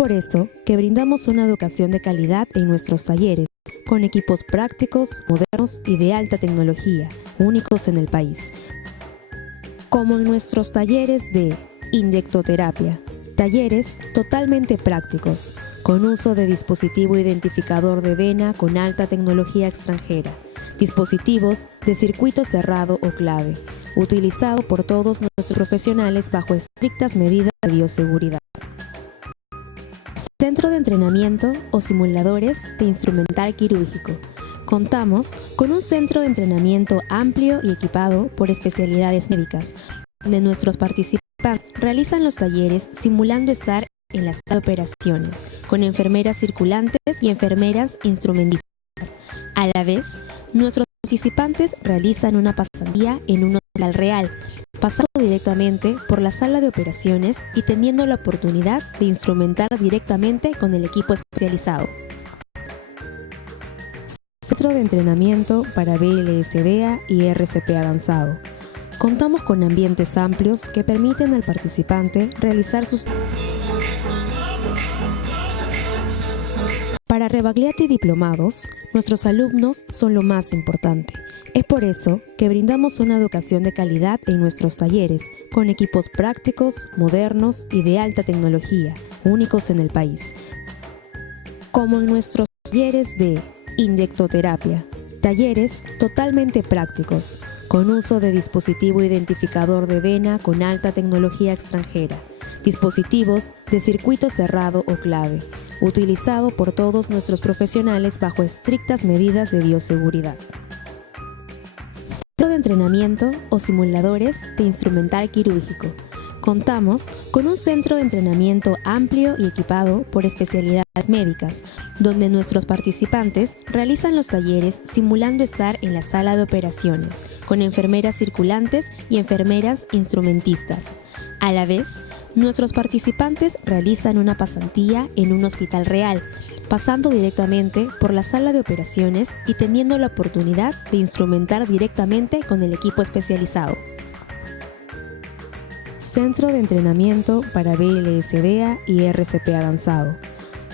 por eso que brindamos una educación de calidad en nuestros talleres, con equipos prácticos, modernos y de alta tecnología, únicos en el país. Como en nuestros talleres de inyectoterapia, talleres totalmente prácticos, con uso de dispositivo identificador de vena con alta tecnología extranjera, dispositivos de circuito cerrado o clave, utilizado por todos nuestros profesionales bajo estrictas medidas de bioseguridad. Centro de entrenamiento o simuladores de instrumental quirúrgico. Contamos con un centro de entrenamiento amplio y equipado por especialidades médicas, donde nuestros participantes realizan los talleres simulando estar en la sala de operaciones, con enfermeras circulantes y enfermeras instrumentistas. A la vez, nuestros participantes realizan una pasantía en un hospital real, pasando directamente por la sala de operaciones y teniendo la oportunidad de instrumentar directamente con el equipo especializado. Centro de entrenamiento para BLSDA y RCP avanzado. Contamos con ambientes amplios que permiten al participante realizar sus... Para Rebagliati diplomados, nuestros alumnos son lo más importante. Es por eso que brindamos una educación de calidad en nuestros talleres, con equipos prácticos, modernos y de alta tecnología, únicos en el país. Como en nuestros talleres de inyectoterapia, talleres totalmente prácticos, con uso de dispositivo identificador de vena con alta tecnología extranjera, dispositivos de circuito cerrado o clave, utilizado por todos nuestros profesionales bajo estrictas medidas de bioseguridad. Centro de entrenamiento o simuladores de instrumental quirúrgico. Contamos con un centro de entrenamiento amplio y equipado por especialidades médicas, donde nuestros participantes realizan los talleres simulando estar en la sala de operaciones, con enfermeras circulantes y enfermeras instrumentistas. A la vez, nuestros participantes realizan una pasantía en un hospital real, pasando directamente por la sala de operaciones y teniendo la oportunidad de instrumentar directamente con el equipo especializado. Centro de entrenamiento para BLSDA y RCP avanzado.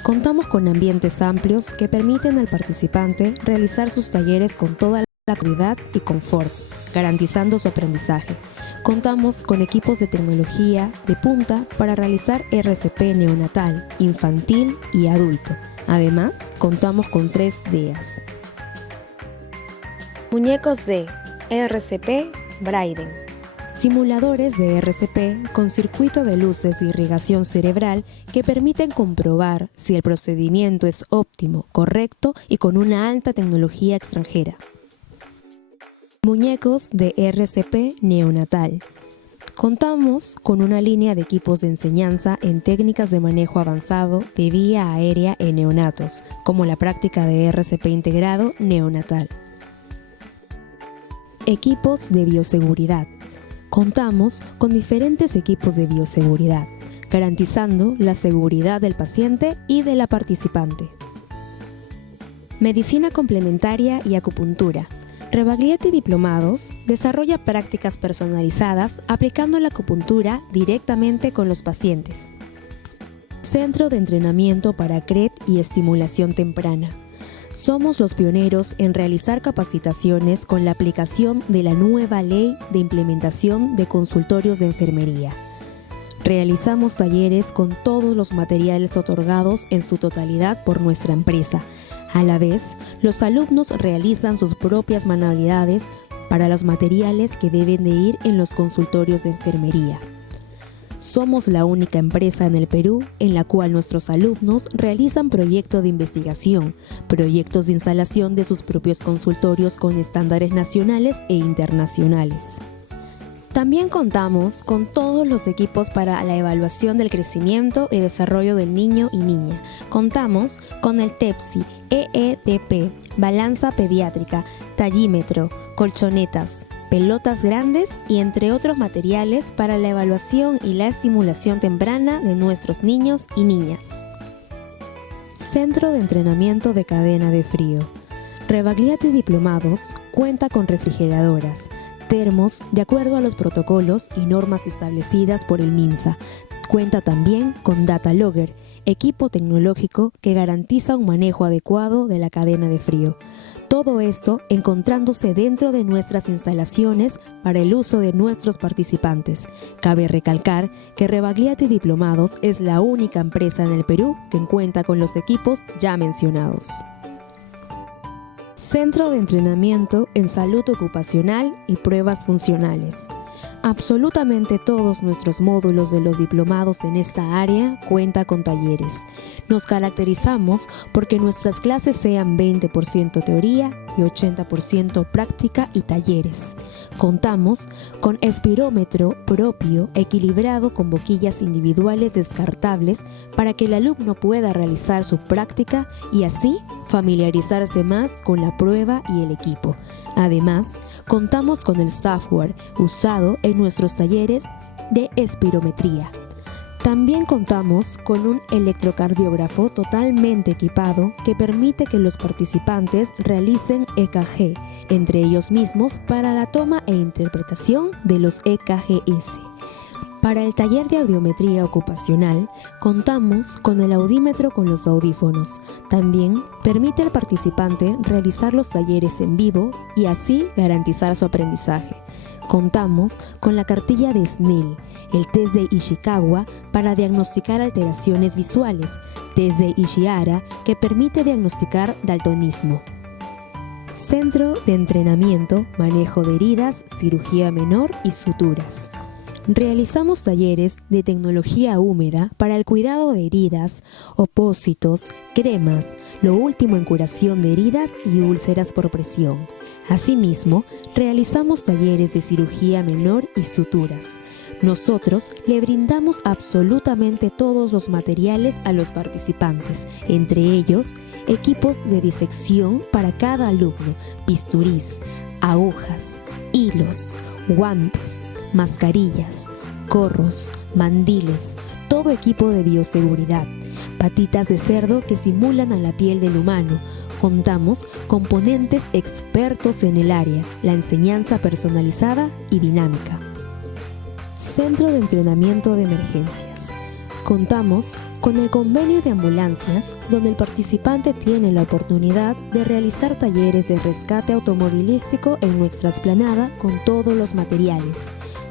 Contamos con ambientes amplios que permiten al participante realizar sus talleres con toda la comodidad y confort, garantizando su aprendizaje. Contamos con equipos de tecnología de punta para realizar RCP neonatal, infantil y adulto. Además, contamos con 3 DEAs. Muñecos de RCP Braiden. Simuladores de RCP con circuito de luces de irrigación cerebral que permiten comprobar si el procedimiento es óptimo, correcto y con una alta tecnología extranjera. Muñecos de RCP neonatal. Contamos con una línea de equipos de enseñanza en técnicas de manejo avanzado de vía aérea en neonatos, como la práctica de RCP integrado neonatal. Equipos de bioseguridad. Contamos con diferentes equipos de bioseguridad, garantizando la seguridad del paciente y de la participante. Medicina complementaria y acupuntura. Rebagliati Diplomados desarrolla prácticas personalizadas aplicando la acupuntura directamente con los pacientes. Centro de entrenamiento para CRET y estimulación temprana. Somos los pioneros en realizar capacitaciones con la aplicación de la nueva ley de implementación de consultorios de enfermería. Realizamos talleres con todos los materiales otorgados en su totalidad por nuestra empresa. A la vez, los alumnos realizan sus propias manualidades para los materiales que deben de ir en los consultorios de enfermería. Somos la única empresa en el Perú en la cual nuestros alumnos realizan proyectos de investigación, proyectos de instalación de sus propios consultorios con estándares nacionales e internacionales. También contamos con todos los equipos para la evaluación del crecimiento y desarrollo del niño y niña. Contamos con el TEPSI, EEDP, balanza pediátrica, tallímetro, colchonetas, pelotas grandes y entre otros materiales para la evaluación y la estimulación temprana de nuestros niños y niñas. Centro de entrenamiento de cadena de frío. Rebagliati Diplomados cuenta con refrigeradoras, termos de acuerdo a los protocolos y normas establecidas por el MINSA. Cuenta también con Data Logger, equipo tecnológico que garantiza un manejo adecuado de la cadena de frío. Todo esto encontrándose dentro de nuestras instalaciones para el uso de nuestros participantes. Cabe recalcar que Rebagliati Diplomados es la única empresa en el Perú que cuenta con los equipos ya mencionados. Centro de entrenamiento en salud ocupacional y pruebas funcionales. Absolutamente todos nuestros módulos de los diplomados en esta área cuentan con talleres. Nos caracterizamos porque nuestras clases sean 20% teoría y 80% práctica y talleres. Contamos con espirómetro propio equilibrado con boquillas individuales descartables para que el alumno pueda realizar su práctica y así familiarizarse más con la prueba y el equipo. Además, contamos con el software usado en nuestros talleres de espirometría. También contamos con un electrocardiógrafo totalmente equipado que permite que los participantes realicen EKG entre ellos mismos para la toma e interpretación de los EKGS. Para el taller de audiometría ocupacional, contamos con el audímetro con los audífonos. También permite al participante realizar los talleres en vivo y así garantizar su aprendizaje. Contamos con la cartilla de Snell, el test de Ishikawa para diagnosticar alteraciones visuales, test de Ishihara que permite diagnosticar daltonismo. Centro de entrenamiento, manejo de heridas, cirugía menor y suturas. Realizamos talleres de tecnología húmeda para el cuidado de heridas, opósitos, cremas, lo último en curación de heridas y úlceras por presión. Asimismo, realizamos talleres de cirugía menor y suturas. Nosotros le brindamos absolutamente todos los materiales a los participantes, entre ellos equipos de disección para cada alumno, bisturís, agujas, hilos, guantes, mascarillas, gorros, mandiles, todo equipo de bioseguridad, patitas de cerdo que simulan a la piel del humano. Contamos con ponentes expertos en el área, la enseñanza personalizada y dinámica. Centro de entrenamiento de emergencias. Contamos con el convenio de ambulancias, donde el participante tiene la oportunidad de realizar talleres de rescate automovilístico en nuestra explanada con todos los materiales: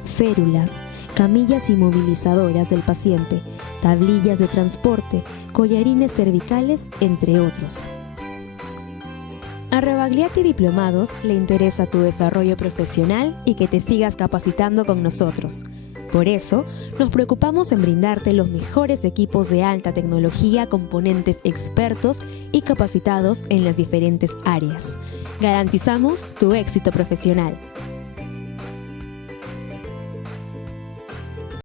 férulas, camillas inmovilizadoras del paciente, tablillas de transporte, collarines cervicales, entre otros. A Rebagliati Diplomados le interesa tu desarrollo profesional y que te sigas capacitando con nosotros. Por eso, nos preocupamos en brindarte los mejores equipos de alta tecnología con ponentes expertos y capacitados en las diferentes áreas. Garantizamos tu éxito profesional.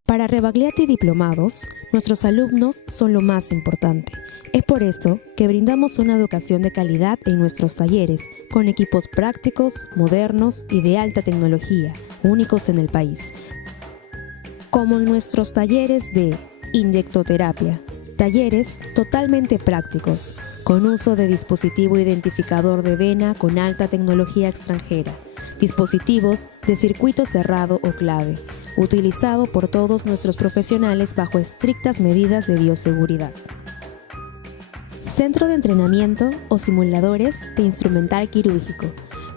Para Rebagliati Diplomados, nuestros alumnos son lo más importante. Es por eso que brindamos una educación de calidad en nuestros talleres, con equipos prácticos, modernos y de alta tecnología, únicos en el país. Como en nuestros talleres de inyectoterapia, talleres totalmente prácticos, con uso de dispositivo identificador de vena con alta tecnología extranjera, dispositivos de circuito cerrado o clave, utilizado por todos nuestros profesionales bajo estrictas medidas de bioseguridad. Centro de entrenamiento o simuladores de instrumental quirúrgico.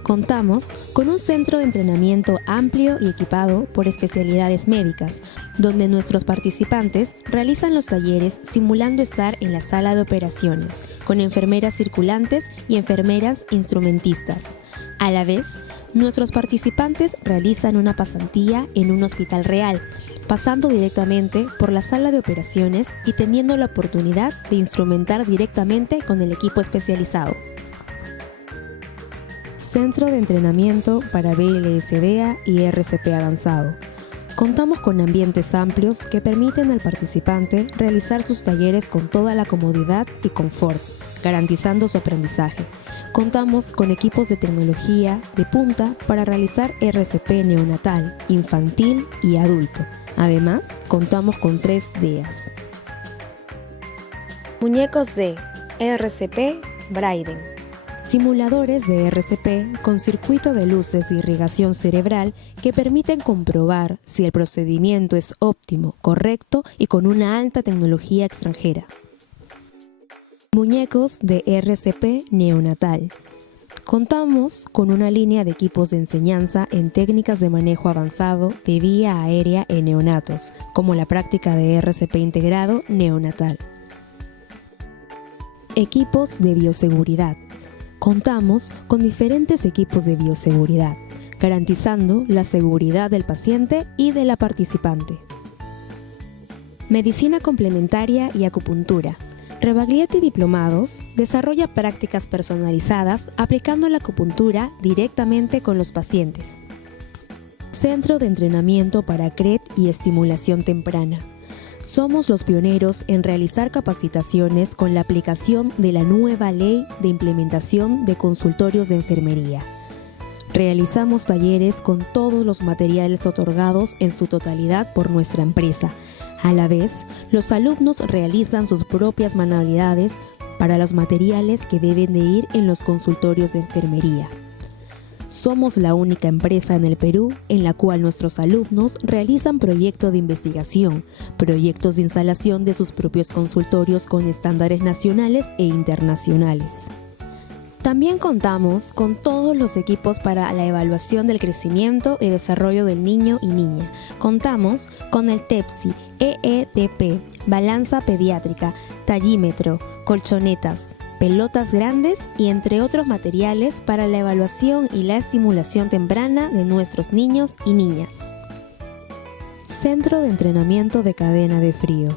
Contamos con un centro de entrenamiento amplio y equipado por especialidades médicas, donde nuestros participantes realizan los talleres simulando estar en la sala de operaciones, con enfermeras circulantes y enfermeras instrumentistas. A la vez, nuestros participantes realizan una pasantía en un hospital real, pasando directamente por la sala de operaciones y teniendo la oportunidad de instrumentar directamente con el equipo especializado. Centro de entrenamiento para BLSDA y RCP avanzado. Contamos con ambientes amplios que permiten al participante realizar sus talleres con toda la comodidad y confort, garantizando su aprendizaje. Contamos con equipos de tecnología de punta para realizar RCP neonatal, infantil y adulto. Además, contamos con 3 DEAs. Muñecos de RCP Braiden. Simuladores de RCP con circuito de luces de irrigación cerebral que permiten comprobar si el procedimiento es óptimo, correcto y con una alta tecnología extranjera. Muñecos de RCP neonatal. Contamos con una línea de equipos de enseñanza en técnicas de manejo avanzado de vía aérea en neonatos, como la práctica de RCP integrado neonatal. Equipos de bioseguridad. Contamos con diferentes equipos de bioseguridad, garantizando la seguridad del paciente y de la participante. Medicina complementaria y acupuntura. Rebagliati Diplomados desarrolla prácticas personalizadas aplicando la acupuntura directamente con los pacientes. Centro de entrenamiento para CRET y estimulación temprana. Somos los pioneros en realizar capacitaciones con la aplicación de la nueva ley de implementación de consultorios de enfermería. Realizamos talleres con todos los materiales otorgados en su totalidad por nuestra empresa. A la vez, los alumnos realizan sus propias manualidades para los materiales que deben de ir en los consultorios de enfermería. Somos la única empresa en el Perú en la cual nuestros alumnos realizan proyectos de investigación, proyectos de instalación de sus propios consultorios con estándares nacionales e internacionales. También contamos con todos los equipos para la evaluación del crecimiento y desarrollo del niño y niña. Contamos con el TEPSI, EETP, balanza pediátrica, tallímetro, colchonetas, pelotas grandes y entre otros materiales para la evaluación y la estimulación temprana de nuestros niños y niñas. Centro de entrenamiento de cadena de frío.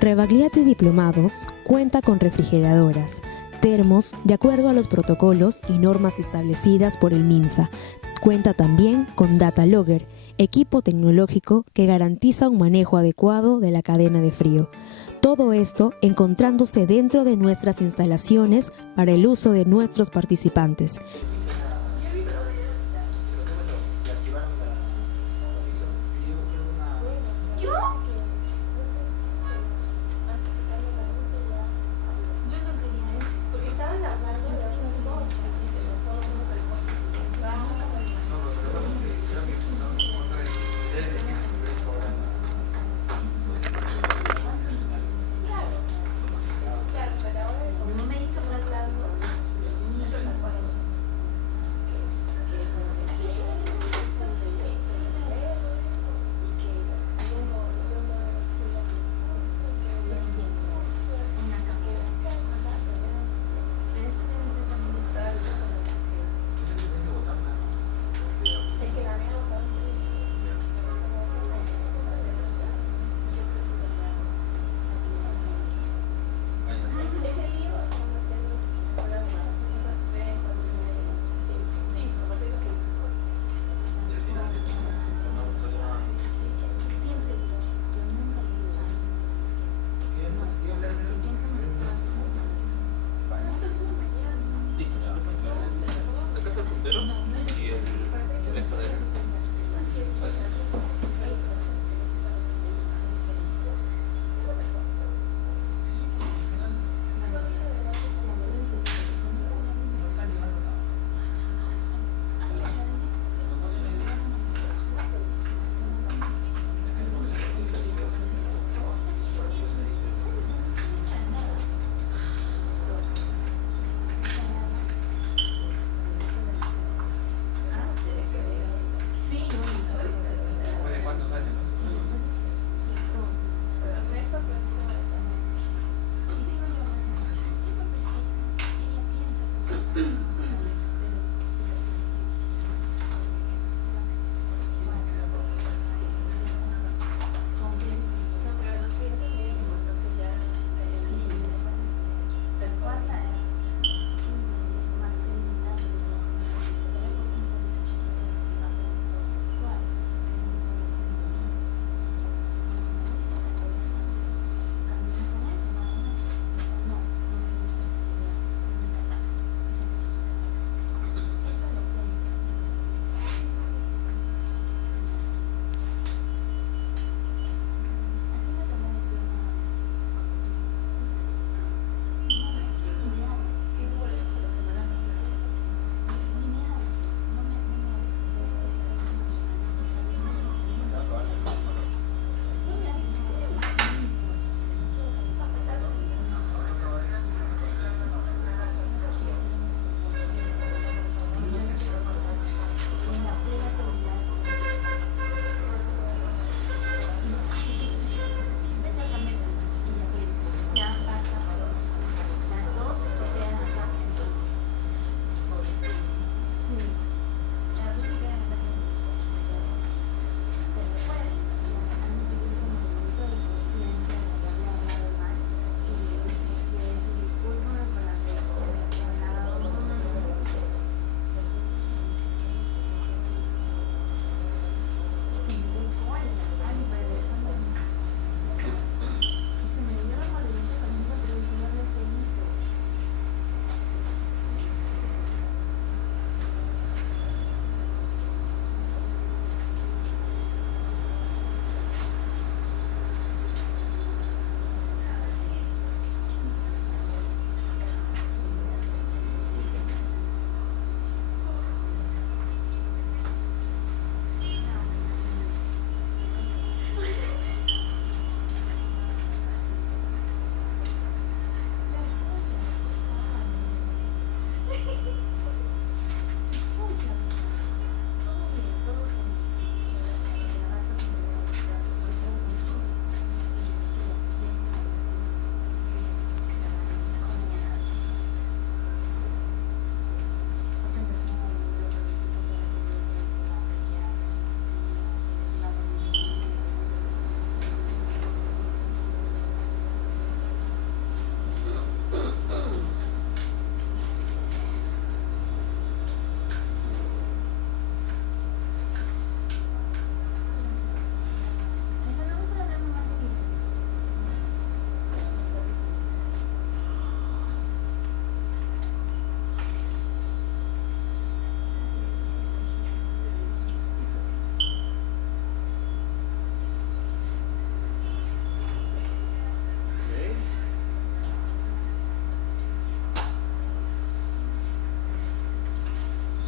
Rebagliati Diplomados cuenta con refrigeradoras, termos de acuerdo a los protocolos y normas establecidas por el MINSA. Cuenta también con Data Logger, equipo tecnológico que garantiza un manejo adecuado de la cadena de frío. Todo esto encontrándose dentro de nuestras instalaciones para el uso de nuestros participantes.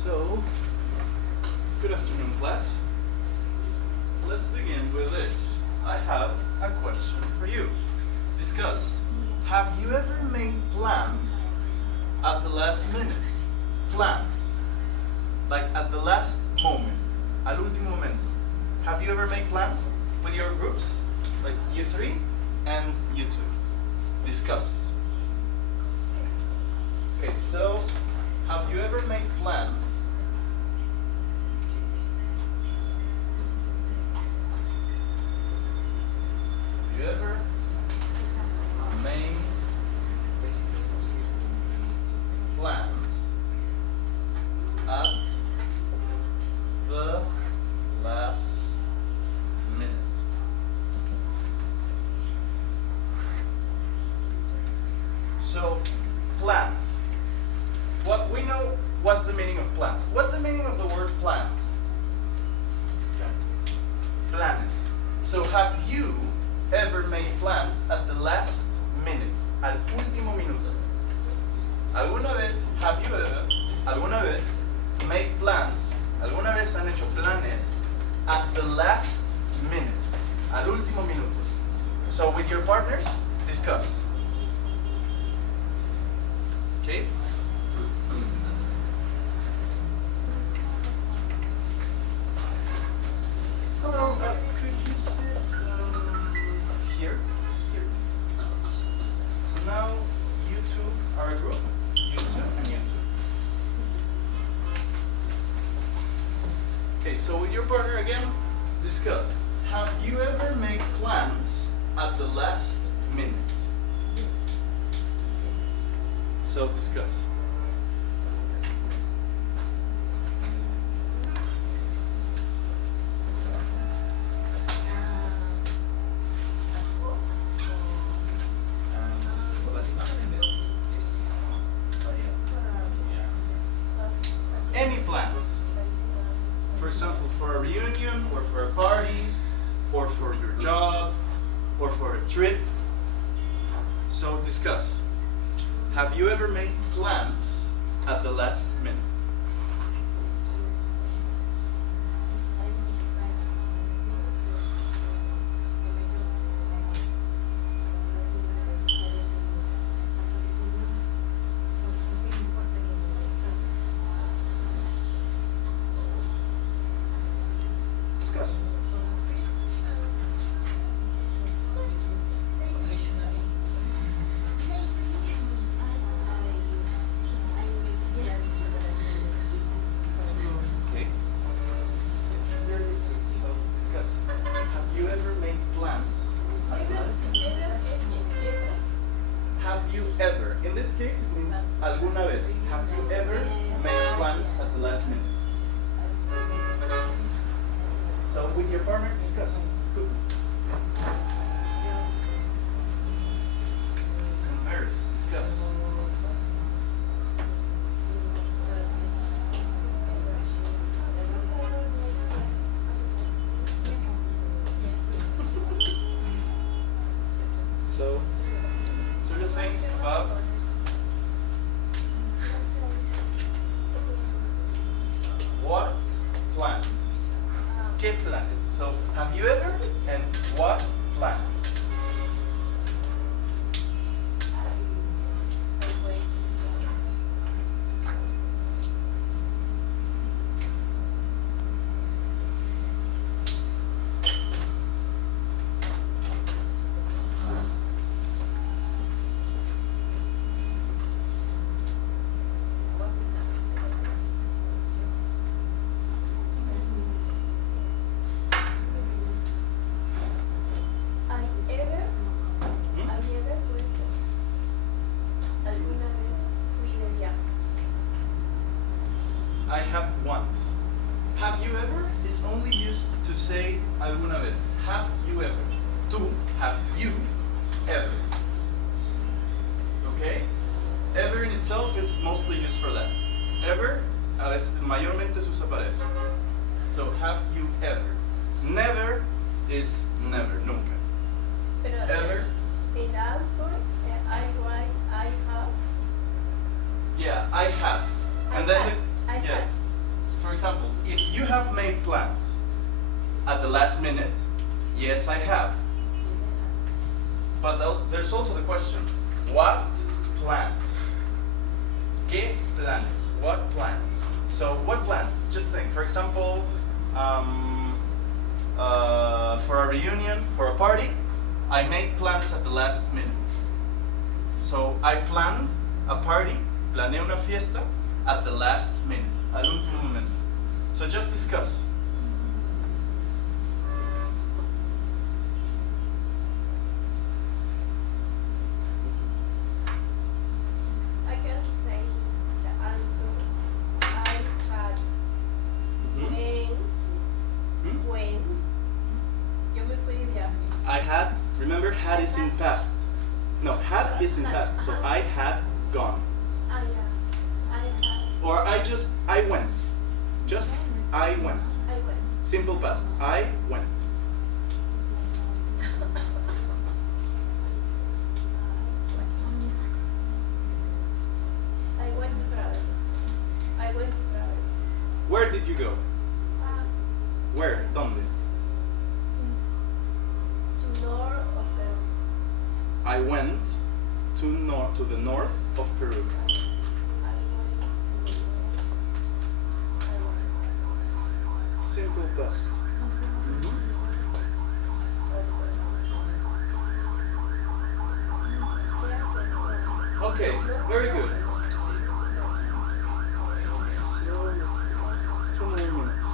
So, good afternoon, class. Let's begin with this. I have a question for you. Discuss. Have you ever made plans at the last minute? Plans. Like at the last moment. Al último momento. Have you ever made plans with your groups? Like you three and you two. Discuss. Okay, so have you ever made plans? Have you ever made plans at the last minute? So, plans. What we know, what's the meaning of plans? What's the meaning of the word plans? Planes. So have you ever made plans at the last minute? Al último minuto. ¿Alguna vez, have you ever, alguna vez made plans? ¿Alguna vez han hecho planes at the last minute? Al último minuto. So with your partners, discuss. Okay? Hello, could you sit here? Here, please. So now you two are a group. You two and you two. Okay, so with your partner again, discuss. Have you ever made plans at the last minute? So discuss. Any plans? For example, for a reunion, or for a party, or for your job, or for a trip. So discuss. Have you ever made plans at the last minute? Discuss. Okay. So discuss. Have you ever made plans? Have you ever? In this case, it means alguna vez. Have you ever made plans at the last minute? So with your partner, discuss. It's good. Compare, discuss. So, do you think about what plans? ¿Qué planes? So, have you ever and what plans? I have once. Have you ever is only used to say alguna vez. Have you ever? Tú, have you ever? Okay? Ever in itself is mostly used for that. Ever, mayormente se usa para eso. So, have you ever? Never is never, nunca. Pero Ever? in answer, I write I have. Yeah, I have. And then, I yeah. have. For example, if you have made plans at the last minute, yes, I have. But there's also the question, what plans? ¿Qué planes? What plans? So, what plans? Just think, for example, for a reunion, for a party, I made plans at the last minute. So, I planned a party, planeé una fiesta at the last minute, al último momento. So, just discuss. I can say the answer. I had when yo me fui de viaje. I had, remember, had is in past. No, had is in past. So, I had gone. Ah, yeah. I had. Or I went. Just, I went. I went. Simple past. I went. I went to travel. I went to travel. Where did you go? Where? ¿Dónde? To north of Peru. I went to the north of Peru. I went to the north. Simple past. Okay, very good. So, 2 more minutes.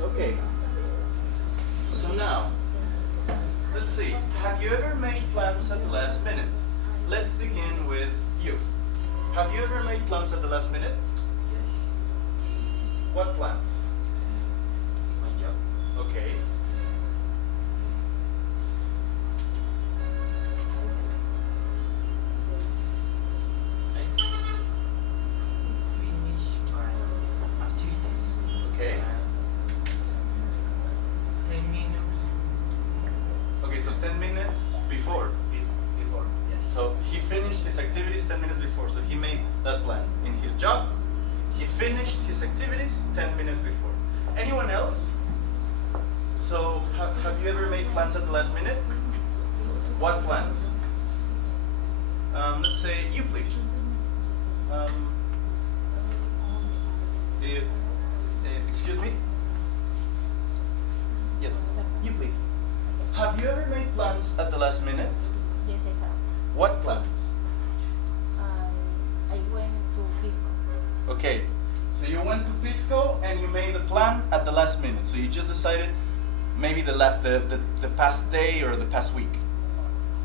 Okay. So now, let's see. Have you ever made plans at the last minute? Let's begin with you. Have you ever made plans at the last minute? Yes. What plans? My job. Okay. I finish my activities. Okay. 10 minutes Okay, so 10 minutes before. before. Yes. So he finished his activities 10 minutes before. So he made that plan in his job. He finished his activities 10 minutes before. Anyone else? So have you ever made plans at the last minute? What plans? Let's say you, please. Excuse me? Yes, you please. Have you ever made plans at the last minute? Yes, I have. What plans? I went to Pisco. Okay, so you went to Pisco and you made a plan at the last minute. So you just decided maybe the past day or the past week.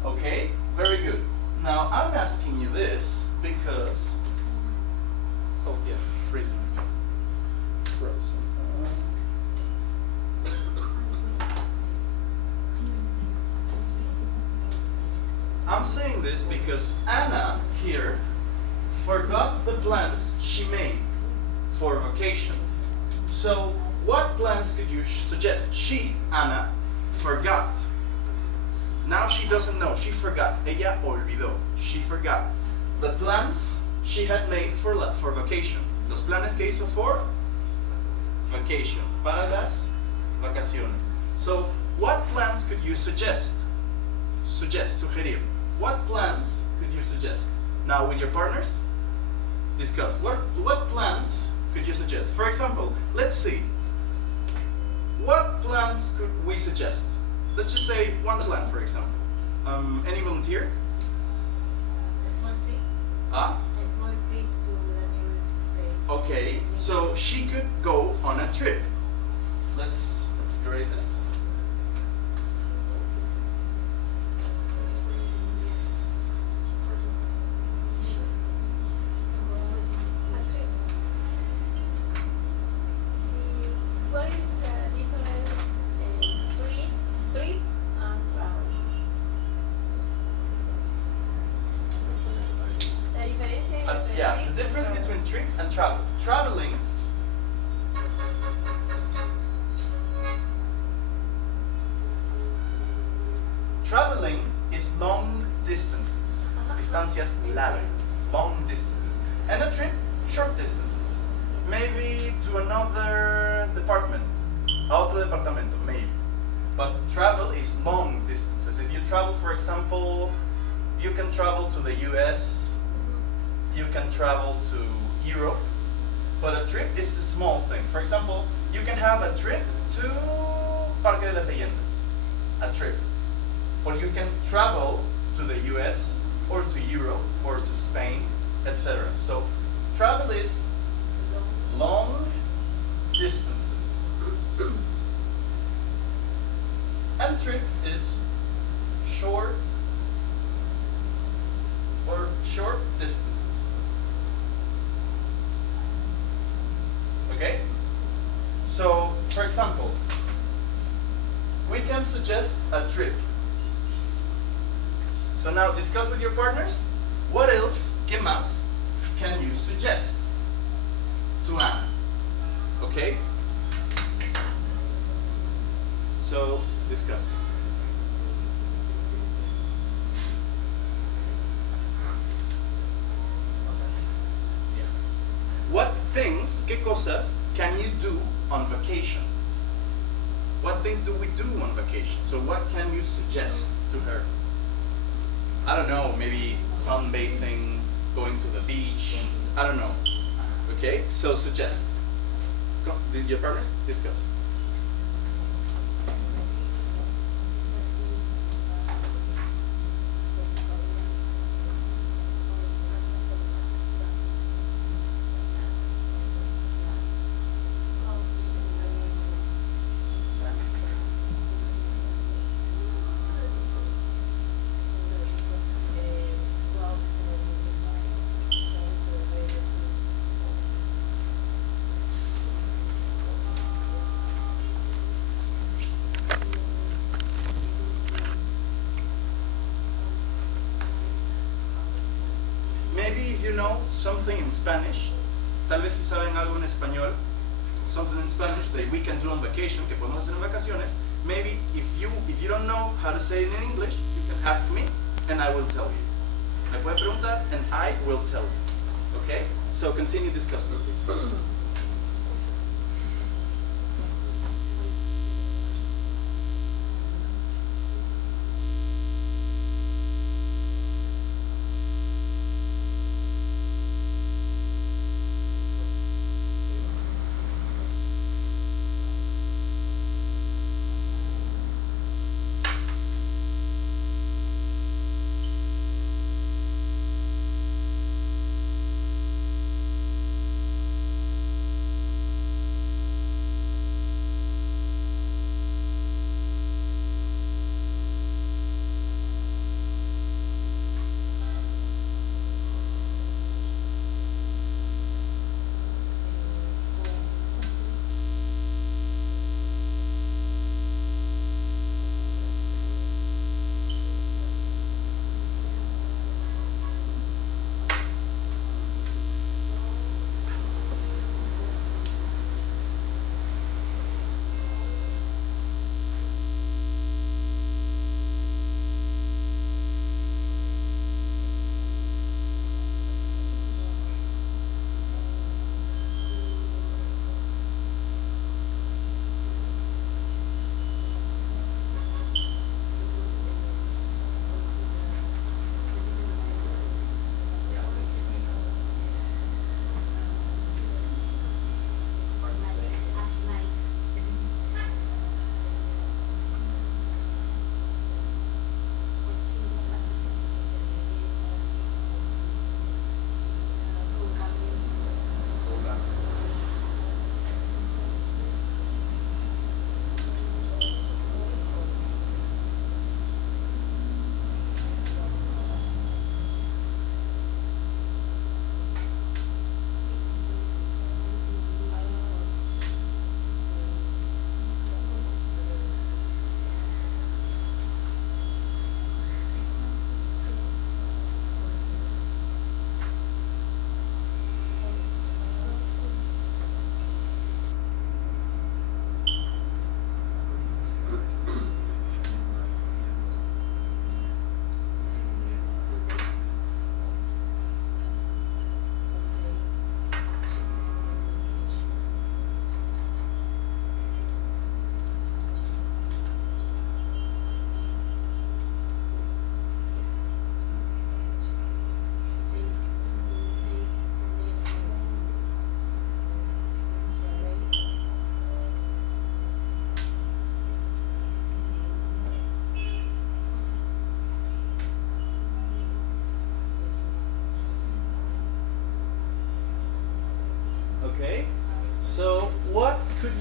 Okay, very good. Now I'm asking you this because, oh yeah, freezing. Frozen. I'm saying this because Anna here forgot the plans she made for vacation. So, what plans could you suggest? She, Anna, forgot. Now she doesn't know. She forgot. Ella olvidó. She forgot the plans she had made for vacation. Los planes que hizo for vacation. Para las vacaciones. So, what plans could you suggest? Sugerir. What plans could you suggest? Now, with your partners, discuss. What plans could you suggest? For example, let's see. What plans could we suggest? Let's just say one plan, for example. Any volunteer? A small trip. Ah? A small trip to the nearest place. Okay, so she could go on a trip. Let's erase this. What is the difference in trip and travel? La diferencia entre Yeah, trip the difference and travel. between trip and travel. Traveling is long distances. Distancias largas. Long distances. And a trip, short distances. Maybe to another department. A otro departamento, maybe. But travel is long distances. If you travel, for example, you can travel to the US, you can travel to Europe, but a trip is a small thing. For example, you can have a trip to Parque de las Leyendas, a trip. Or you can travel to the US, or to Europe, or to Spain, etc. So, travel is long distances. And trip is short or short distances. Okay? So, for example, we can suggest a trip. So now discuss with your partners, what else, ¿qué más, can you suggest to Anna? Okay? So, discuss. What things, qué cosas, can you do on vacation? What things do we do on vacation? So what can you suggest to her? I don't know, maybe sunbathing, going to the beach, I don't know. Okay, so suggest. Go, your partners, discuss. Maybe if you know something in Spanish, tal vez si saben algo en español, something in Spanish that we can do on vacation, que podemos hacer en vacaciones, maybe if you don't know how to say it in English, you can ask me and I will tell you. Me puede preguntar and I will tell you. Okay? So continue discussing, please.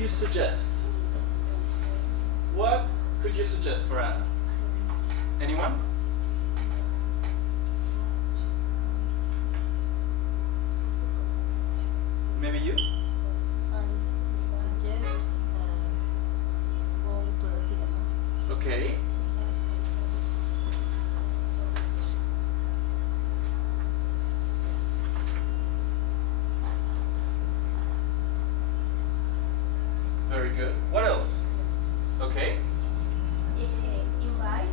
you suggest? What could you suggest for Anna? Anyone? Maybe you? Suggest go to the cinema. Okay. Very good. What else? Okay. Invite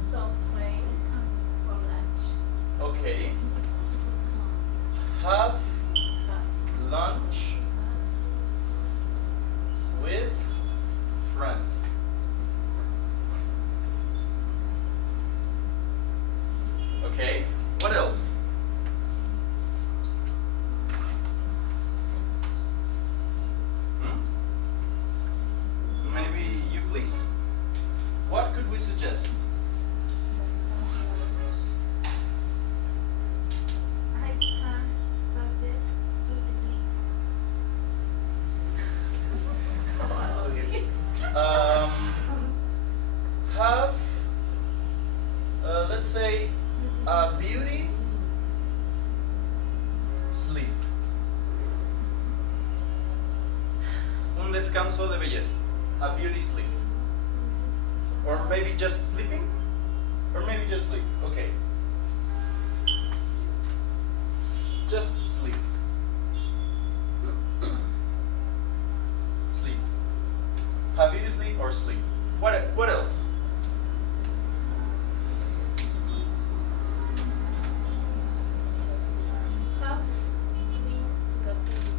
some friends for lunch. Okay. Have lunch with friends. Okay. What else? Maybe you, please. What could we suggest? I can suggest to sleep. Have, let's say, a beauty sleep. Un descanso de belleza. A beauty sleep. Or maybe just sleeping? Or maybe just sleep. Okay. Just sleep. Sleep. Have beauty sleep or sleep. What else? Have swim to the pool.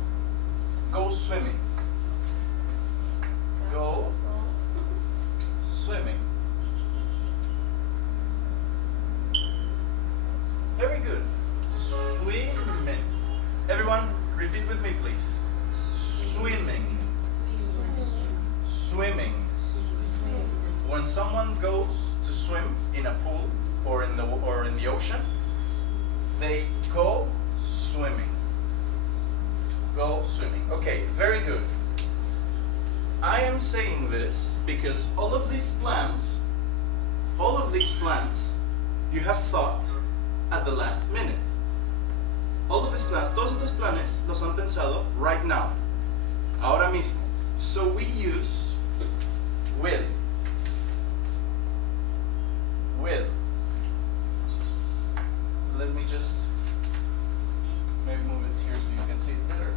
Go swimming. Go swimming. Very good. Swimming. Everyone, repeat with me, please. Swimming. Swimming. When someone goes to swim in a pool or in the ocean, they go swimming. Go swimming. Okay, very good. I am saying this because all of these plans, you have thought at the last minute. All of these plans, todos estos planes los han pensado right now, ahora mismo. So we use will. Will. Let me just maybe move it here so you can see it better.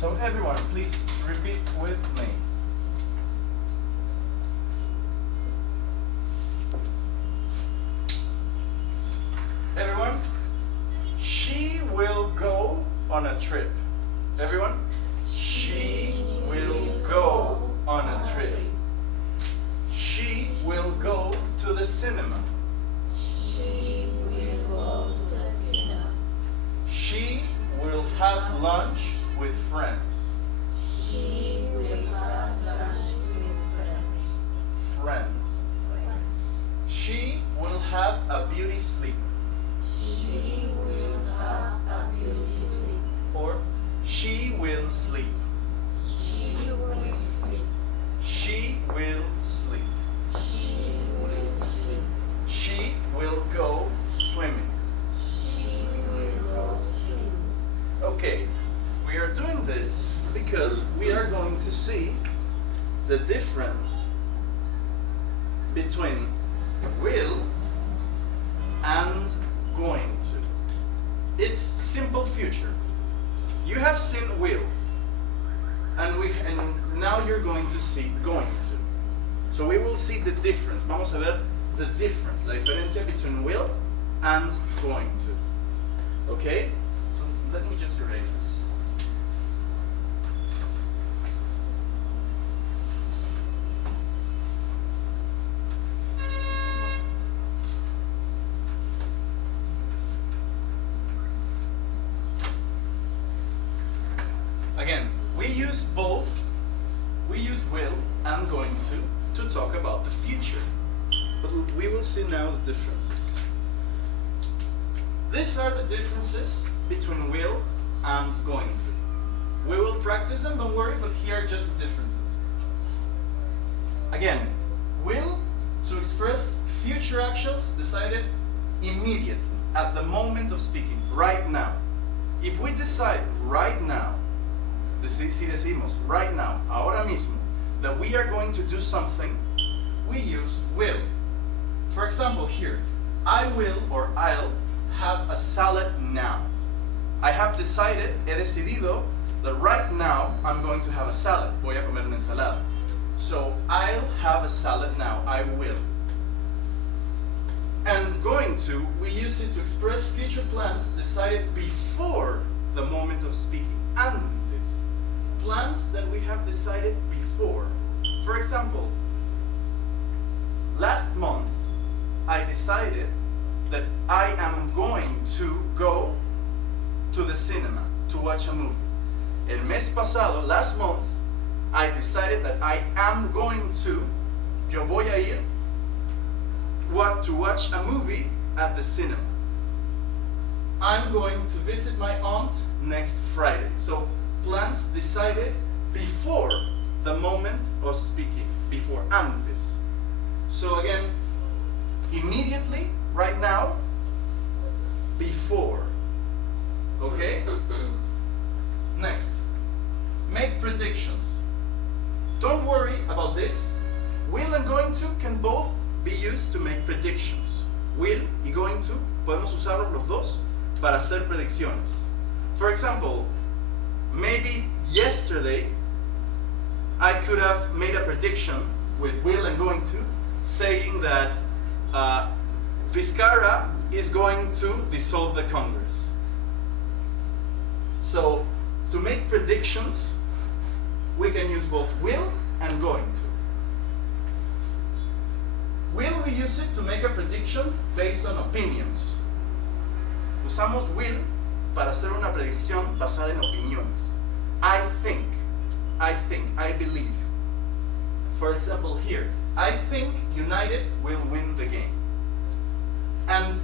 So everyone, please repeat with me. Everyone, she will go on a trip. Everyone, she will go on a trip. She will go to the cinema. She will go to the cinema. She will have lunch with friends. She will have lunch with friends. Friends. She will have a beauty sleep. She will have a beauty sleep. Or she will sleep. She will sleep. She will sleep. She will sleep. She will go swimming. She will go swim. Okay, we are doing this because we are going to see the difference between will and going to. It's simple future. You have seen will, and now you're going to see going to. So we will see the difference. Vamos a ver the difference, la diferencia between will and going to. Okay? So let me just erase this. Again, we use both. We use will and going to talk about the future. But we will see now the differences. These are the differences between will and going to. We will practice them, don't worry, but here are just the differences. Again, will to express future actions decided immediately, at the moment of speaking, right now. If we decide right now, si decimos right now, ahora mismo, that we are going to do something, we use will. For example, here, I will or I'll have a salad now. I have decided, he decidido, that right now I'm going to have a salad. Voy a comer una ensalada. So I'll have a salad now. I will. And going to, we use it to express future plans decided before the moment of speaking. And this, plans that we have decided before. For example, last month I decided that I am going to go to the cinema to watch a movie. El mes pasado, last month, I decided that I am going to, yo voy a ir, to watch a movie at the cinema. I'm going to visit my aunt next Friday. So plans decided before the moment of speaking, before antes. So again, immediately, right now, before. Okay? Next, make predictions. Don't worry about this. Will and going to can both be used to make predictions. Will y going to, podemos usarlos los dos para hacer predicciones. For example, maybe yesterday I could have made a prediction with will and going to, saying that Vizcarra is going to dissolve the Congress. So, to make predictions, we can use both will and going to. Will we use it to make a prediction based on opinions? Usamos will para hacer una predicción basada en opiniones. I think, I believe. For example here, I think United will win the game. And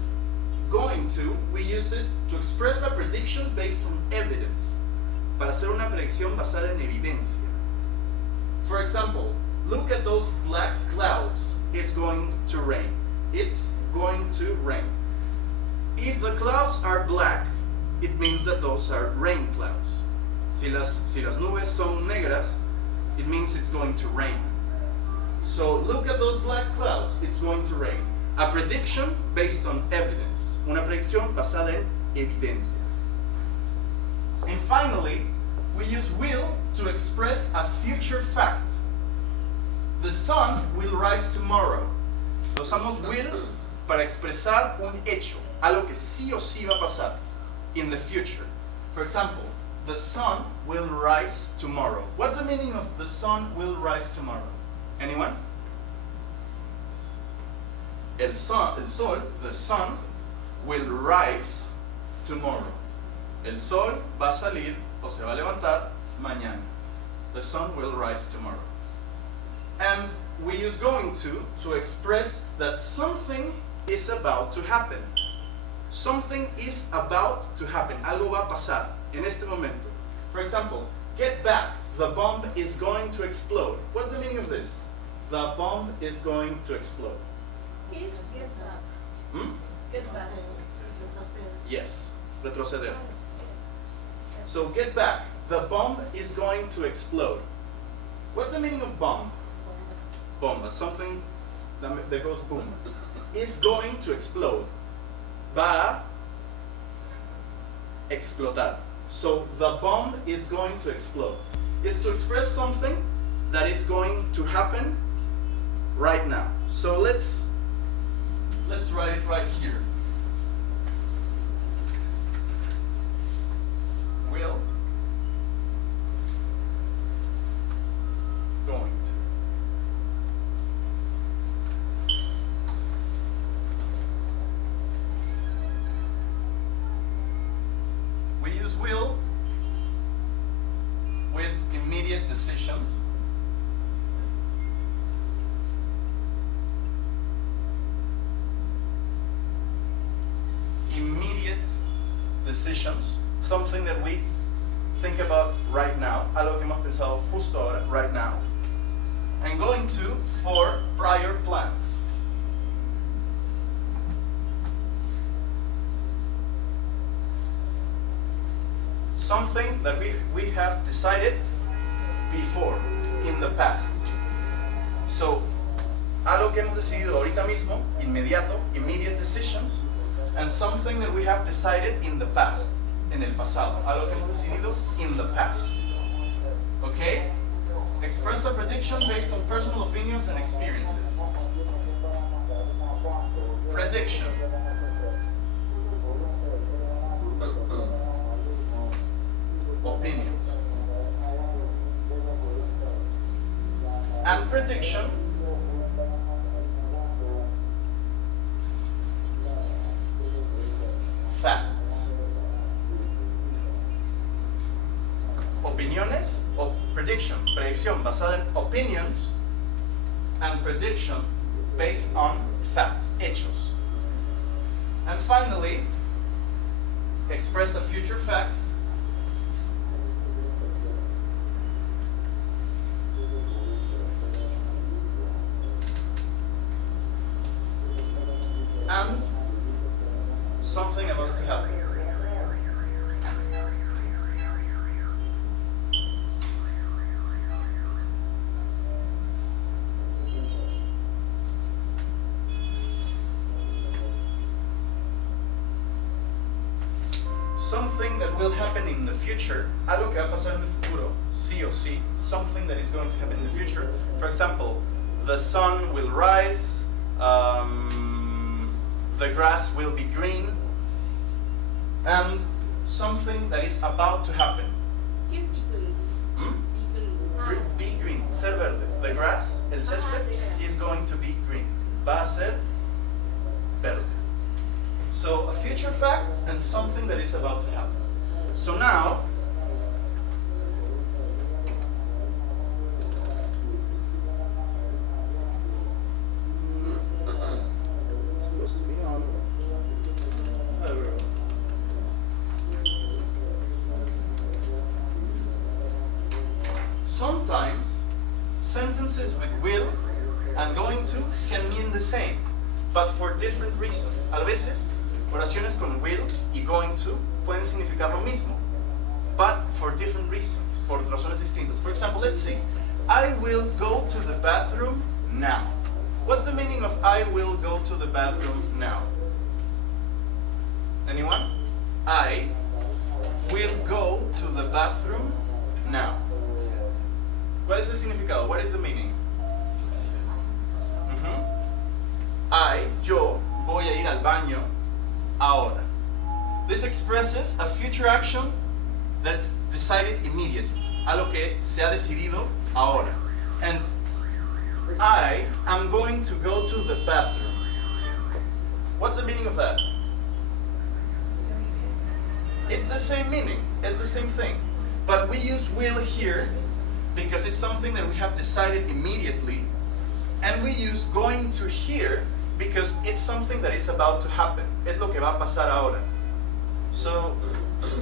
going to, we use it to express a prediction based on evidence. Para hacer una predicción basada en evidencia. For example, look at those black clouds. It's going to rain. It's going to rain. If the clouds are black, it means that those are rain clouds. Si las nubes son negras, it means it's going to rain. So look at those black clouds. It's going to rain. A prediction based on evidence. Una predicción basada en evidencia. And finally, we use will to express a future fact. The sun will rise tomorrow. Usamos will para expresar un hecho, algo que sí o sí va a pasar in the future. For example, the sun will rise tomorrow. What's the meaning of the sun will rise tomorrow? Anyone? The sun will rise tomorrow. El sol va a salir o se va a levantar mañana. The sun will rise tomorrow. And we use going to express that something is about to happen. Something is about to happen. Algo va a pasar en este momento. For example, get back. The bomb is going to explode. What's the meaning of this? The bomb is going to explode. Please get back. Hmm? Get back. Yes, retroceder. So get back. The bomb is going to explode. What's the meaning of bomb? Bomba, something that goes boom. Is going to explode. Va a explotar. So the bomb is going to explode. It's to express something that is going to happen right now. So let's write it right here. use will with immediate decisions. Immediate decisions, something that we think about right now, algo que hemos pensado justo ahora, right now. And going to for prior plans. Something that we have decided before, in the past. So, algo que hemos decidido ahorita mismo, inmediato, immediate decisions, and something that we have decided in the past, en el pasado. Algo que hemos decidido in the past. Okay? Express a prediction based on personal opinions and experiences. Prediction. Opinions. And prediction. Facts. Opiniones o prediction, predicción basada en opinions, and prediction based on facts, hechos. And finally, express a future fact and something about to happen. Something that will happen in the future, algo que va a pasar en el futuro, sí o sí, something that is going to happen in the future. For example, the sun will rise, the grass will be green, and something that is about to happen. ¿Qué es be green? Be green, ser verde. The grass, el césped, is going to be green. Va a ser verde. So a future fact and something that is about to happen. So now, supposed to be on. There we go. Sometimes sentences with will and going to can mean the same, but for different reasons. A veces, oraciones con will y going to pueden significar lo mismo, but for different reasons, por razones distintas. For example, let's see. I will go to the bathroom now. What's the meaning of I will go to the bathroom now? Anyone? I will go to the bathroom now. ¿Cuál es el significado? What is the meaning? Yo voy a ir al baño ahora. This expresses a future action that's decided immediately. Algo que se ha decidido ahora. And I am going to go to the bathroom. What's the meaning of that? It's the same meaning. It's the same thing. But we use will here because it's something that we have decided immediately. And we use going to here because it's something that is about to happen. Es lo que va a pasar ahora. So,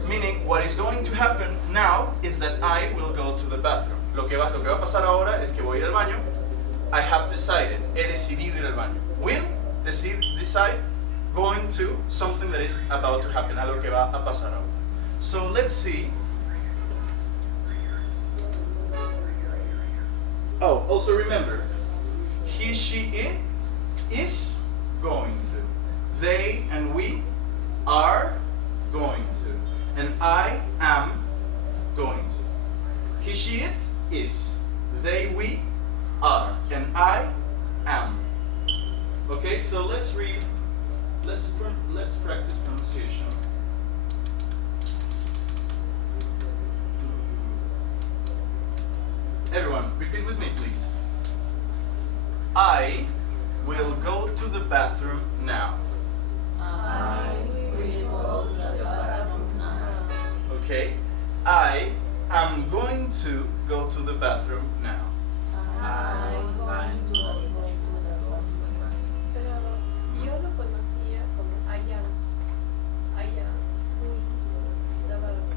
meaning what is going to happen now is that I will go to the bathroom. Lo que va a pasar ahora es que voy a ir al baño. I have decided. He decidido ir al baño. Will, decide, going to something that is about to happen. Algo que va a pasar ahora. So let's see. Oh, also remember, he, she, it is going to. They and we are going to. And I am going to. He, she, it is. They, we are. And I am. Okay, so let's read. Let's practice pronunciation. Everyone, repeat with me, please. I will go to the bathroom now. I will go to the bathroom now. Okay? I am going to go to the bathroom now. I'm going to go to the bathroom. Pero yo lo conocía como I am going to the bathroom.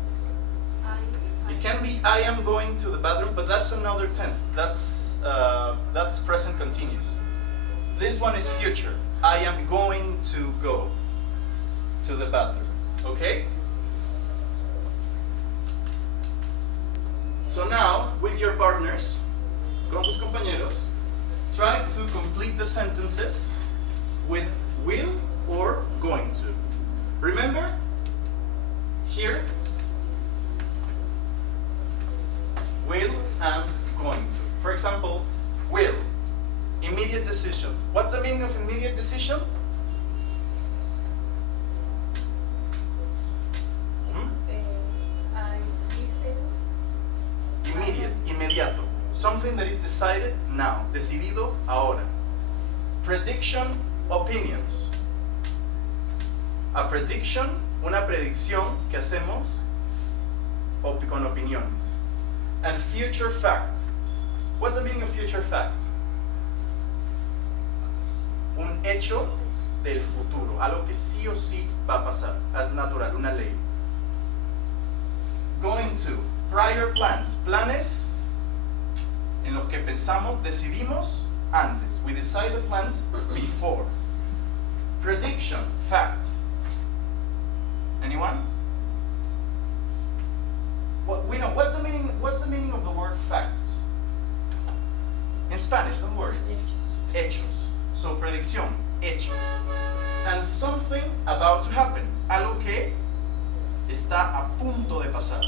It can be I am going to the bathroom, but that's another tense. That's present continuous. This one is future. I am going to go to the bathroom. Okay? So now, with your partners, con sus compañeros, try to complete the sentences with will or going to. Remember, here, will and going to. For example, will, immediate decision. What's the meaning of immediate decision? I listen. Immediate, inmediato. Something that is decided now, decidido ahora. Prediction, opinions. A prediction, una predicción que hacemos con opiniones. And future fact. What's the meaning of future fact? Un hecho del futuro, algo que sí o sí va a pasar, es natural, una ley. Going to, prior plans, planes en los que pensamos, decidimos antes. We decide the plans before. Prediction, facts. Anyone? We know. What's the meaning of the word facts? In Spanish, don't worry. Hechos. So predicción, hechos. And something about to happen. Algo que está a punto de pasar.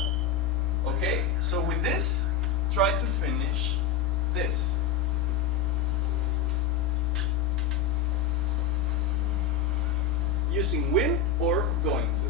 Okay? So with this, try to finish this. Using will or going to.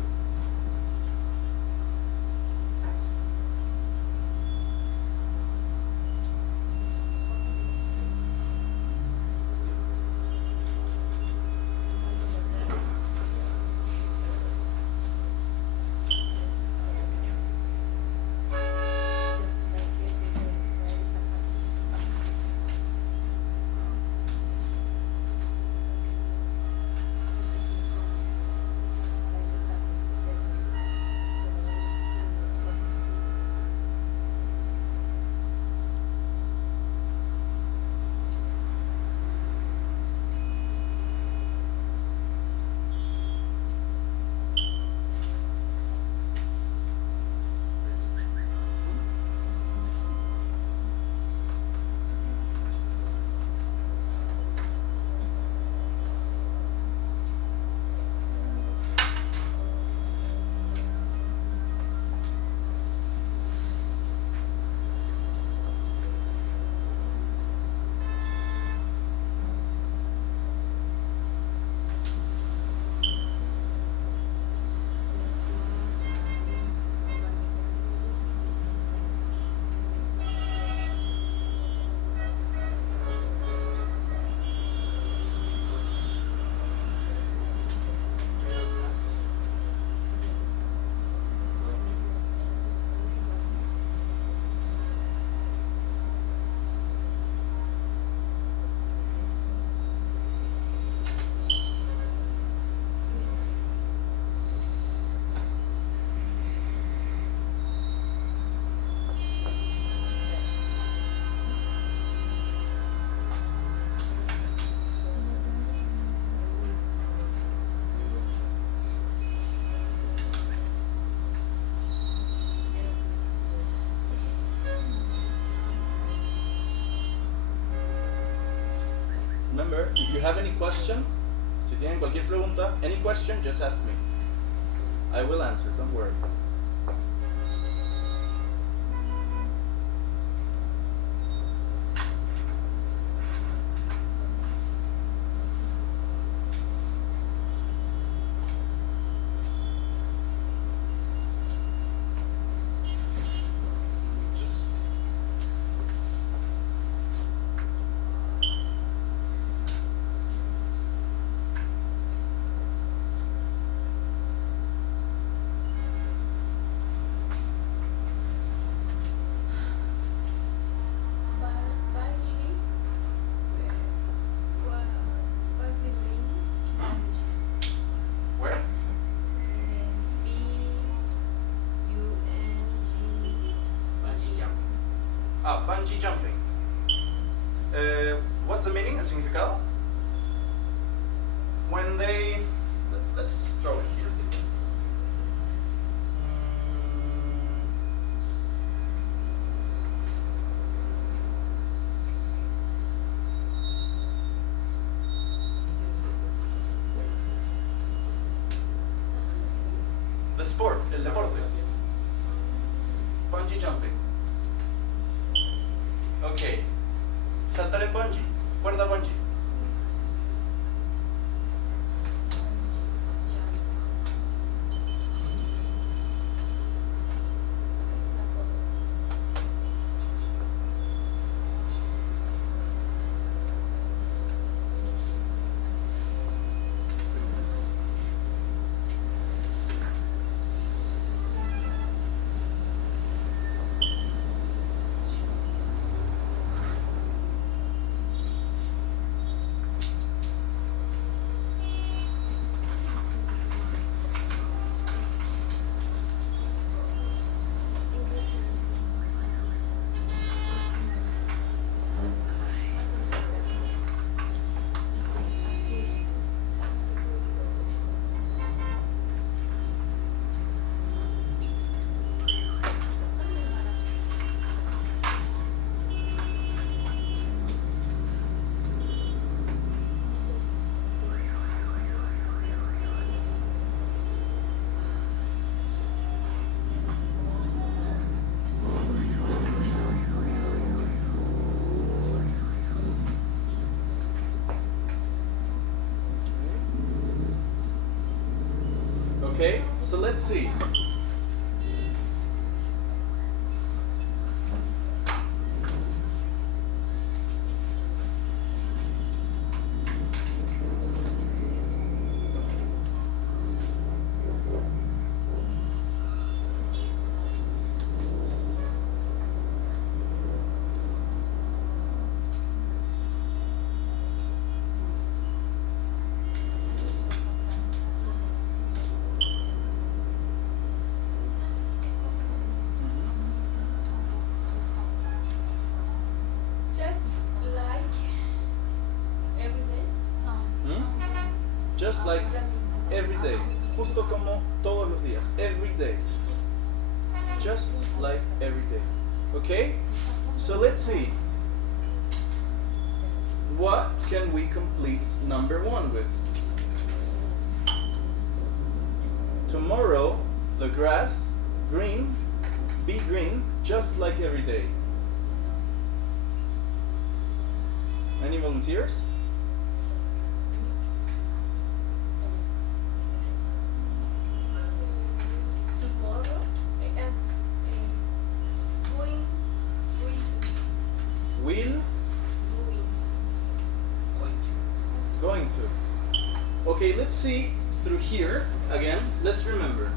Remember, if you have any question, si tienen cualquier pregunta, any question, just ask me. I will answer, don't worry. bungee jumping. What's the meaning, el significado? When they, let's draw it here. The sport, el deporte. Bungee jumping. Ok. Saltar en bungee. Cuerda bungee. Okay, so let's see. Just like every day. Justo como todos los días. Every day. Just like every day. Okay? So let's see. What can we complete number 1 with? Tomorrow, the grass, green, be green, just like every day. Any volunteers? Tomorrow, Will, going to. Okay, let's see through here again. Let's remember.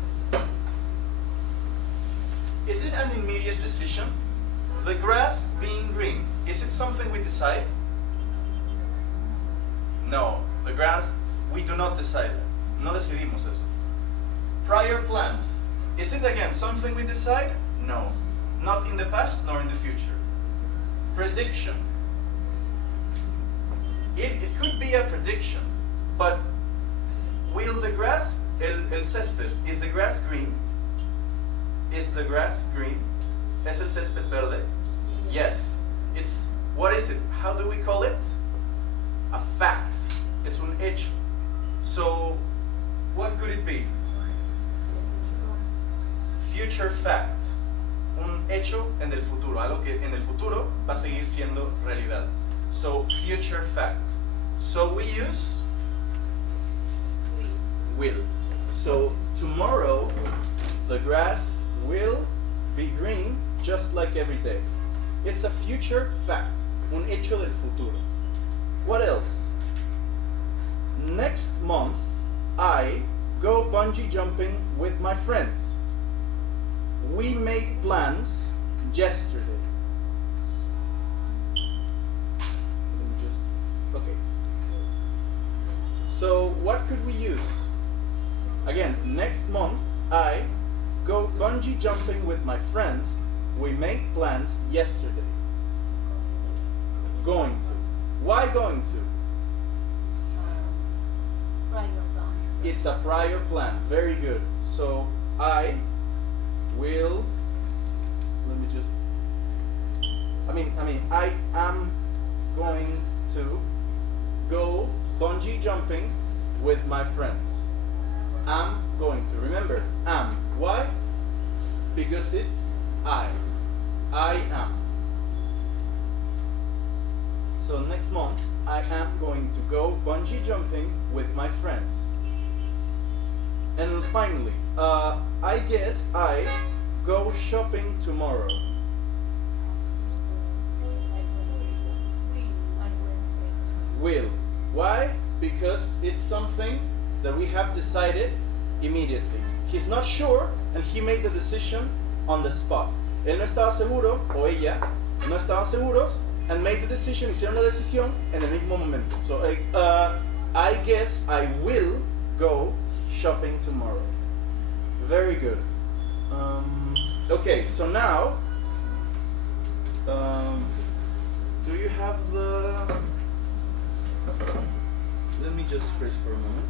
Is it an immediate decision? The grass being green, is it something we decide? No, the grass, we do not decide that. No decidimos eso. Prior plans, is it again something we decide? No, not in the past nor in the future. Prediction. It could be a prediction, but will the grass, el césped, is the grass green? Is the grass green? ¿Es el césped verde? Yes. It's, what is it? How do we call it? A fact. Es un hecho. So, what could it be? Future fact. Un hecho en el futuro. Algo que en el futuro va a seguir siendo realidad. So, future fact. So, we use will. So, tomorrow, the grass will be green just like every day. It's a future fact. Un hecho del futuro. What else? Next month, I go bungee jumping with my friends. We made plans yesterday. Let me just, okay. So what could we use? Again, next month, I go bungee jumping with my friends. We made plans yesterday. going to. Why going to? Prior plan. It's a prior plan. Very good. So I will. Let me just. I am going to go bungee jumping with my friends. I'm going to. Remember, am. Why? Because it's I. I am. So next month, I am going to go bungee jumping with my friends. And finally, I guess I go shopping tomorrow. Will. Why? Because it's something that we have decided immediately. He's not sure, and he made the decision on the spot. Él no estaba seguro, o ella, no estaban seguros, and made the decision, hicieron la decisión en el mismo momento. So, I guess I will go shopping tomorrow. Very good. Okay, so now, do you have the... Let me just freeze for a moment.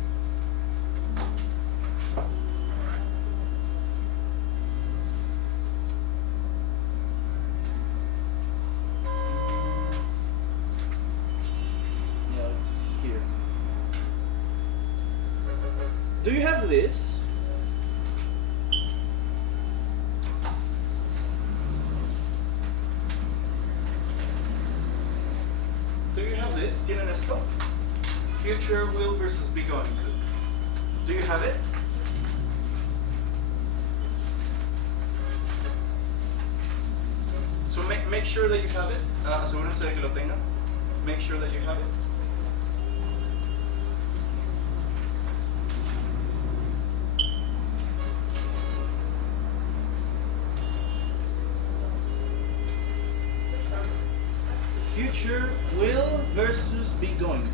Yeah, it's here. Do you have this? Do you have this? ¿Tienen esto? Future will versus be going to. Do you have it? So make sure that you have it. Asegúrense de que lo tengan. Make sure that you have it. Future will versus be going to.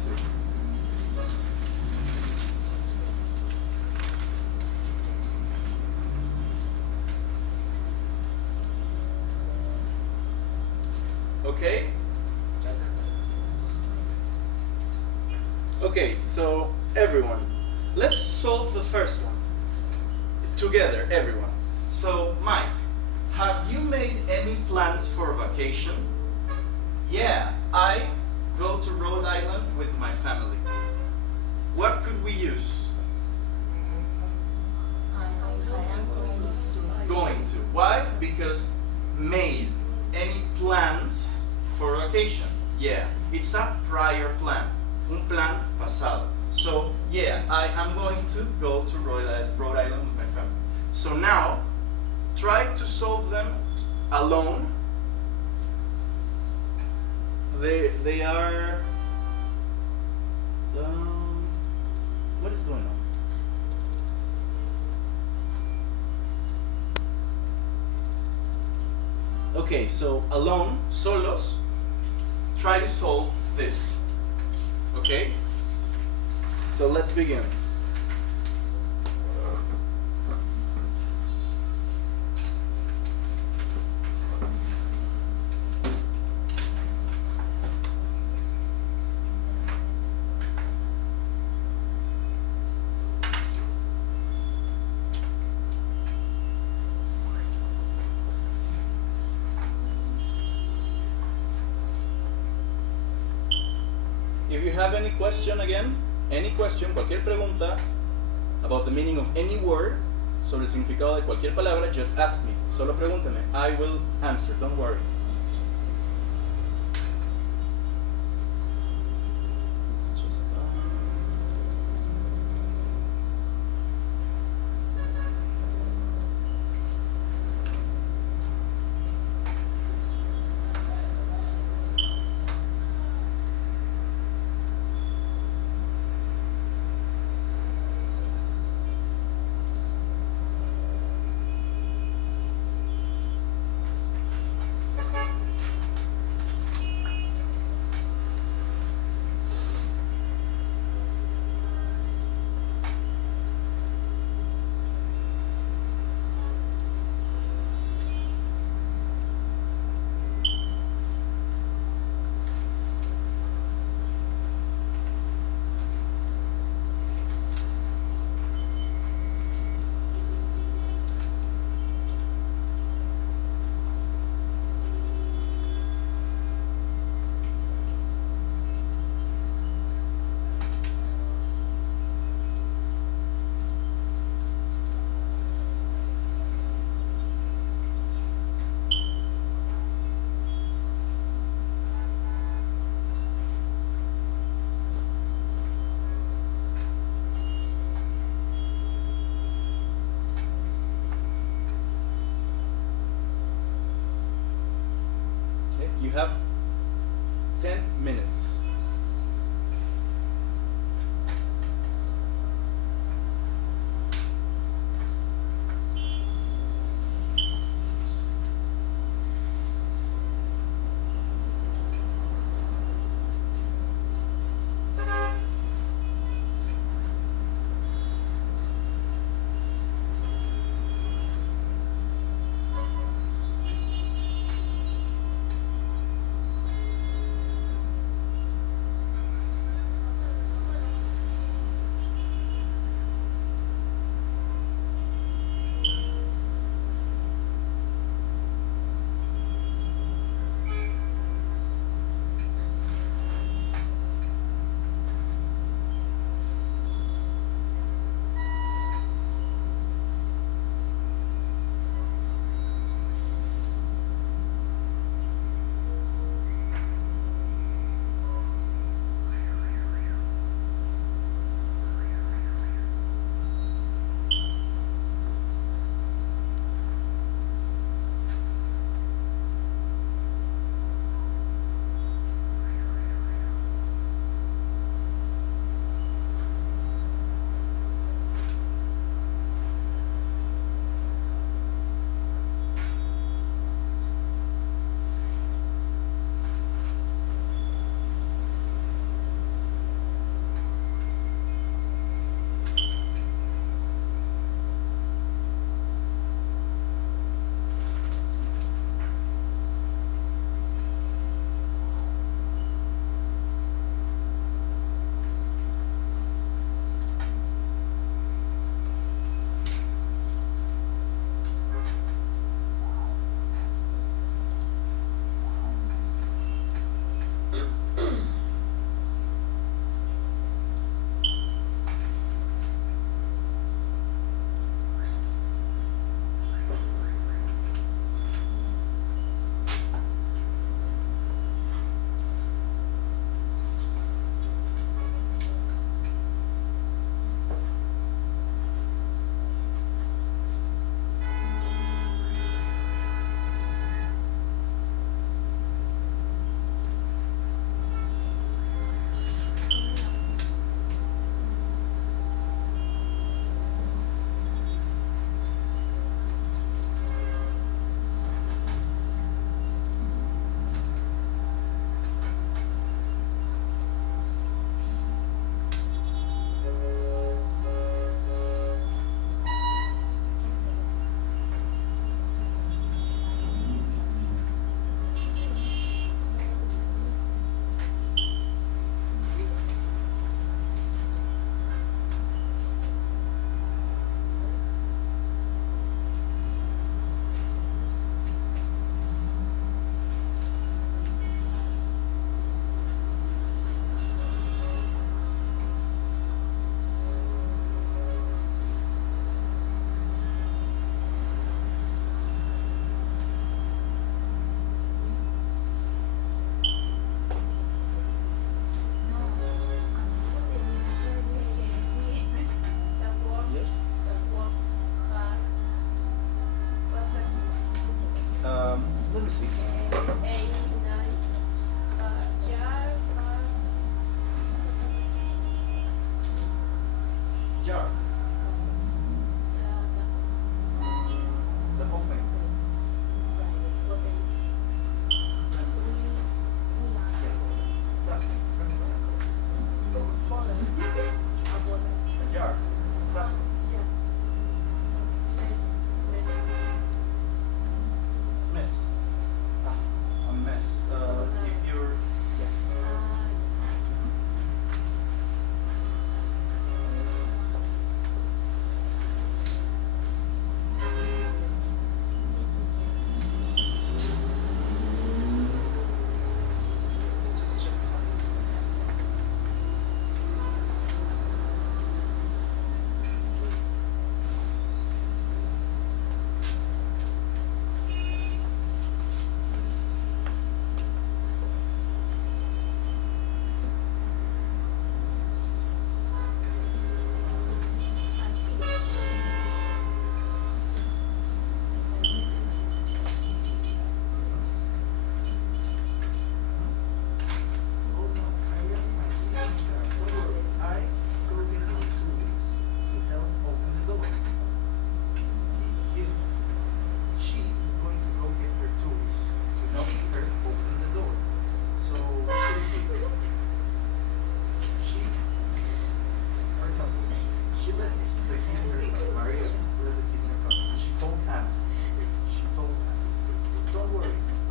Okay? Okay, so everyone, let's solve the first one. Together, everyone. So, Mike, have you made any plans for vacation? Yeah, I go to Rhode Island with my family. What could we use? I am Going to. Why? Because made. Any plans for vacation? Yeah, it's a prior plan. Un plan pasado. So, yeah, I am going to go to Rhode Island with my family. So now, try to solve them alone. They are... what is going on? Okay, so alone, solos, try to solve this. Okay? So let's begin. If you have any question again, any question, cualquier pregunta about the meaning of any word, sobre el significado de cualquier palabra, just ask me. Solo pregúnteme. I will answer, don't worry. It's just, You have 10 minutes. Let me see. Jar. The whole thing. Yes. Plastic. A jar. Plastic. Mess. Ah, a mess.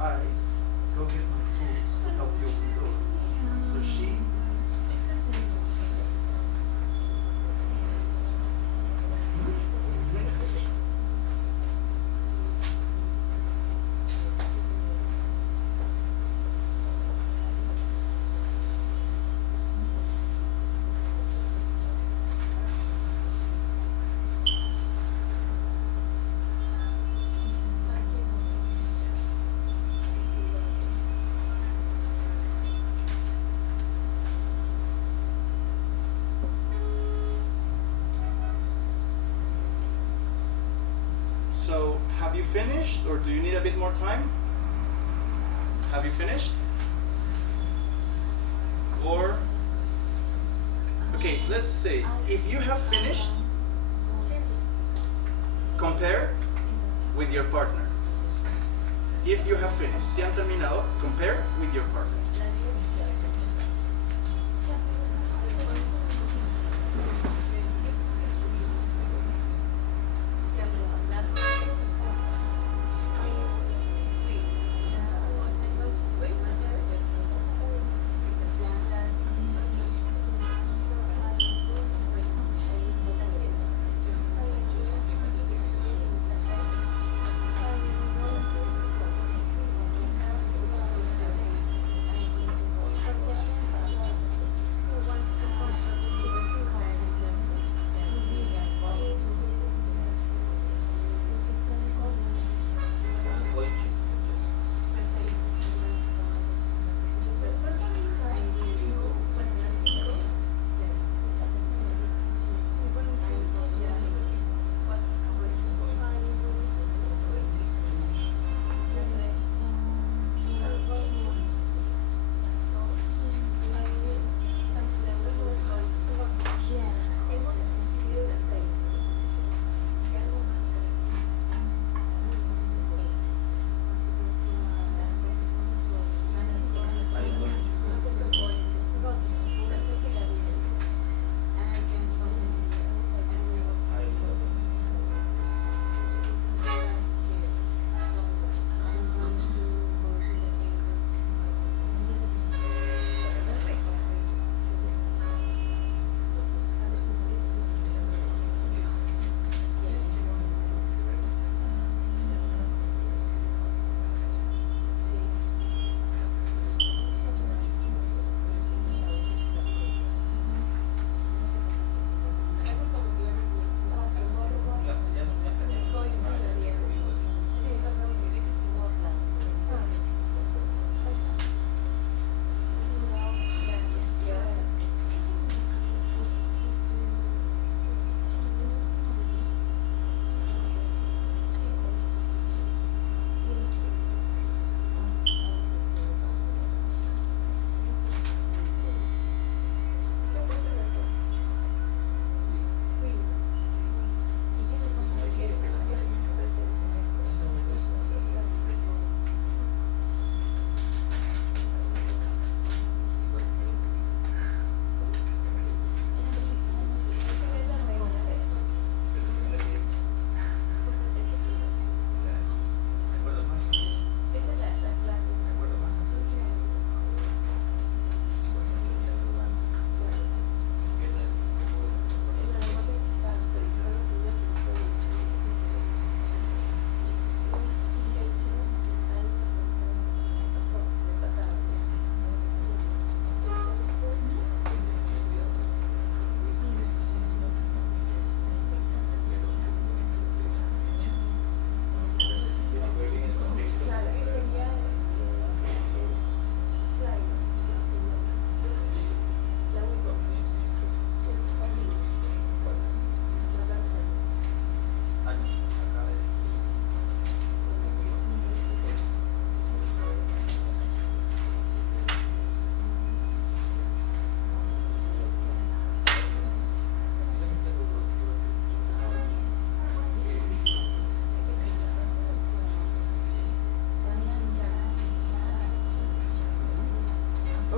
I go get my tools to help you open the door. So she So, have you finished or do you need a bit more time? Have you finished? Or, okay, let's say, if you have finished, compare with your partner. If you have finished, si han terminado, compare with your partner.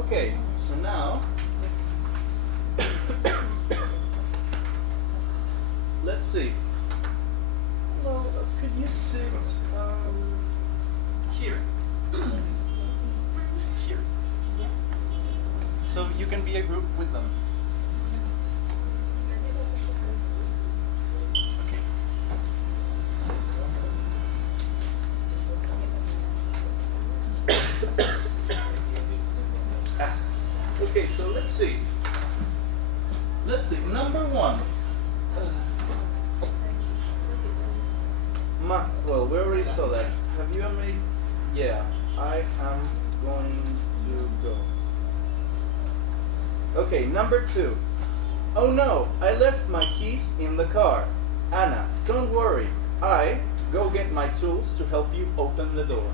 Okay, so now let's see. Well, could you sit here? so you can be a group with them. Okay. Okay, so let's see. Number one. Well, we already saw that. Have you ever? Yeah, I am going to go. Okay, number two. Oh no, I left my keys in the car. Anna, don't worry. I go get my tools to help you open the door.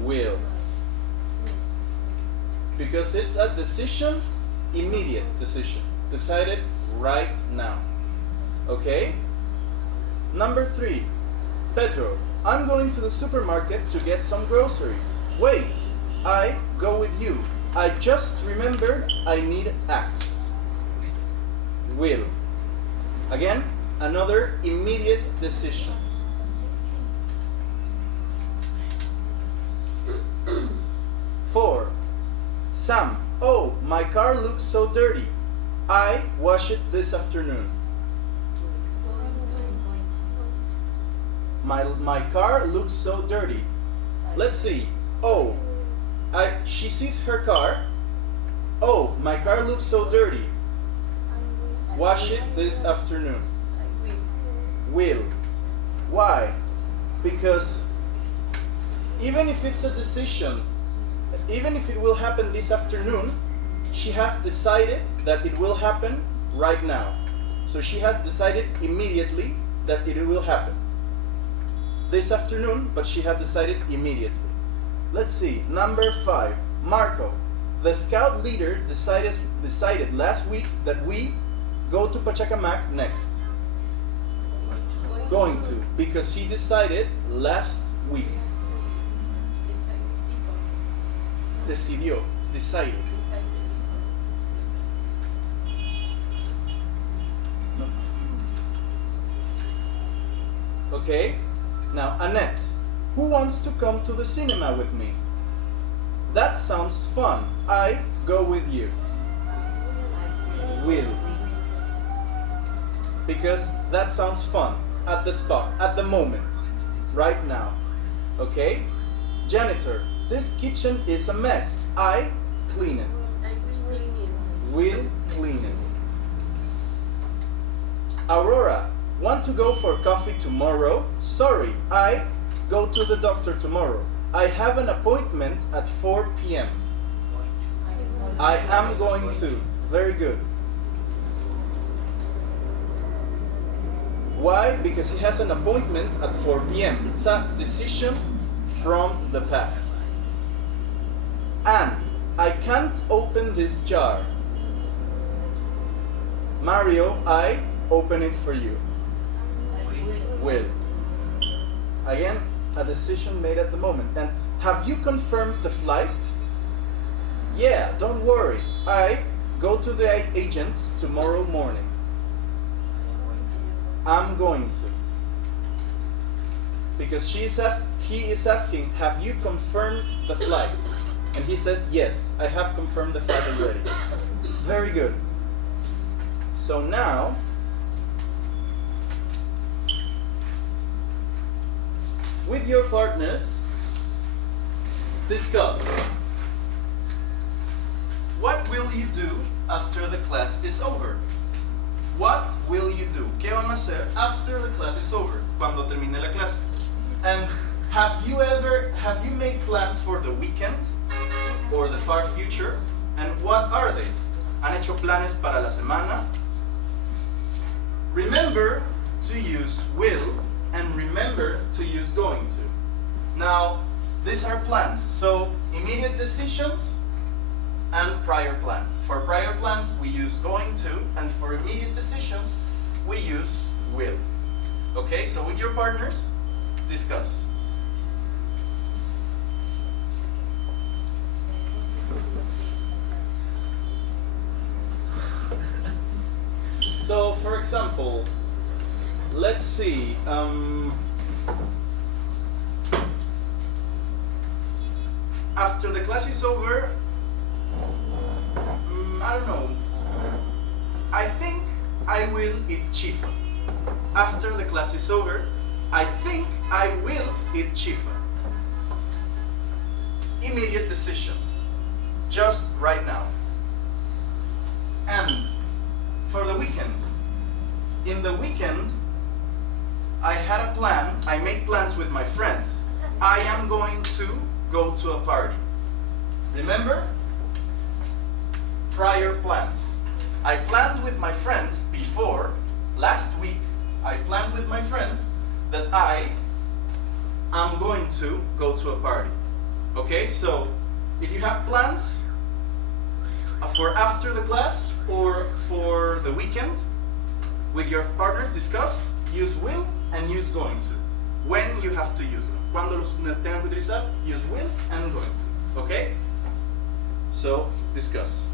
Will. Because it's a decision, immediate decision. Decided right now. Okay? Number three. Pedro, I'm going to the supermarket to get some groceries. Wait, I go with you. I just remembered I need axe. Will. Again, another immediate decision. Four. Sam, oh, my car looks so dirty. I wash it this afternoon. My car looks so dirty. Let's see. Oh, she sees her car. Oh, my car looks so dirty. Wash it this afternoon. Will. Why? Because even if it's a decision, even if it will happen this afternoon, she has decided that it will happen right now. So she has decided immediately that it will happen this afternoon, but she has decided immediately. Let's see, number five. Marco, the scout leader decided last week that we go to Pachacamac next. Going to, because he decided last week. Decidió, decided. No. Okay, now Annette, who wants to come to the cinema with me? That sounds fun. I go with you. Will. Because that sounds fun at the spot, at the moment, right now. Okay? Janitor, this kitchen is a mess. I clean it. Will clean it. Aurora, want to go for coffee tomorrow? Sorry, I go to the doctor tomorrow. I have an appointment at 4 p.m. I am going to. Very good. Why? Because he has an appointment at 4 p.m. It's a decision from the past. Anne, I can't open this jar. Mario, I open it for you. Will. Again, a decision made at the moment. And have you confirmed the flight? Yeah, don't worry. I go to the agents tomorrow morning. I'm going to. Because he is asking, have you confirmed the flight? And he says, yes, I have confirmed the flight already. Very good. So now, with your partners, discuss. What will you do after the class is over? What will you do? ¿Qué van a hacer after the class is over? Cuando termine la clase. And have you made plans for the weekend or the far future? And what are they? ¿Han hecho planes para la semana? Remember to use will and remember to use going to. Now, these are plans. So, immediate decisions and prior plans. For prior plans, we use going to, and for immediate decisions, we use will. Okay, so with your partners, discuss. So, for example, let's see. after the class is over, I don't know. I think I will eat chifa. After the class is over, I think I will eat chifa. Immediate decision. Just right now. And for the weekend. In the weekend, I had a plan. I make plans with my friends. I am going to go to a party. Remember? Prior plans. I planned with my friends before, last week, I planned with my friends that I am going to go to a party. Okay, so if you have plans for after the class or for the weekend with your partner, discuss, use will and use going to. When you have to use them. Cuando los tengan que utilizar, use will and going to. Okay? So, discuss.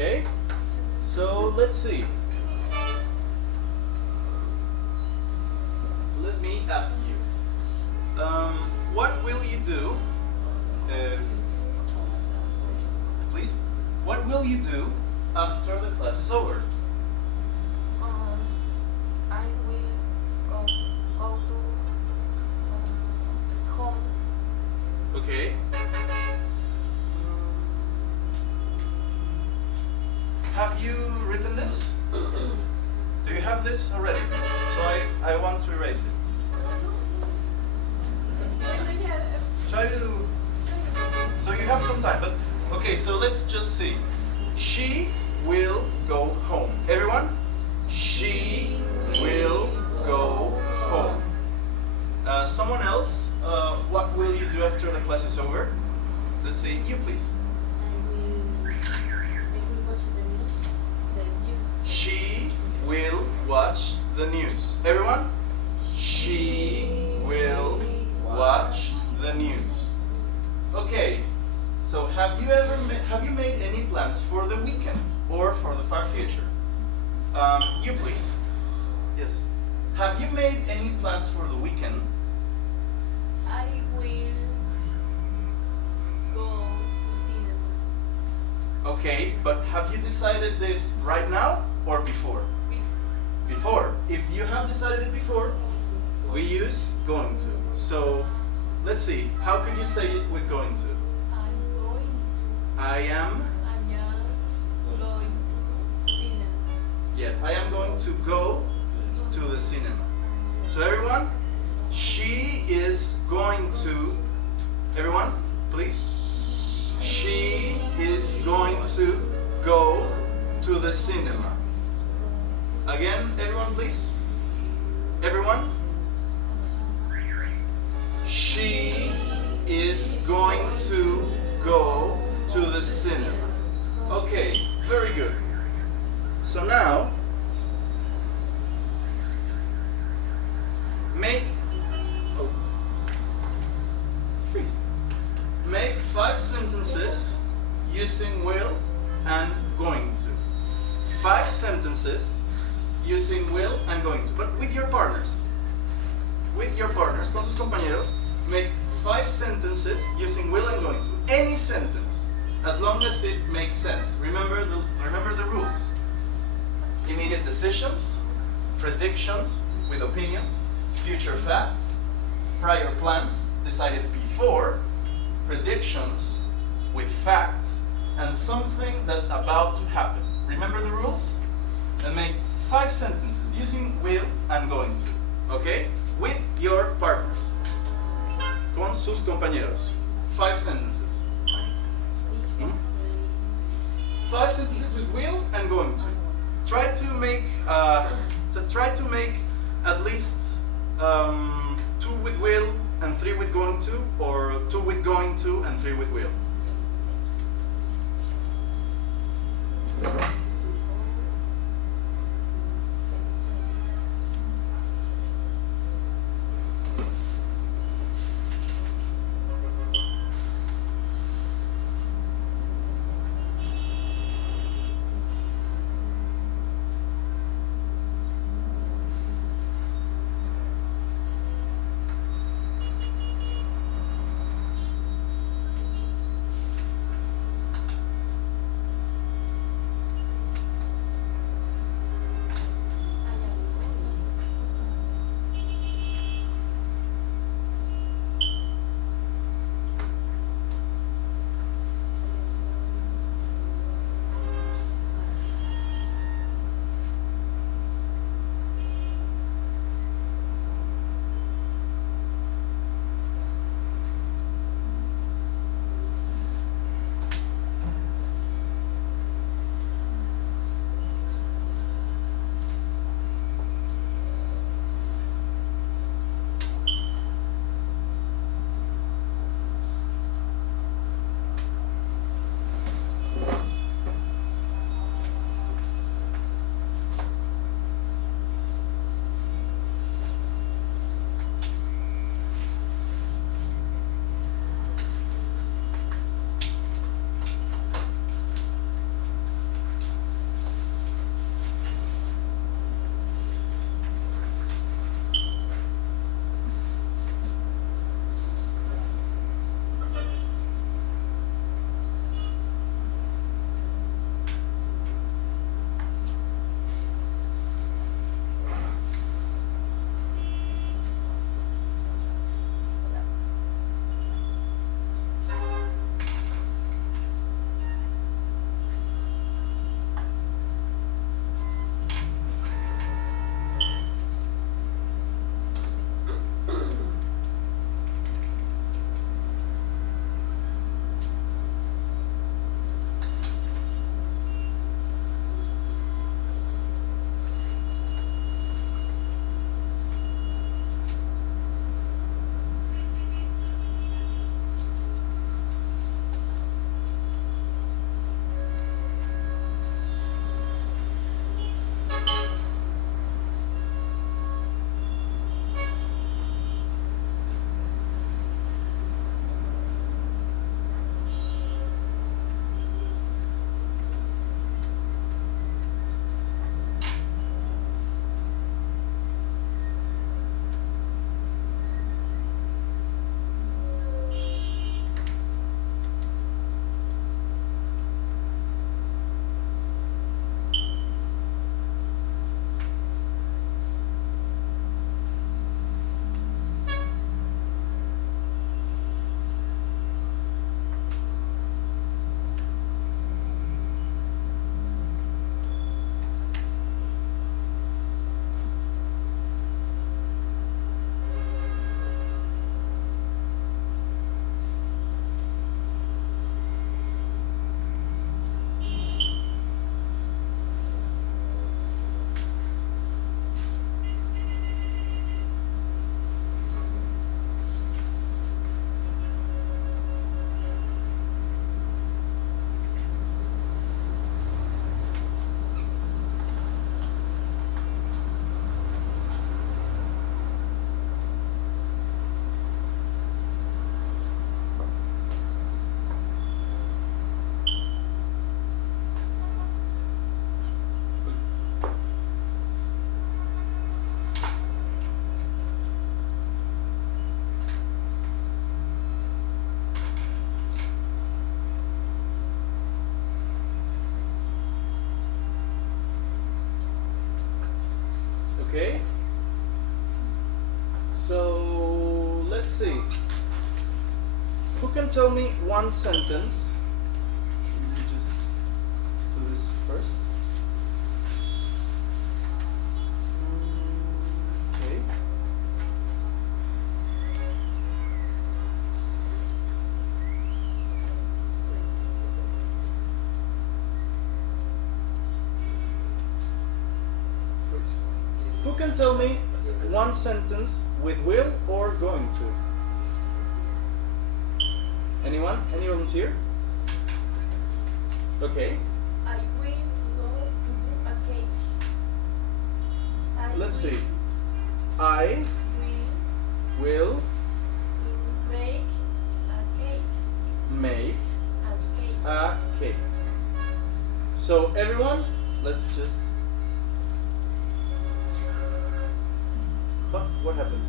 Okay, so let's see. Let me ask you. What will you do? Please. What will you do after the class is over? I will go to home. Okay. Have you written this? Do you have this already? So I want to erase it. Try to. So you have some time, but okay. So let's just see. She will go home. Everyone. She will go home. Someone else. What will you do after the class is over? Let's see. You please. She will watch the news. Everyone? She will watch the news. Okay. So have you made any plans for the weekend or for the far future? You please. Yes. Have you made any plans for the weekend? I will go to cinema. Okay, but have you decided this right now or before? Before. If you have decided it before, we use going to. So let's see. How could you say it with going to? I am. Going to cinema. Yes, I am going to go to the cinema. So everyone, she is going to. Everyone, please. She is going to go to the cinema. Again, everyone, please. Everyone. She is going to go to the cinema. Okay, very good. So now, make 5 sentences using will and going to. 5 sentences using will and going to, but with your partners. With your partners, con sus compañeros, make 5 sentences using will and going to. Any sentence, as long as it makes sense. Remember the rules. Immediate decisions, predictions with opinions, future facts, prior plans decided before, predictions with facts, and something that's about to happen. Remember the rules? And make 5 sentences using will and going to. Okay? With your partners. Con sus compañeros. 5 sentences. 5 sentences with will and going to. Try to make at least 2 with will and 3 with going to, or 2 with going to and 3 with will. Okay? So let's see. Who can tell me one sentence? Let me just do this first. Okay. Who can tell me one sentence with will or going to? Anyone? Any volunteer? Okay. I will go to do a cake. Let's see. I will will to make a cake. make A cake. a cake. So everyone, let's just. Oh, what happened?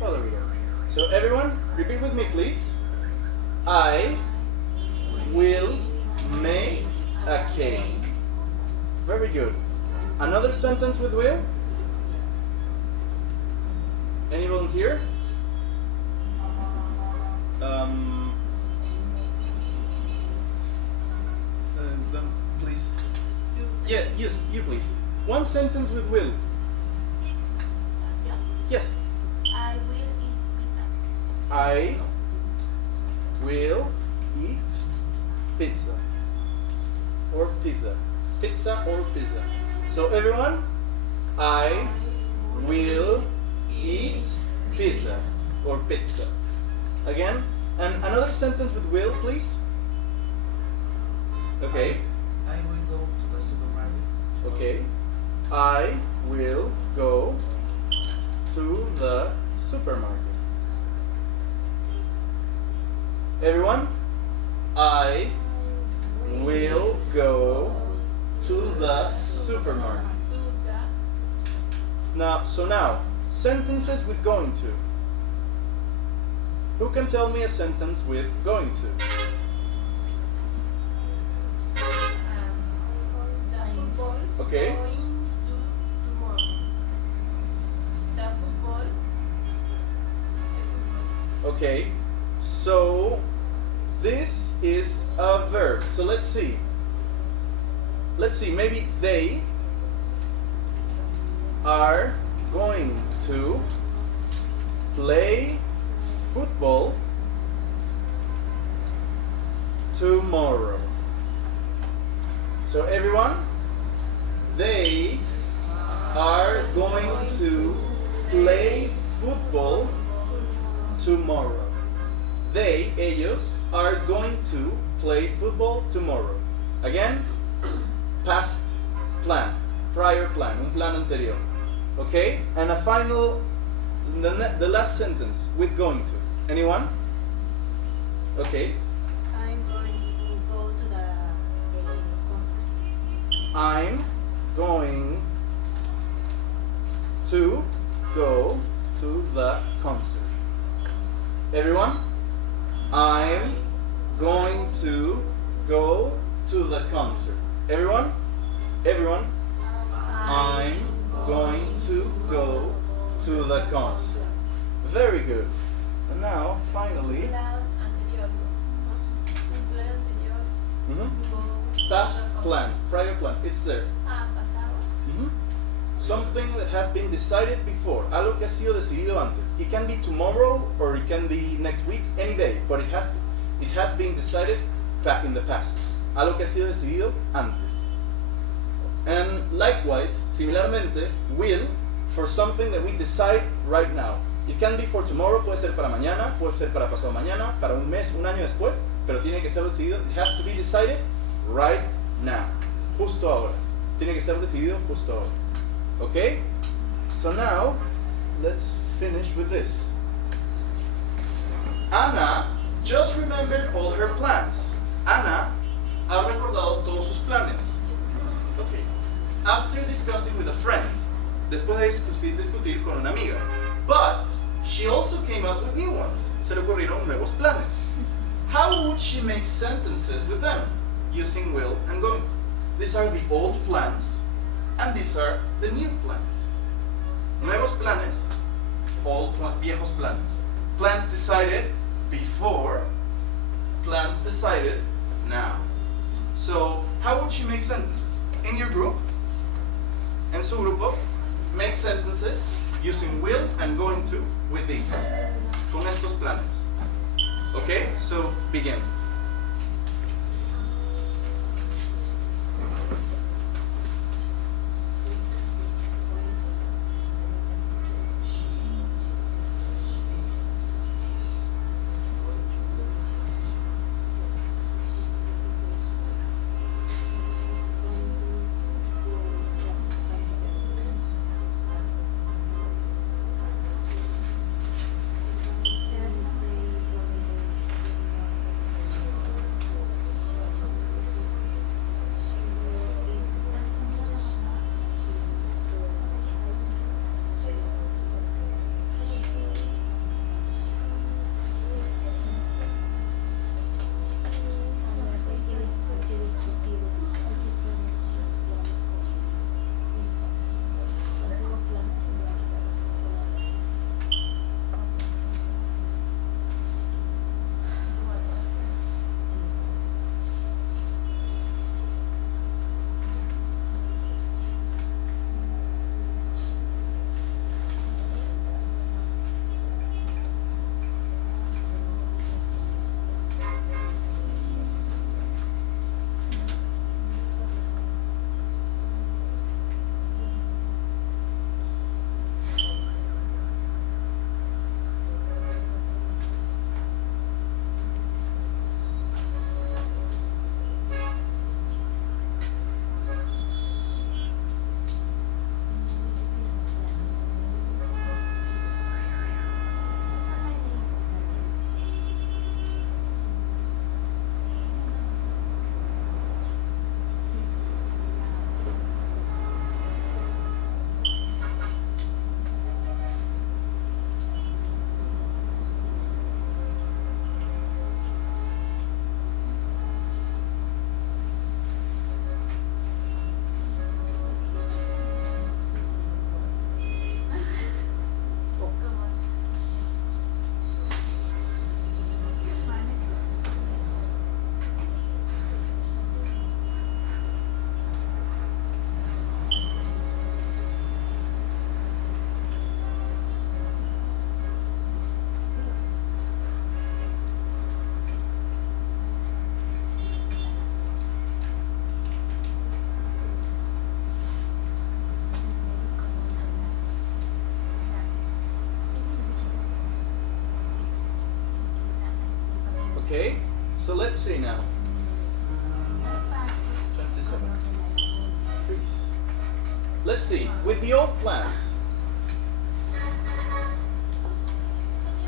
Oh, there we go. So everyone, repeat with me, please. I will make a cake. Very good. Another sentence with will? Any volunteer? Please. Yeah, yes, you please. One sentence with will. Yes. I will eat pizza. I will eat pizza. Or pizza. Pizza or pizza. So everyone, I will eat pizza or pizza. Again, and another sentence with will, please. Okay. I will go to the supermarket. Okay. I will go to the supermarket. Everyone, I will go to the supermarket. Do that. Now, sentences with going to. Who can tell me a sentence with going to? The football. Okay. Going to tomorrow. The football. Okay, so this is a verb. So let's see. Maybe they are going to play football tomorrow. So everyone, they are going to play football tomorrow. They, ellos, are going to play football tomorrow. Again, past plan, prior plan, un plan anterior. Okay? And a final, the last sentence with going to. Anyone? Okay. I'm going to go to the concert. I'm going to go to the concert. Everyone? I'm going to go to the concert. Everyone? Everyone? I'm going to go to the concert. Very good. And now, finally, Plan anterior. Un plan anterior. mhm, Go past to the plan, prior plan. It's there. pasado. Mhm. Something that has been decided before. Algo que ha sido decidido antes. It can be tomorrow or it can be next week, any day. But it has been decided back in the past. Algo que ha sido decidido antes. And likewise, similarmente, will for something that we decide right now. It can be for tomorrow, puede ser para mañana, puede ser para pasado mañana, para un mes, un año después, pero tiene que ser decidido. It has to be decided right now. Justo ahora. Tiene que ser decidido justo ahora. Okay? So now, let's finish with this. Ana just remembered all her plans. Ana ha recordado todos sus planes. Okay. After discussing with a friend, después de discutir con una amiga. But she also came up with new ones. Se le ocurrieron nuevos planes. How would she make sentences with them? Using will and going to. These are the old plans, and these are the new plans. Nuevos planes, viejos planes. Plans decided before, plans decided now. So, how would you make sentences? In your group, en su grupo, make sentences using will and going to with these. Con estos planes. Okay, so begin. Okay, so let's see now. 27. Please. Let's see, with the old plans,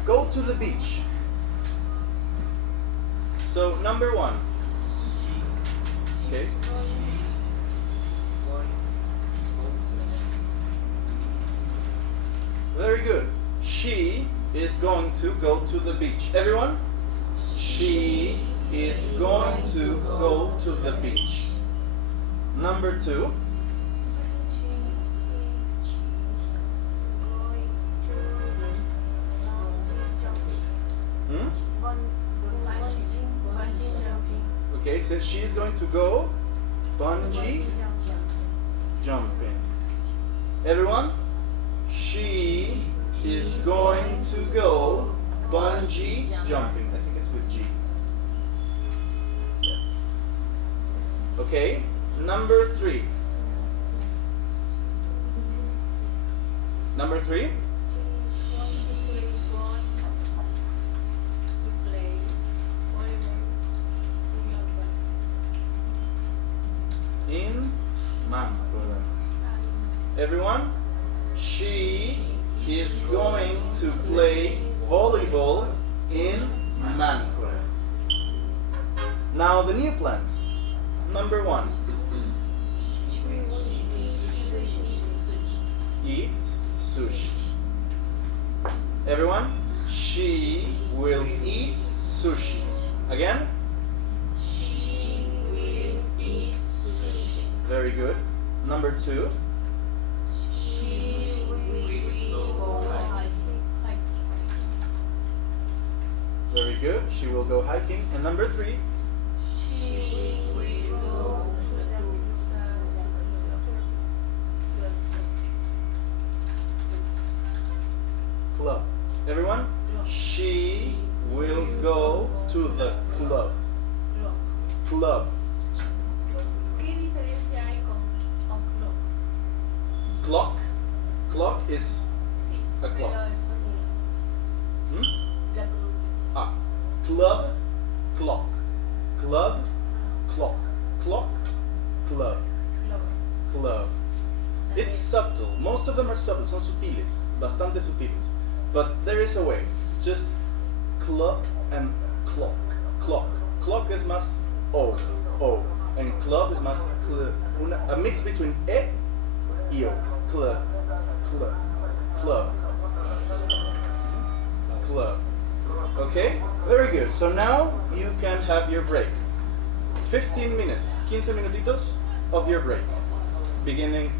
go to the beach. So, number 1. Okay. Very good. She is going to go to the beach. Everyone? She is going to go to the beach. Number 2. Okay, so she is going to go bungee jumping. Everyone? She is going to go bungee jumping. I think it's with G. Yeah. Okay, number 3. Number 3. In Mancora. Everyone? She is going to play volleyball in Mancora. Now the new plans. Number 1. Eat sushi. Everyone? She will eat sushi. Again? She will eat sushi. Very good. Number 2. She will good. She will go hiking. And number 3. She will go to the Club. Everyone? She will go to the club. Club. ¿Qué diferencia hay con clock? Clock. Clock is Sí, a pero clock. el sonido, Hmm? la pronunciación. Club. Clock. Club. Clock. Clock. Club. Clock. Club. It's subtle. Most of them are subtle. Son sutiles. Bastante sutiles. But there is a way. It's just club and clock. Clock. Clock is más O. O. And club is más cl. A mix between E y O. Club. Club. Club. Club. Okay? Very good. So now you can have your break. 15 minutes. 15 minutitos of your break. Beginning.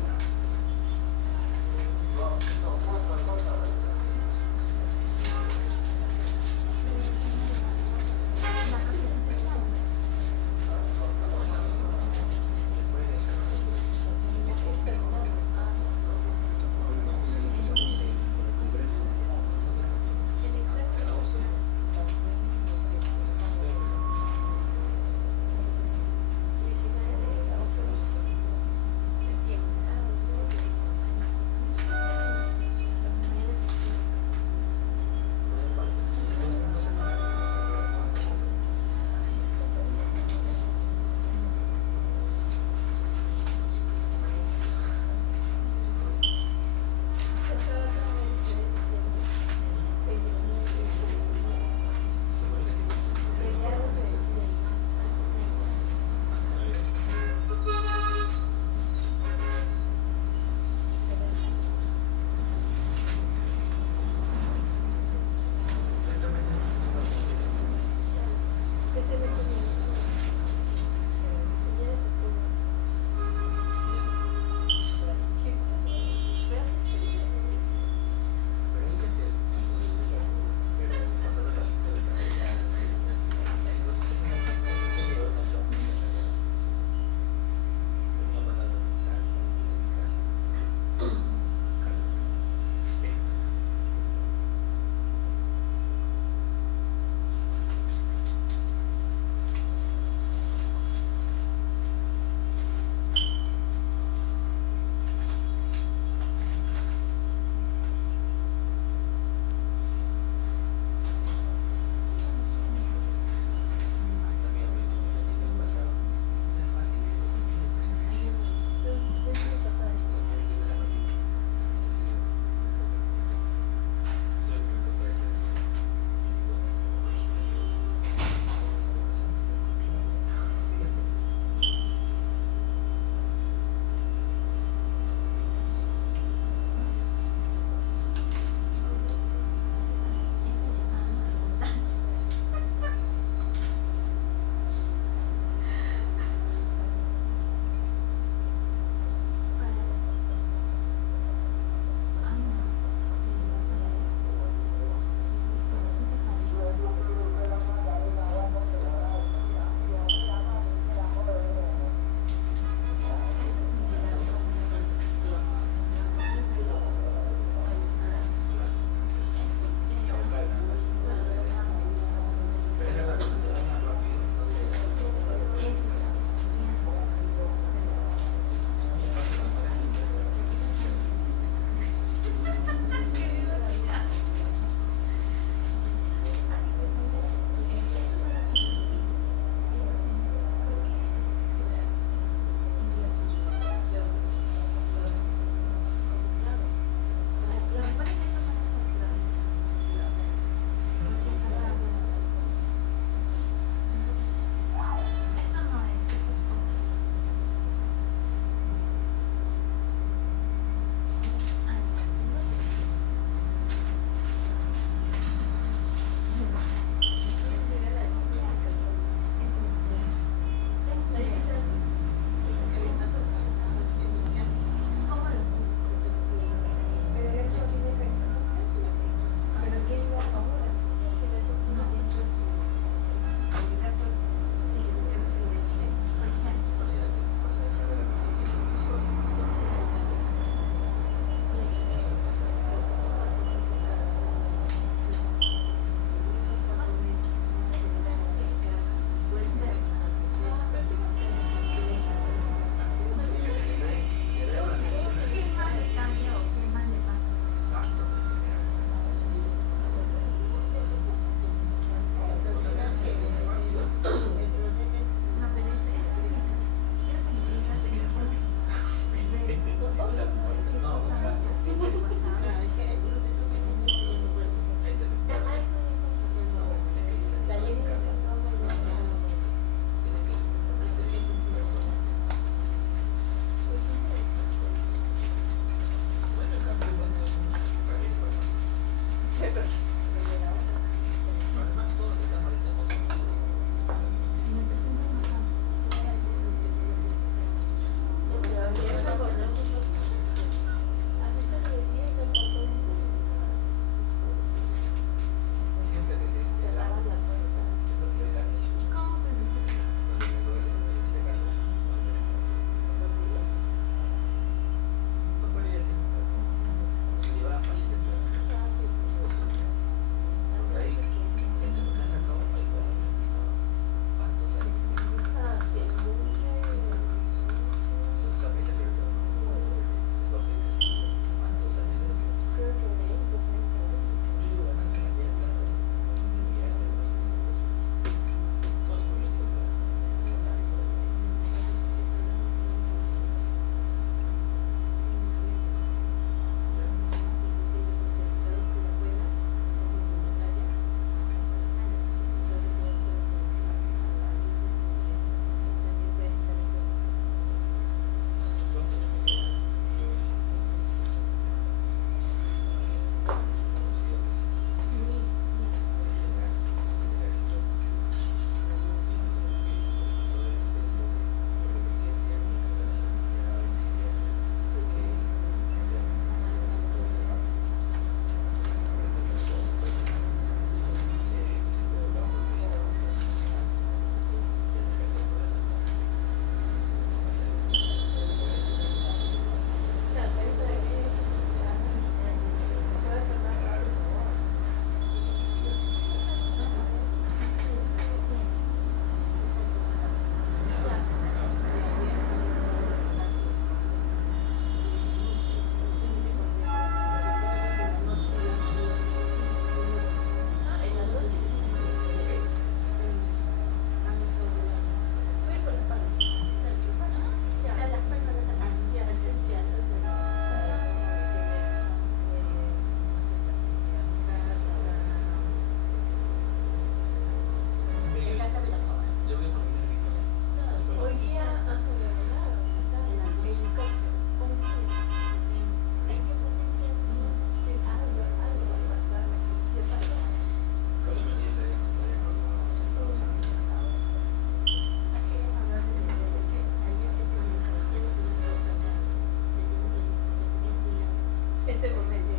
este momento.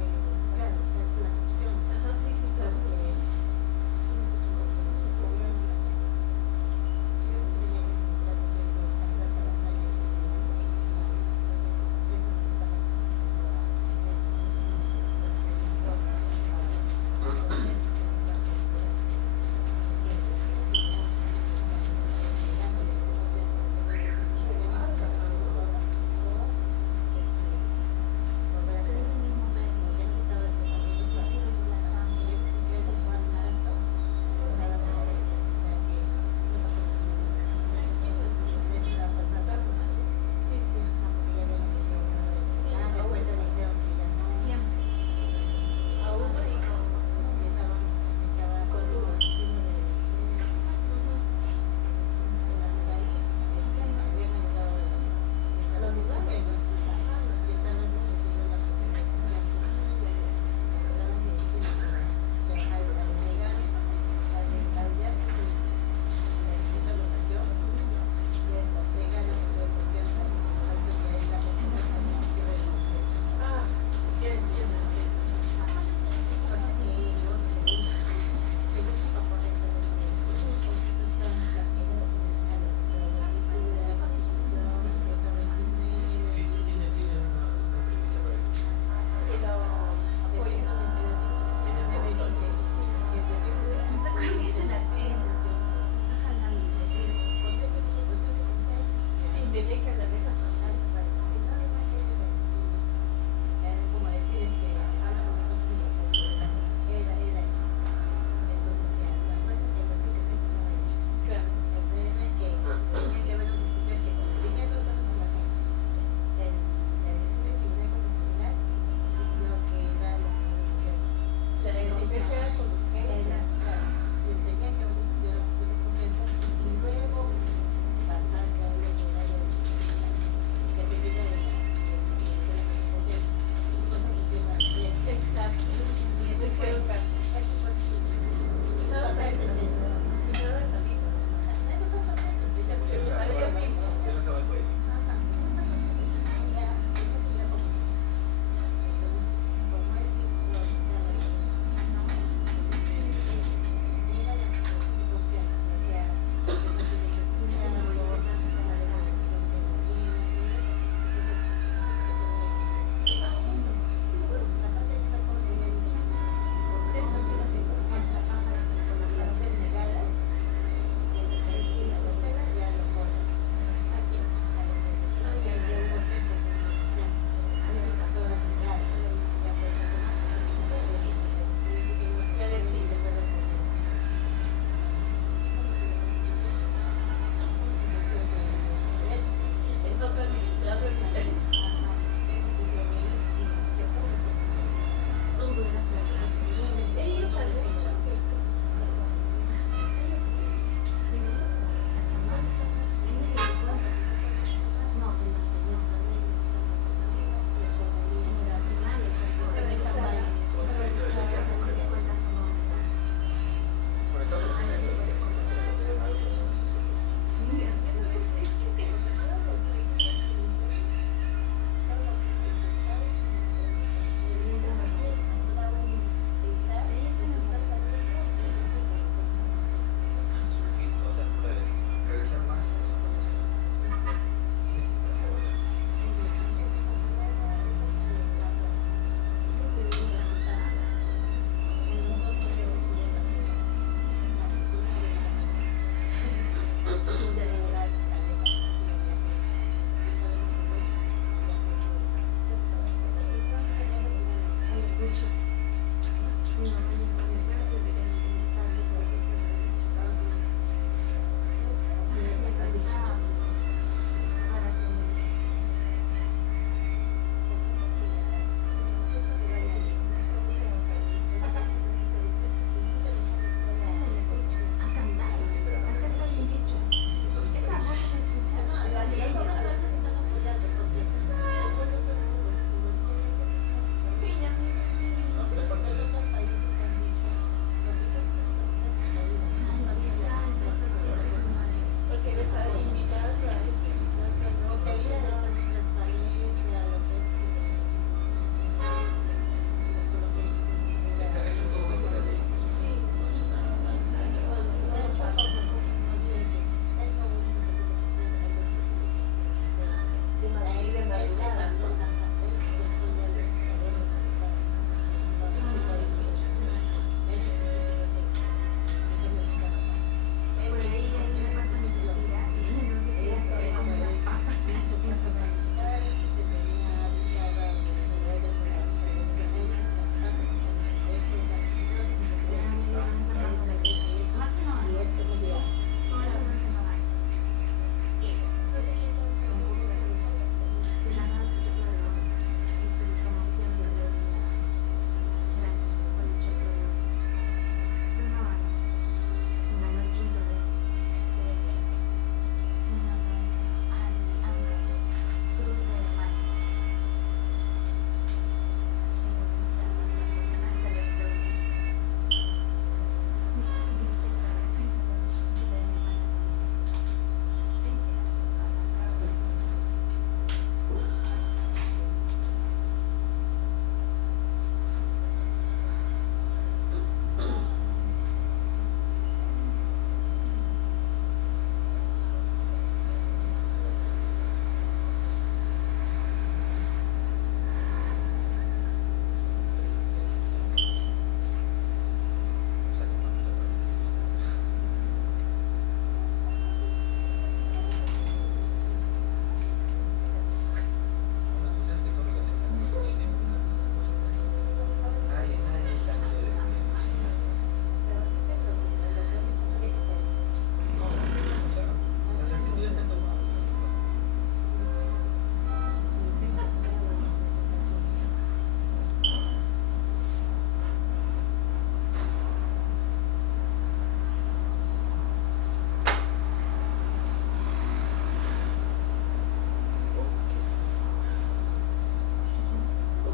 Claro, o sea, con las opciones. Ajá, sí, sí, claro. Volver a hacer el mismo método.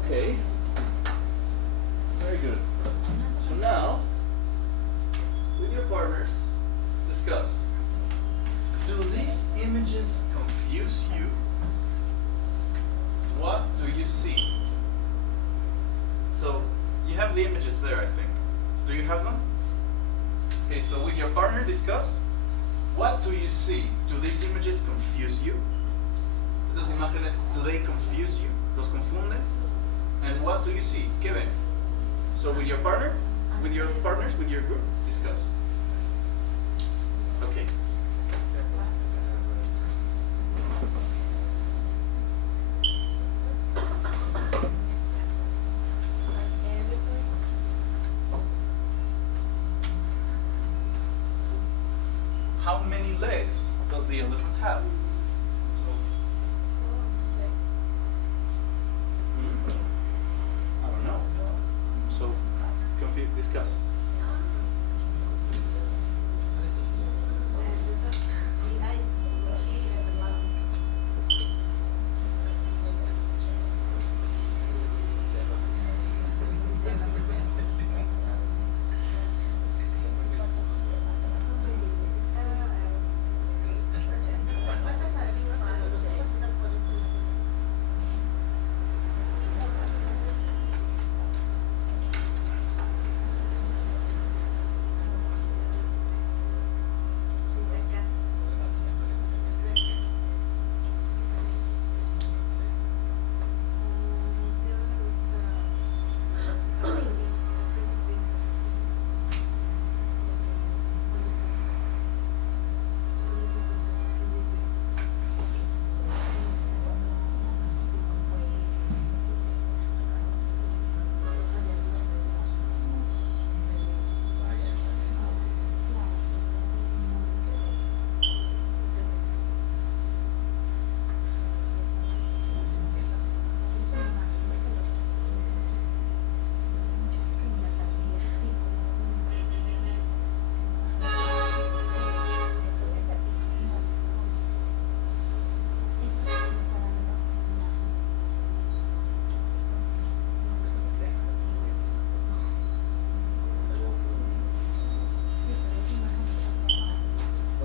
Okay. Very good. So now, with your partners, discuss. Do these images confuse you? What do you see? So, you have the images there, I think. Do you have them? Okay, so with your partner, discuss. What do you see? Do these images confuse you? Estas imágenes, do they confuse you? ¿Los confunden? And what do you see? ¿Qué ven? So with your partner, with your partners, with your group, discuss. Okay. How many legs does the elephant have? I don't know. So, discuss.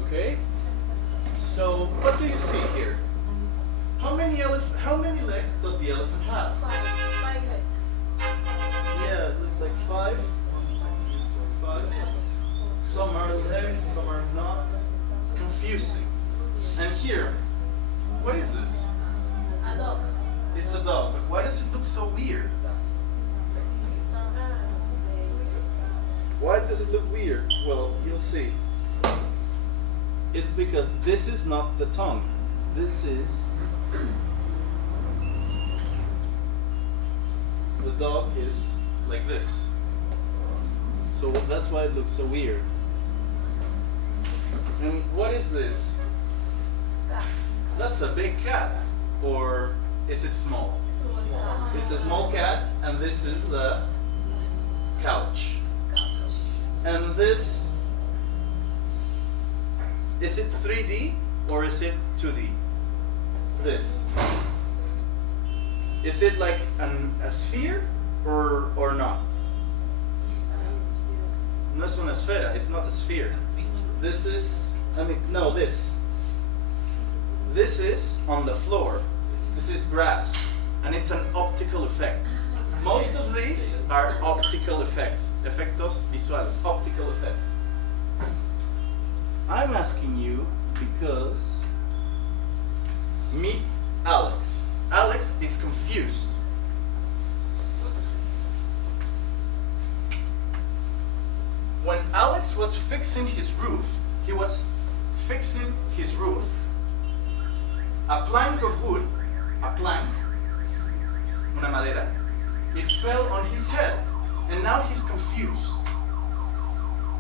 Okay. So what do you see here? How many legs does the elephant have? Five legs. Yeah, it looks like five. Five. Some are legs, some are not. It's confusing. And here, what is this? A dog. It's a dog, but why does it look so weird? Why does it look weird? Well, you'll see. It's because this is not the tongue. This is... The dog is like this. So that's why it looks so weird. And what is this? That's a big cat. Or is it small? It's a small cat, and this is the couch. And this, is it 3D or is it 2D? This. Is it like a sphere or not? No es una esfera, it's not a sphere. This is, no, this. This is on the floor. This is grass, and it's an optical effect. Most of these are optical effects, efectos visuales, optical effect. I'm asking you because meet Alex. Alex is confused. Let's see. When Alex was fixing his roof, he was fixing his roof. A plank of wood, a plank, una madera, it fell on his head, and now he's confused.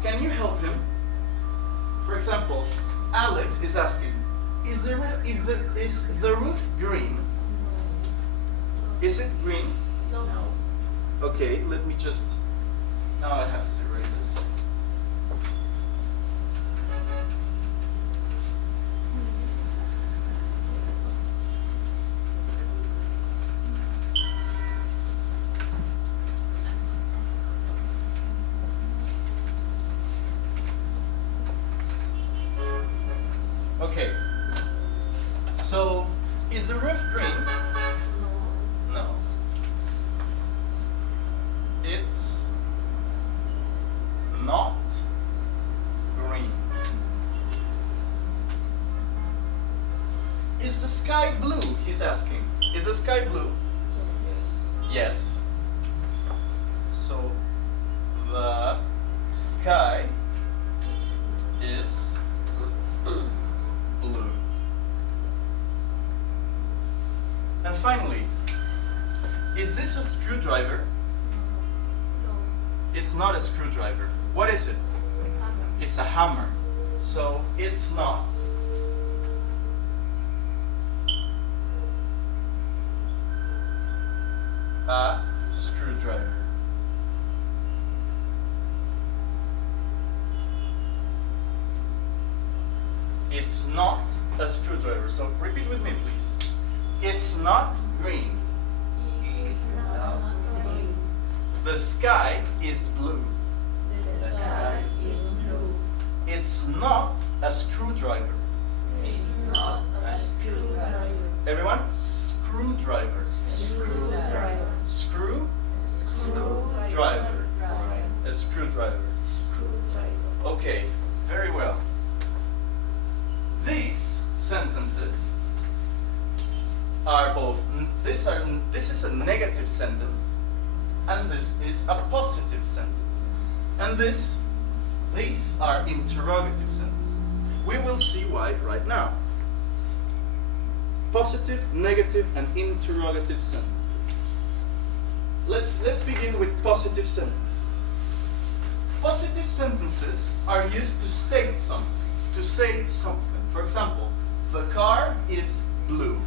Can you help him? For example, Alex is asking, is the roof green? Is it green? No. Okay, let me just, now I have to erase this. Okay. So, is the roof green? No. It's not green. Is the sky blue? He's asking. Is the sky blue? Yes. So the sky is blue. And finally, is this a screwdriver? It's not a screwdriver. What is it? It's a hammer. So it's not a screwdriver. It's not a screwdriver. So repeat with me, please. It's not green. It's not green. The sky is blue. The sky is blue. It's not a screwdriver. It's not a screwdriver. Everyone? Screwdriver. Screwdriver. Screw Screwdriver. driver. A screwdriver. Screwdriver. Okay, very well. These sentences are both, this is a negative sentence and this is a positive sentence. And these are interrogative sentences. We will see why right now. Positive, negative, and interrogative sentences. Let's begin with positive sentences. Positive sentences are used to state something, to say something. For example, the car is blue.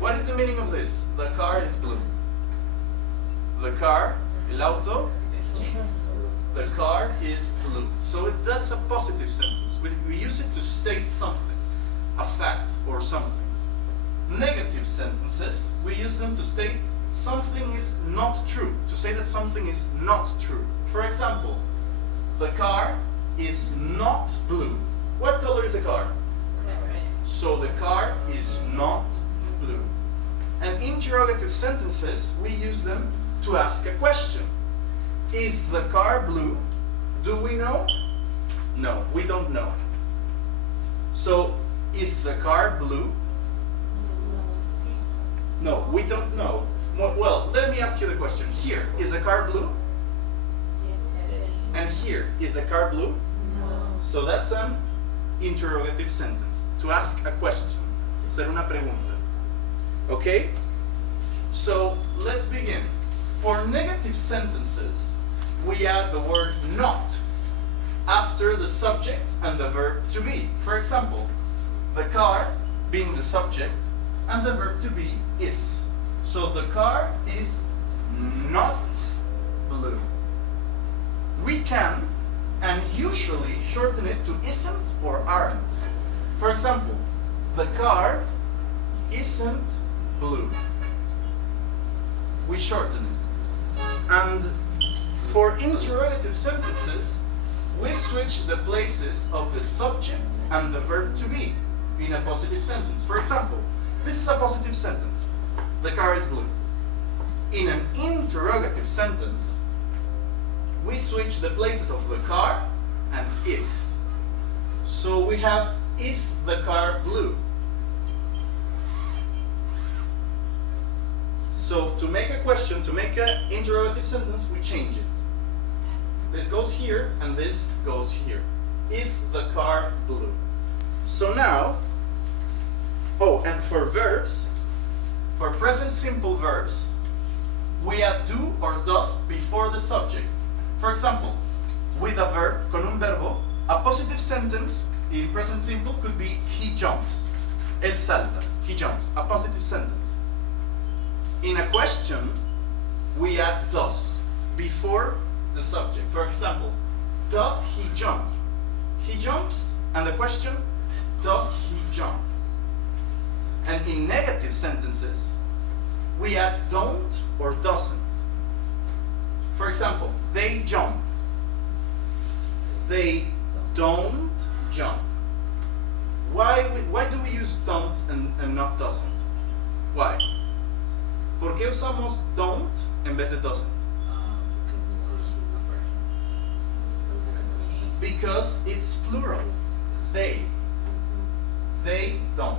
What is the meaning of this? The car is blue. The car, el auto, the car is blue. So that's a positive sentence. We use it to state something, a fact or something. Negative sentences, we use them to state something is not true, to say that something is not true. For example, the car is not blue. What color is the car? So the car is not blue. And interrogative sentences, we use them to ask a question. Is the car blue? Do we know? No, we don't know. So, is the car blue? No, we don't know. Well, let me ask you the question. Here, is the car blue? And here, is the car blue? So that's an interrogative sentence. To ask a question. Hacer una pregunta. Okay? So, let's begin. For negative sentences, we add the word not after the subject and the verb to be. For example, the car being the subject and the verb to be is. So the car is not blue. We can and usually shorten it to isn't or aren't. For example, the car isn't blue. We shorten it. And for interrogative sentences, we switch the places of the subject and the verb to be in a positive sentence. For example, this is a positive sentence. The car is blue. In an interrogative sentence, we switch the places of the car and is. So we have, is the car blue? So to make a question, to make an interrogative sentence, we change it. This goes here and this goes here. Is the car blue? So now, oh, and for verbs, for present simple verbs, we add do or does before the subject. For example, with a verb, con un verbo, a positive sentence in present simple could be he jumps. Él salta. He jumps. A positive sentence. In a question, we add does before the subject. For example, does he jump? He jumps, and the question, does he jump? And in negative sentences, we add don't or doesn't. For example, they jump. They don't jump. Why do we use don't and not doesn't? Why? ¿Por qué usamos don't en vez de doesn't? Because it's plural. They. They don't.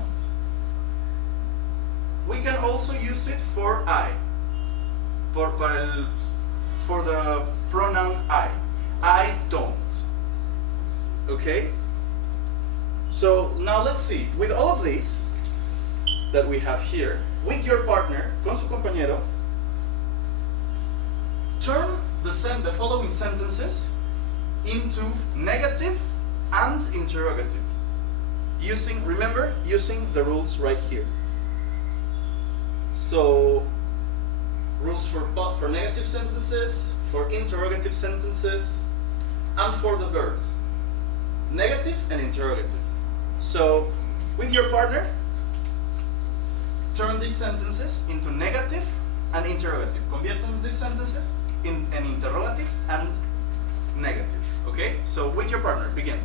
We can also use it for I. For the pronoun I. I don't. Okay? So now let's see. With all of these that we have here, with your partner, con su compañero, turn the following sentences into negative and interrogative. Remember, using the rules right here. So, rules for negative sentences, for interrogative sentences, and for the verbs. Negative and interrogative. So, with your partner, turn these sentences into negative and interrogative. Convierten these sentences in an interrogative and negative. Okay? So, with your partner, begin.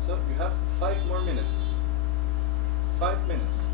So you have 5 more minutes. 5 minutes.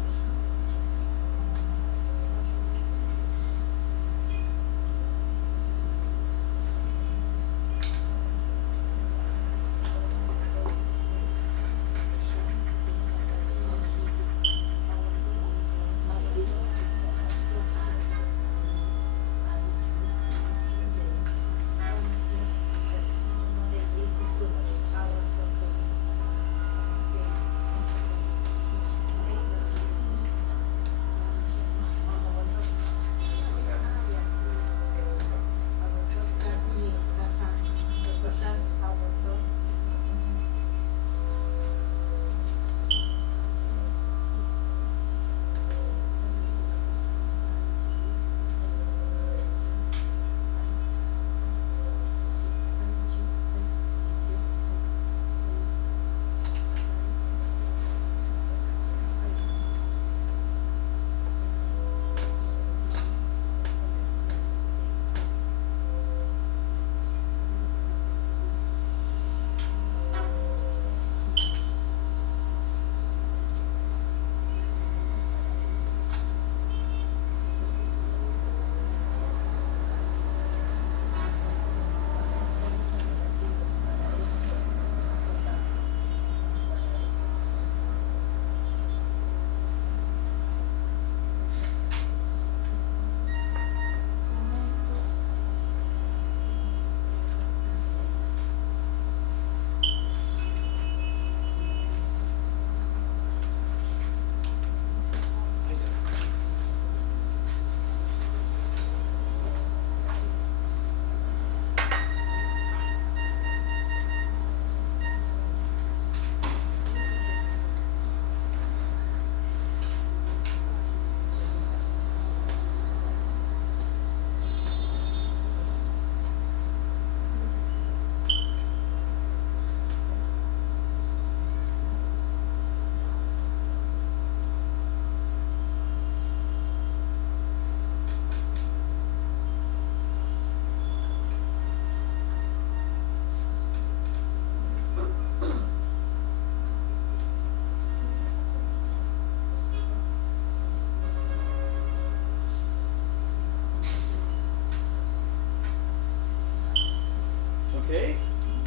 Okay,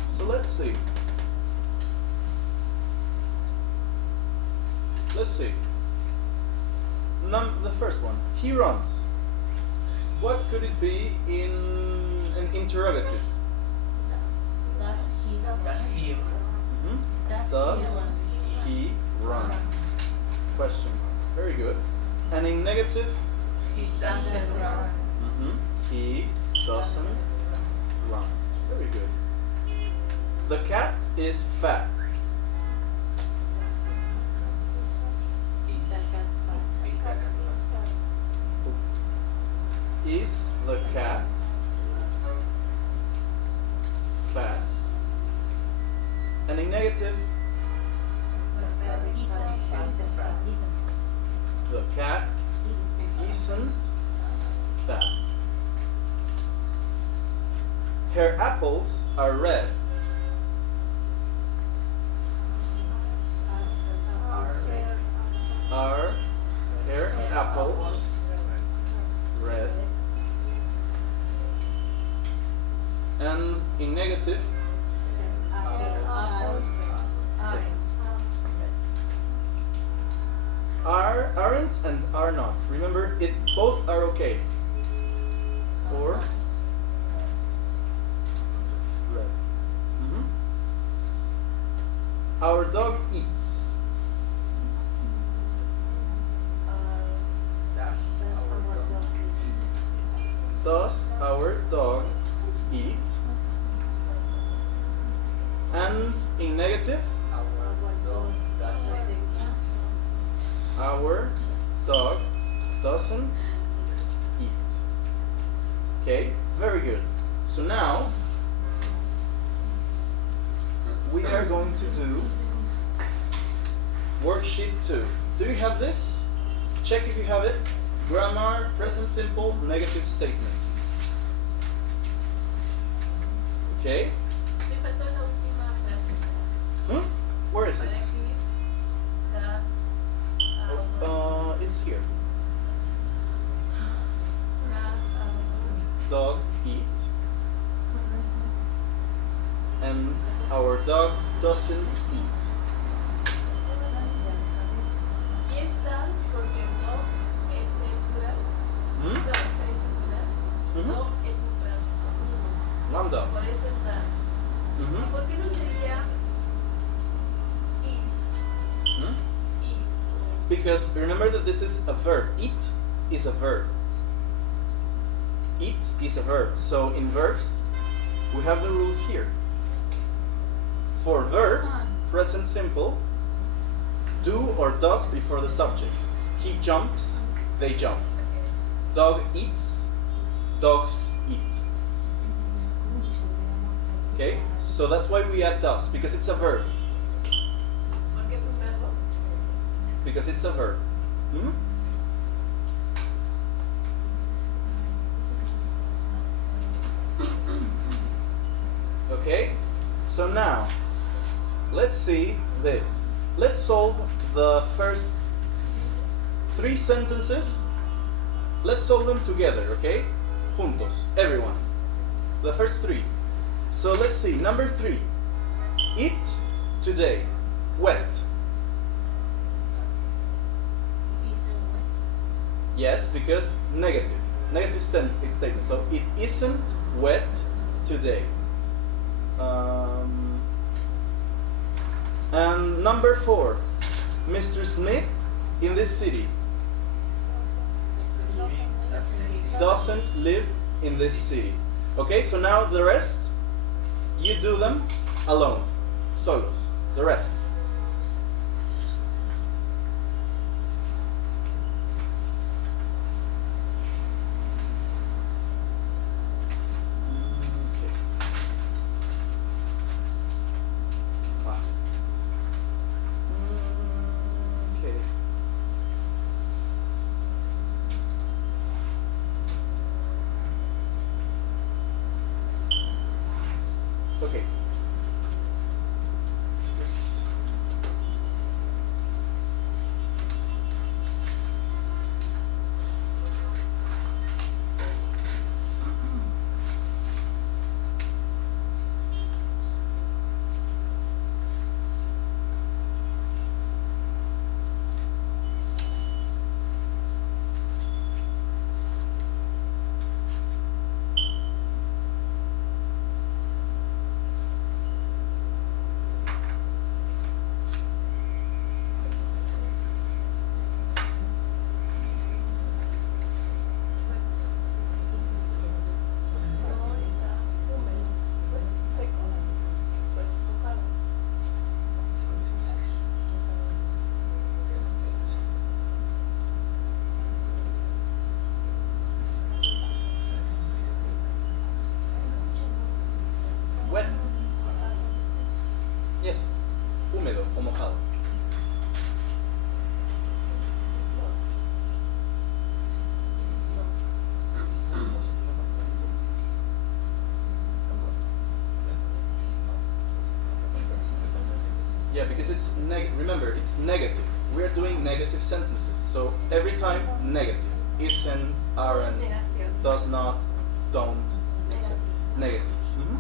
so let's see. Let's see. The first one. He runs. What could it be in an interrogative? Does he Mhm. Does he run? Question mark. Very good. And in negative? He doesn't run. He doesn't run. Very good. The cat is fat. Is the cat fat? And in negative? The cat isn't fat. Her apples are red. Are her apples red? And in negative? Aren't and are not. Remember, both are okay. Or red. Our dog eats. Does our dog eat? And in negative? Our dog doesn't eat. Okay, very good. So now we are going to do worksheet 2. Do you have this? Check if you have it. Grammar, present simple, negative statements. Okay? Me faltó la última frase. Where is Para it? escribir. It's here. Does Dog eat. And our dog doesn't eat. Y es does porque dog es el plural. ¿Mm? Dog está en singular. Dog es un verbo. Lambda. Por eso es does. ¿Por qué no sería is? Is. Because remember that this is a verb. Eat is a verb. Eat is a verb. So in verbs, we have the rules here. For verbs, present simple, do or does before the subject. He jumps, they jump. Dog eats, dogs eat. Okay? So that's why we add does, because it's a verb. Porque es un verbo. Because it's a verb. Okay? So now, let's see this. Let's solve the first 3 sentences. Let's solve them together, okay? Juntos, everyone. The first 3. So let's see. Number 3. Eat today. Wet. Yes, because negative. Negative statement. So it isn't wet today. And number 4. Mr. Smith in this city doesn't live in this city. Okay, so now the rest, you do them alone. Solos. The rest. Okay. Yes. Yeah, because it's remember, it's negative. We're doing negative sentences. So every time negative. Isn't, aren't, Negación. does not, don't, etc. Negative. Mhm.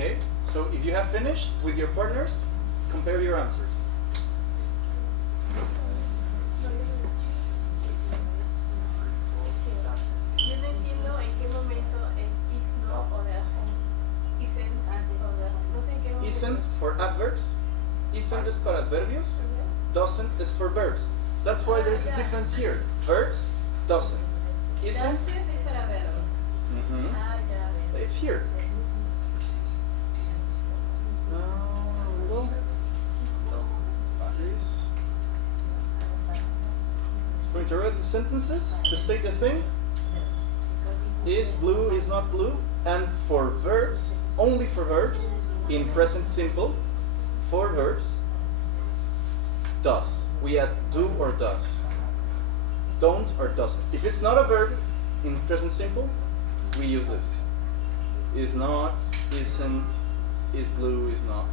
Okay, so if you have finished with your partners, compare your answers. Yo no entiendo en qué momento es is no o doesn't. Isn't o doesn't. No sé en qué momento. Isn't for adverbs, isn't is para adverbios, doesn't is for verbs. That's why there's a difference here. Verbs, doesn't. Isn't, Doesn't es para verbos. mhm, Ah, ya. it's here. Well, please. For interrogative sentences, to state the thing, is blue, is not blue, and for verbs, only for verbs, in present simple, for verbs, does. We add do or does. Don't or doesn't. If it's not a verb in present simple, we use this. Is not, isn't, is blue, is not.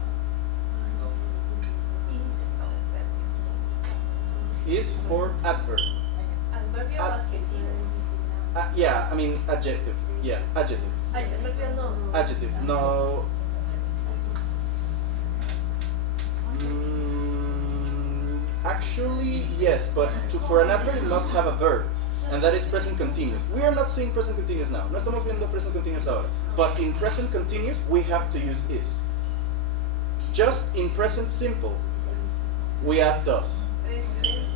Is for adverb. Adverbio o adjetivo. Yeah, I mean adjective. Yeah, adjective. Adverbio no. Adjective. No. Actually, yes, but for an adverb it must have a verb, and that is present continuous. We are not seeing present continuous now. No estamos viendo present continuous ahora. But in present continuous, we have to use is. Just in present simple, we add does. Presente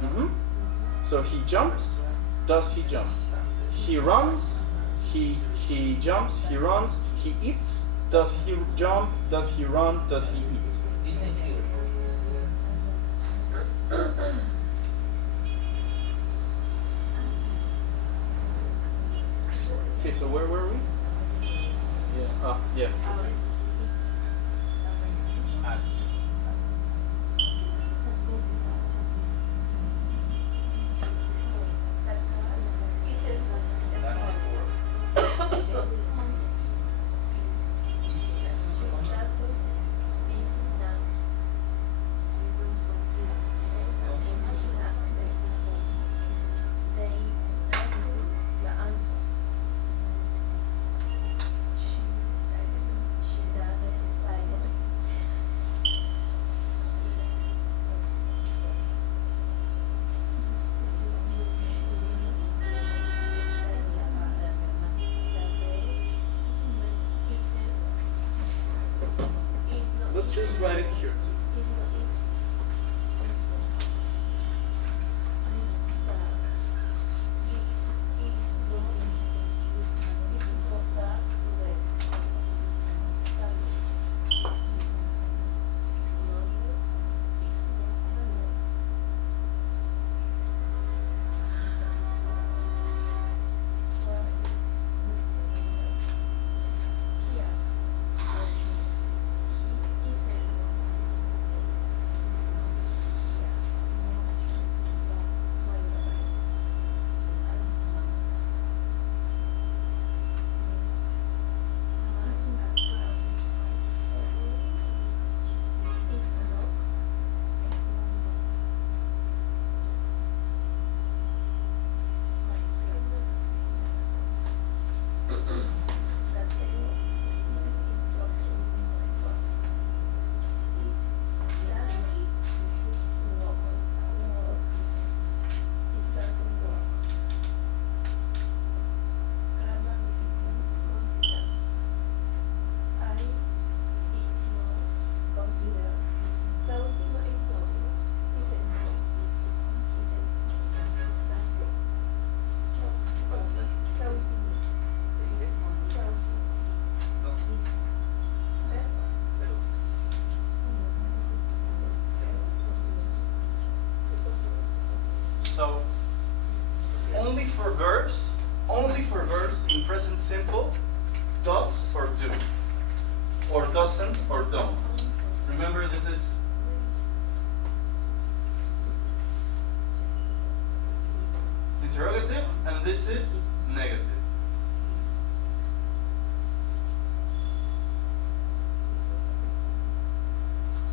simple. So he jumps, does he jump? He runs, he jumps, he runs, he eats, does he jump, does he run, does he eat? Isn't here. Okay, so where were we? Yeah. Yeah. Let's just write it here too. So only for verbs in present simple, does or do, or doesn't or don't. Remember, this is interrogative and this is negative.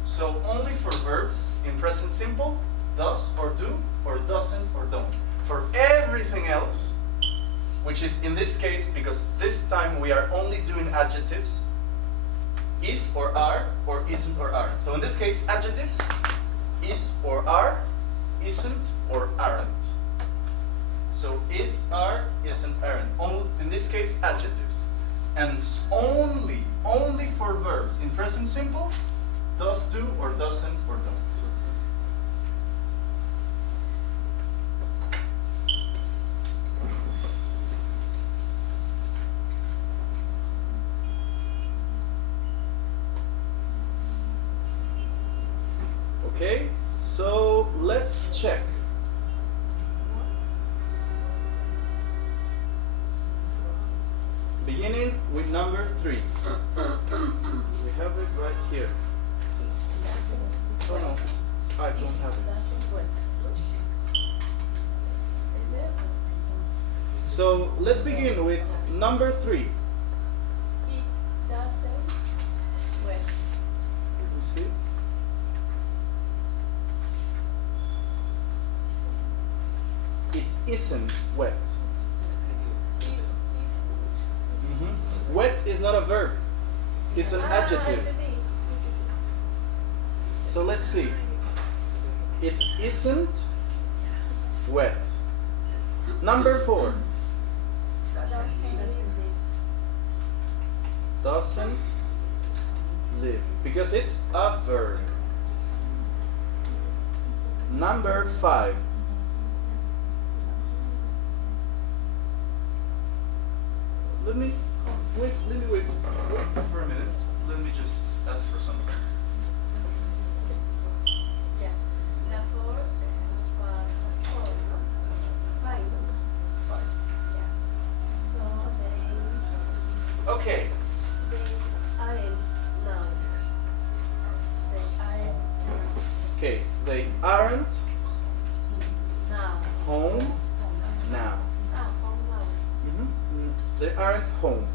So only for verbs in present simple, does or do, or doesn't or don't. For everything else, which is in this case, because this time we are only doing adjectives, is or are, or isn't or aren't. So in this case, adjectives, is or are, isn't or aren't. So is, are, isn't, aren't. In this case, adjectives. And only for verbs in present simple, does, do, or doesn't, or don't. Okay, so let's check. Beginning with number 3. We have it right here. Oh no, I don't have it. So let's begin with number 3. It doesn't wet. Let me see. It isn't wet. It is. Wet is not a verb. It's an adjective. Entendí. So let's see. It isn't wet. Number 4. Doesn't live. Because it's a verb. Number 5. Let me wait for a minute. Let me just ask for something. Yeah. La force para home, no? Five. 5. Yeah. So Okay. they aren't now. They aren't Okay. They aren't now. home now. Home now. They aren't home.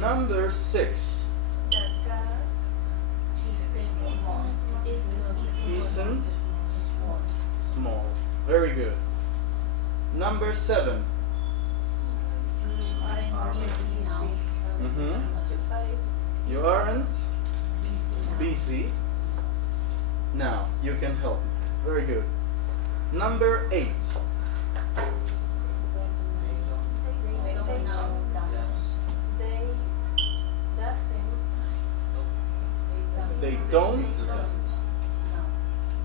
Number 6. The car Isn't small. Very good. Number 7. You aren't busy now. You can help me. Very good. Number 8. They don't.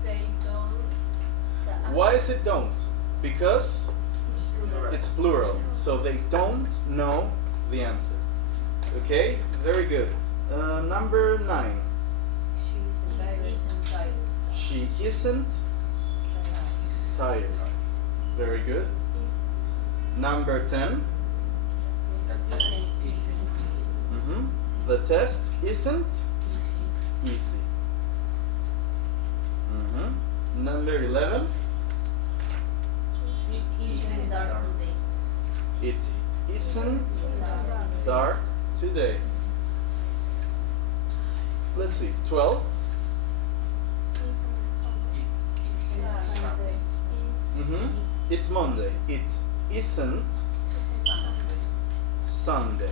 They don't. Why is it don't? Because it's plural. So they don't know the answer. Okay? Very good. Number 9. She isn't tired. Very good. Number 10. The test isn't easy. Number 11. It isn't dark today. Let's see. 12. It's Monday. It isn't Sunday.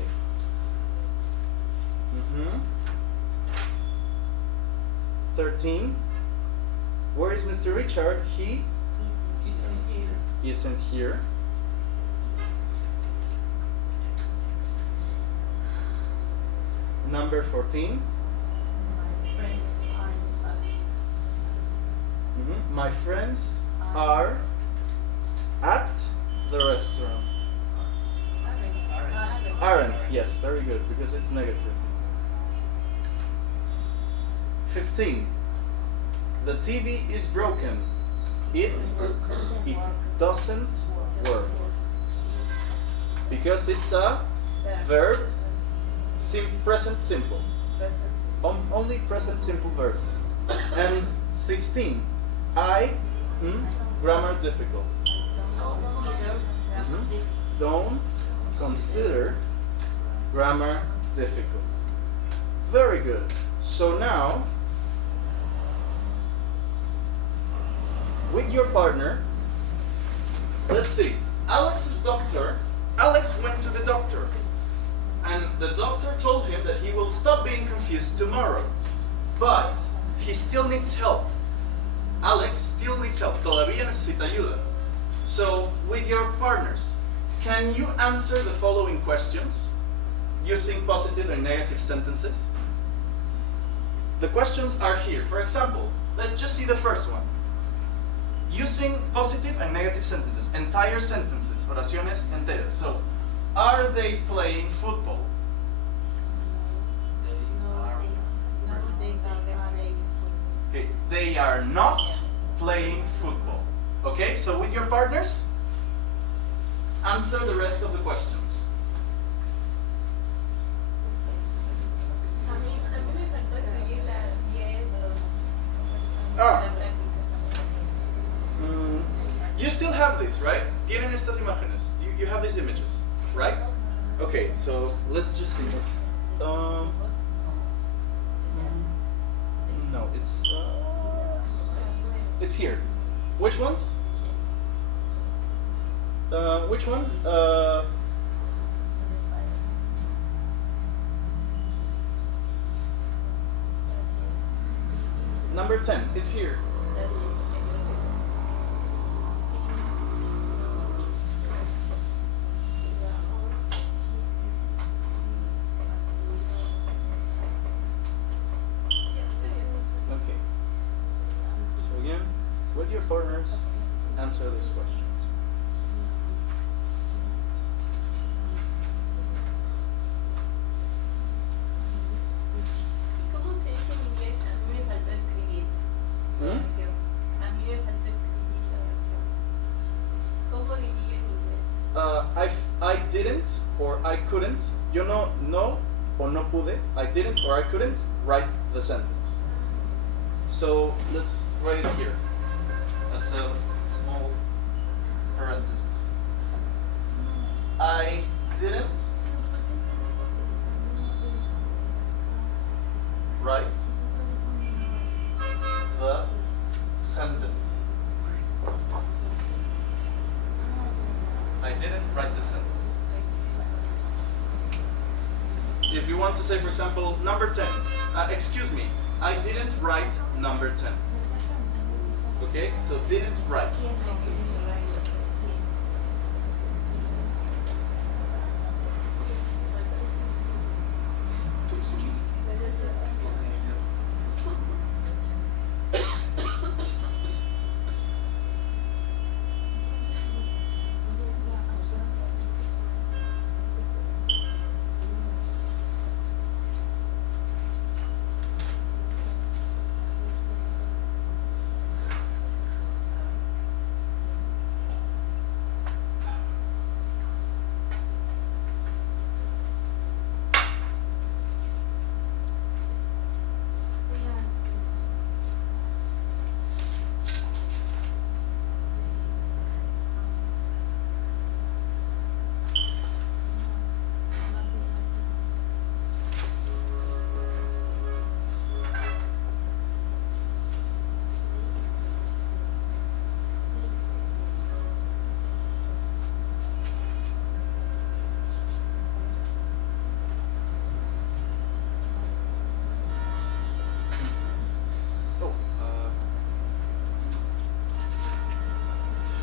13. Where is Mr. Richard? He isn't here. Number 14. My friends are at the restaurant. Aren't, yes, very good, because it's negative. 15. The TV is broken. It doesn't work. Because it's a verb, present simple. Only present simple verbs. And 16. Grammar difficult. Don't consider grammar difficult. Very good. So now, with your partner, let's see. Alex went to the doctor. And the doctor told him that he will stop being confused tomorrow. But he still needs help. Alex still needs help. Todavía necesita ayuda. So, with your partners, can you answer the following questions using positive and negative sentences? The questions are here. For example, let's just see the first one. Using positive and negative sentences, entire sentences, oraciones enteras. So, are they playing football? Okay, they are not playing football. Okay, so with your partners, answer the rest of the questions. A mí me faltó escribir la 10 o Ah. la práctica. You still have this, right? Tienen estas imágenes. You have these images, right? Okay, so let's just see what's. No, it's here. Which ones? Which one? Number 10. It's here. Okay. So again, with your partners, answer these questions. ¿Cómo se dice en inglés? A mí me faltó escribir la oración. A mí me faltó escribir la oración. ¿Cómo diría en inglés? I didn't or I couldn't. Yo no or no pude. I didn't or I couldn't write the sentence. So let's write it here as a small parenthesis. I didn't write the sentence. I didn't write the sentence. If you want to say, for example, number 10, excuse me, I didn't write number 10. Okay, so didn't write.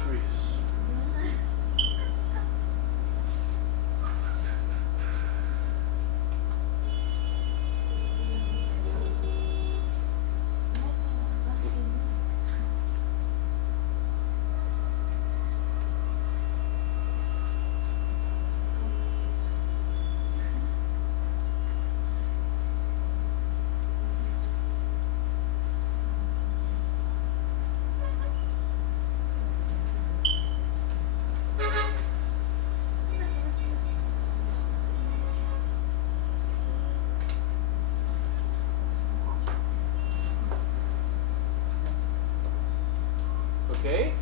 Freeze. Okay.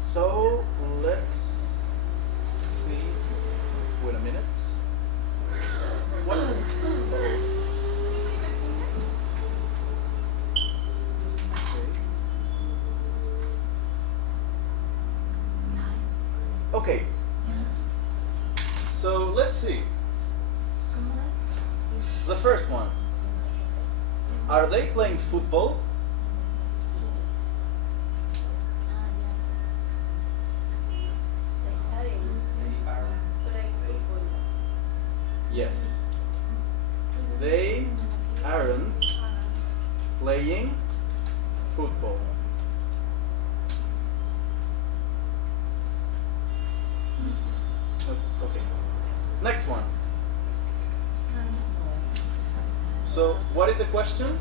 So let's see. Wait a minute. What? Okay. So let's see. The first one. Are they playing football? Yes. They aren't playing football. Okay. Next one. So, what is the question?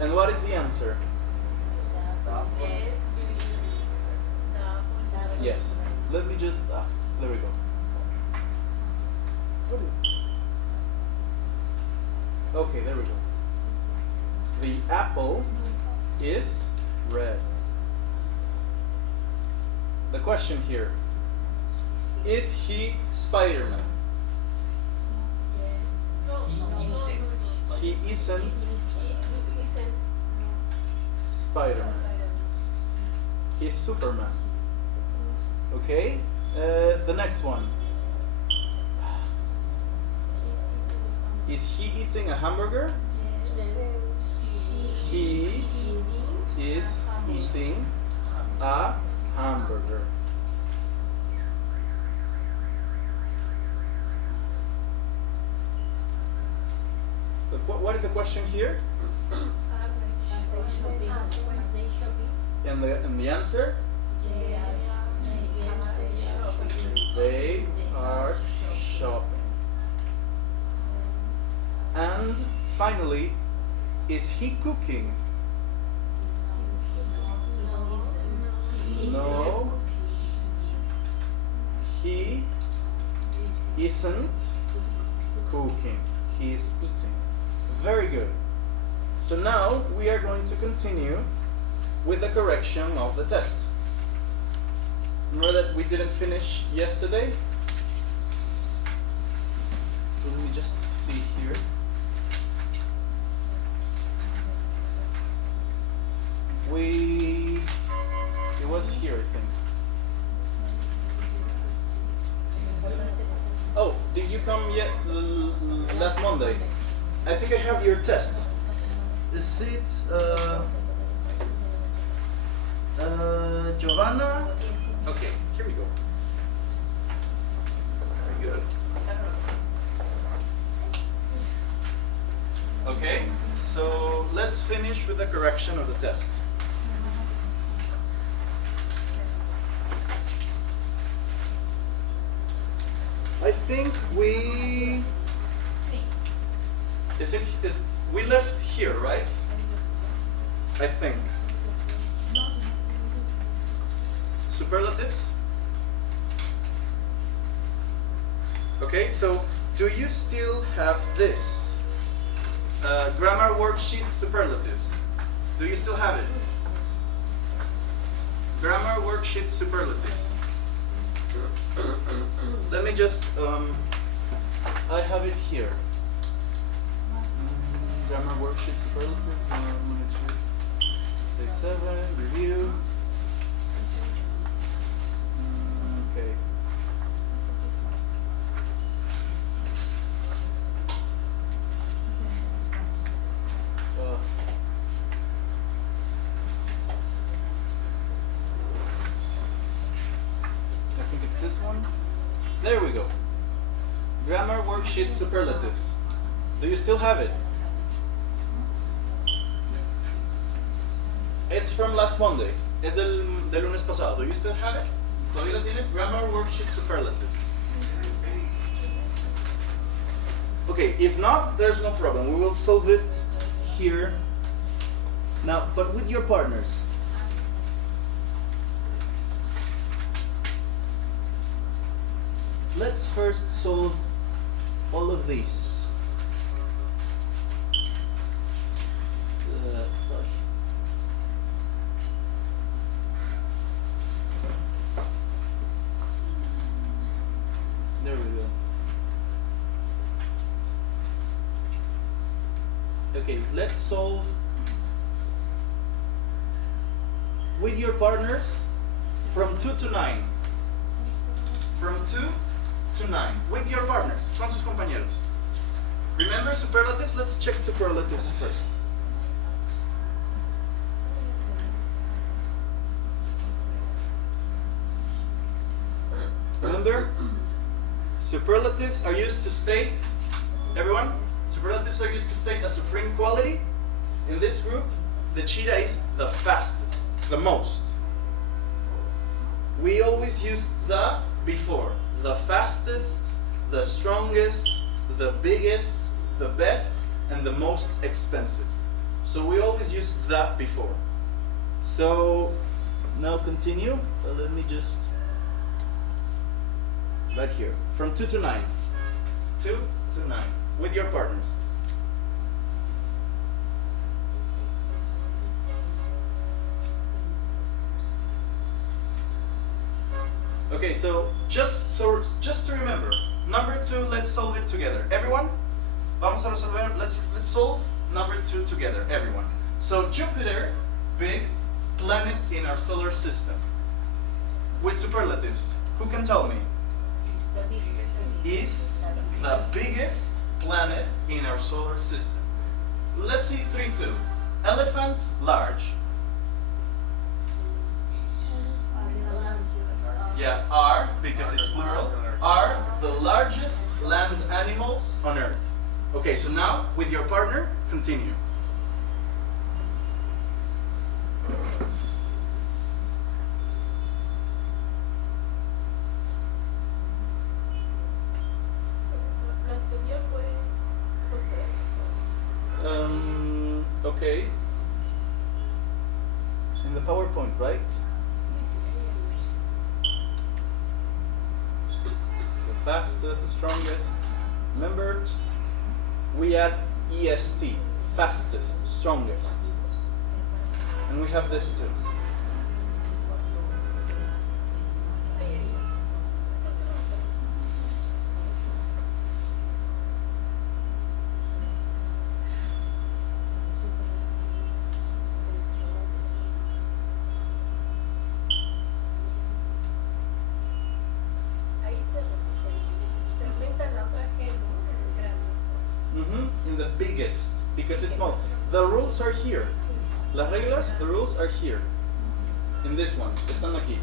And what is the answer? Yes. Let me just. There we go. What is it? Okay, there we go. The apple is red. The question here. Is he Spider-Man? He isn't Spider-Man. He's Superman. Okay? The next one. Is he eating a hamburger? He is eating a hamburger. What is the question here? And the answer? They are shopping. And finally, is he cooking? No. He isn't cooking. He is eating. Very good. So now we are going to continue with the correction of the test. Remember that we didn't finish yesterday? Let me just see here. It was here, I think. Oh, did you come yet last Monday? I think I have your test. Is it Giovanna? Okay, here we go. Very good. Okay, so let's finish with the correction of the test. I think we we left here, right? I think. Superlatives? Okay, so do you still have this? Grammar worksheet superlatives. Do you still have it? Grammar worksheet superlatives. Let me just, I have it here. Grammar worksheet superlatives, day 7, review. Okay. I think it's this one. There we go. Grammar worksheet superlatives. Do you still have it? It's from last Monday. Es del lunes pasado. Do you still have it? ¿Todavía lo tiene? Grammar worksheet superlatives. Okay, if not, there's no problem. We will solve it here. Now, but with your partners. Let's first solve all of these. There we go. Okay, let's solve with your partners from 2 to 9. from 2 to 9 with your partners, con sus compañeros. Remember superlatives? Let's check superlatives first. Remember, superlatives are used to state, everyone, superlatives are used to state a supreme quality. In this group, the cheetah is the fastest, the most. We always use the before. The fastest, the strongest, the biggest, the best, and the most expensive. So we always use the before. So now continue. Let me just, right here, from 2 to 9. 2 to 9, with your partners. Okay, so just to remember, number 2, let's solve it together. Everyone, vamos a resolver. Let's solve number 2 together. Everyone. So Jupiter, big planet in our solar system. With superlatives, who can tell me? Is the biggest planet in our solar system. Let's see 3-2. Elephants, large. Yeah, are, because it's plural, are the largest land animals on Earth. Okay, so now, with your partner, continue. Okay. In the PowerPoint, right? The fastest, the strongest. Remember, we add EST, fastest, strongest. And we have this too. In the biggest, because it's small. The rules are here. Las reglas, the rules are here. In this one, están aquí.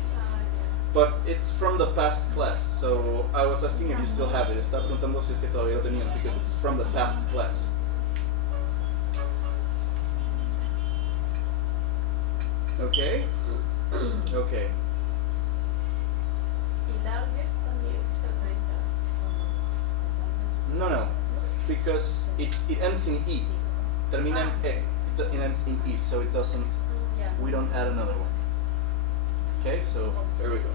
But it's from the past class, so I was asking if you still have it. Estaba preguntando si es que todavía lo tenían, because it's from the past class. Okay? Okay. No. Because it ends in E. Termina en E. It ends in E, so it doesn't, we don't add another one. Okay, so there we go.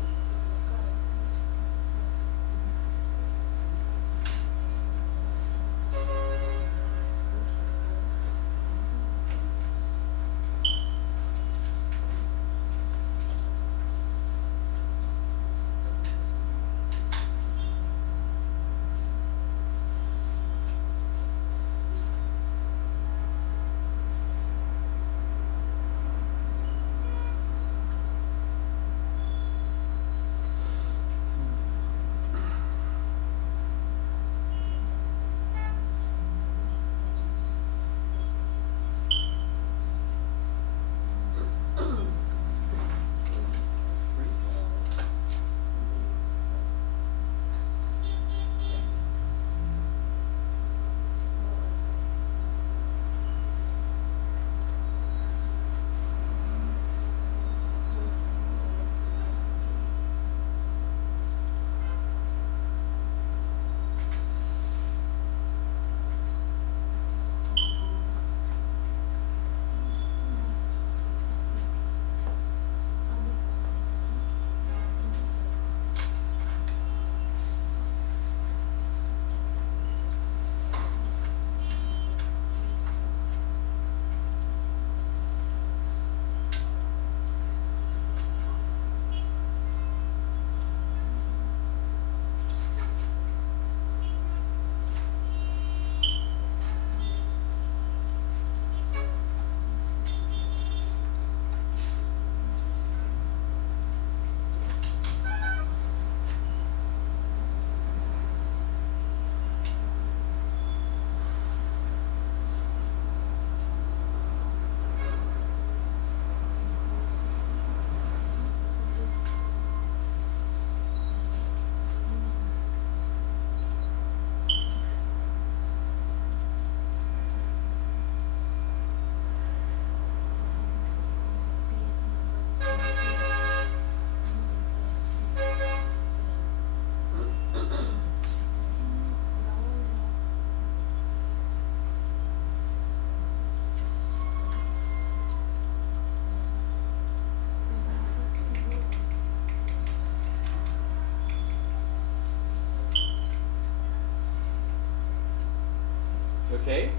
Okay?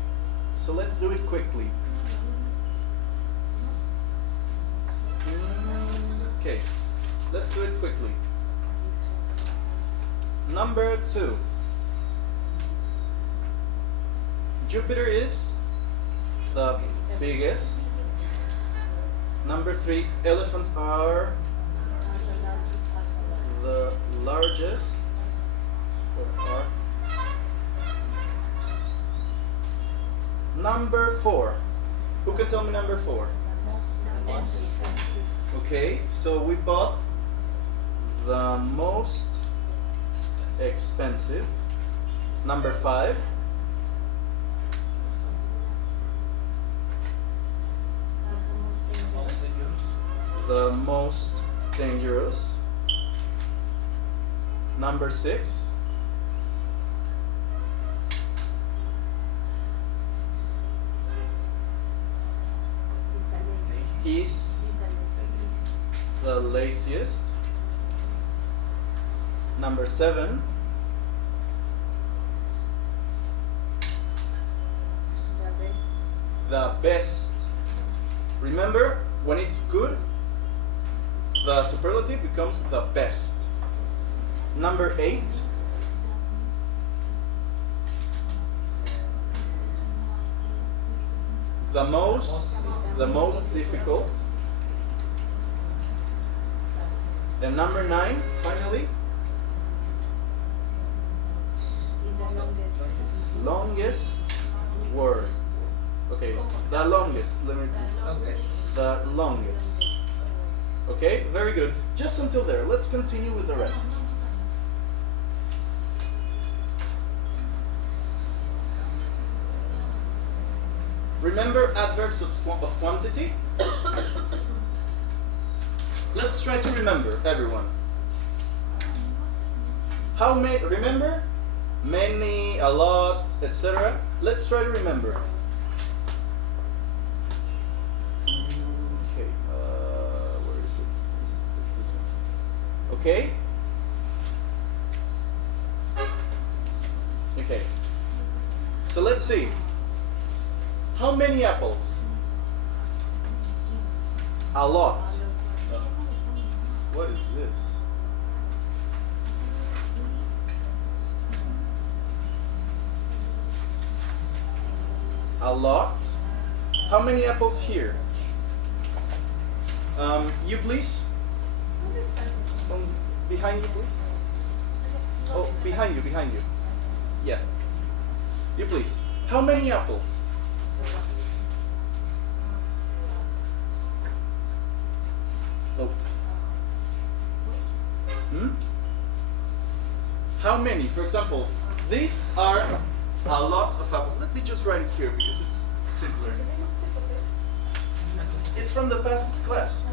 So let's do it quickly. Okay, let's do it quickly. Number 2. Jupiter is the biggest. Number 3, elephants are the largest. Or are. Number 4. Who can tell me number 4? Okay, so we bought the most expensive. Number 5. The most dangerous. Number 6. Is the laziest. Number 7. The best. Remember, when it's good, the superlative becomes the best. Number 8. The most difficult. And number 9, finally, longest word. Okay, the longest. Let me. The longest. Okay, very good. Just until there. Let's continue with the rest. Remember adverbs of quantity? Let's try to remember, everyone. How many? Remember? Many, a lot, etc. Let's try to remember. Okay, where is it? It's this one. Okay? Okay. So let's see. How many apples? A lot. What is this? A lot. How many apples here? You please. Behind you, please. Oh, behind you. Yeah. You please. How many apples? Oh. How many? For example, these are a lot of apples. Let me just write it here because it's simpler. It's from the past class.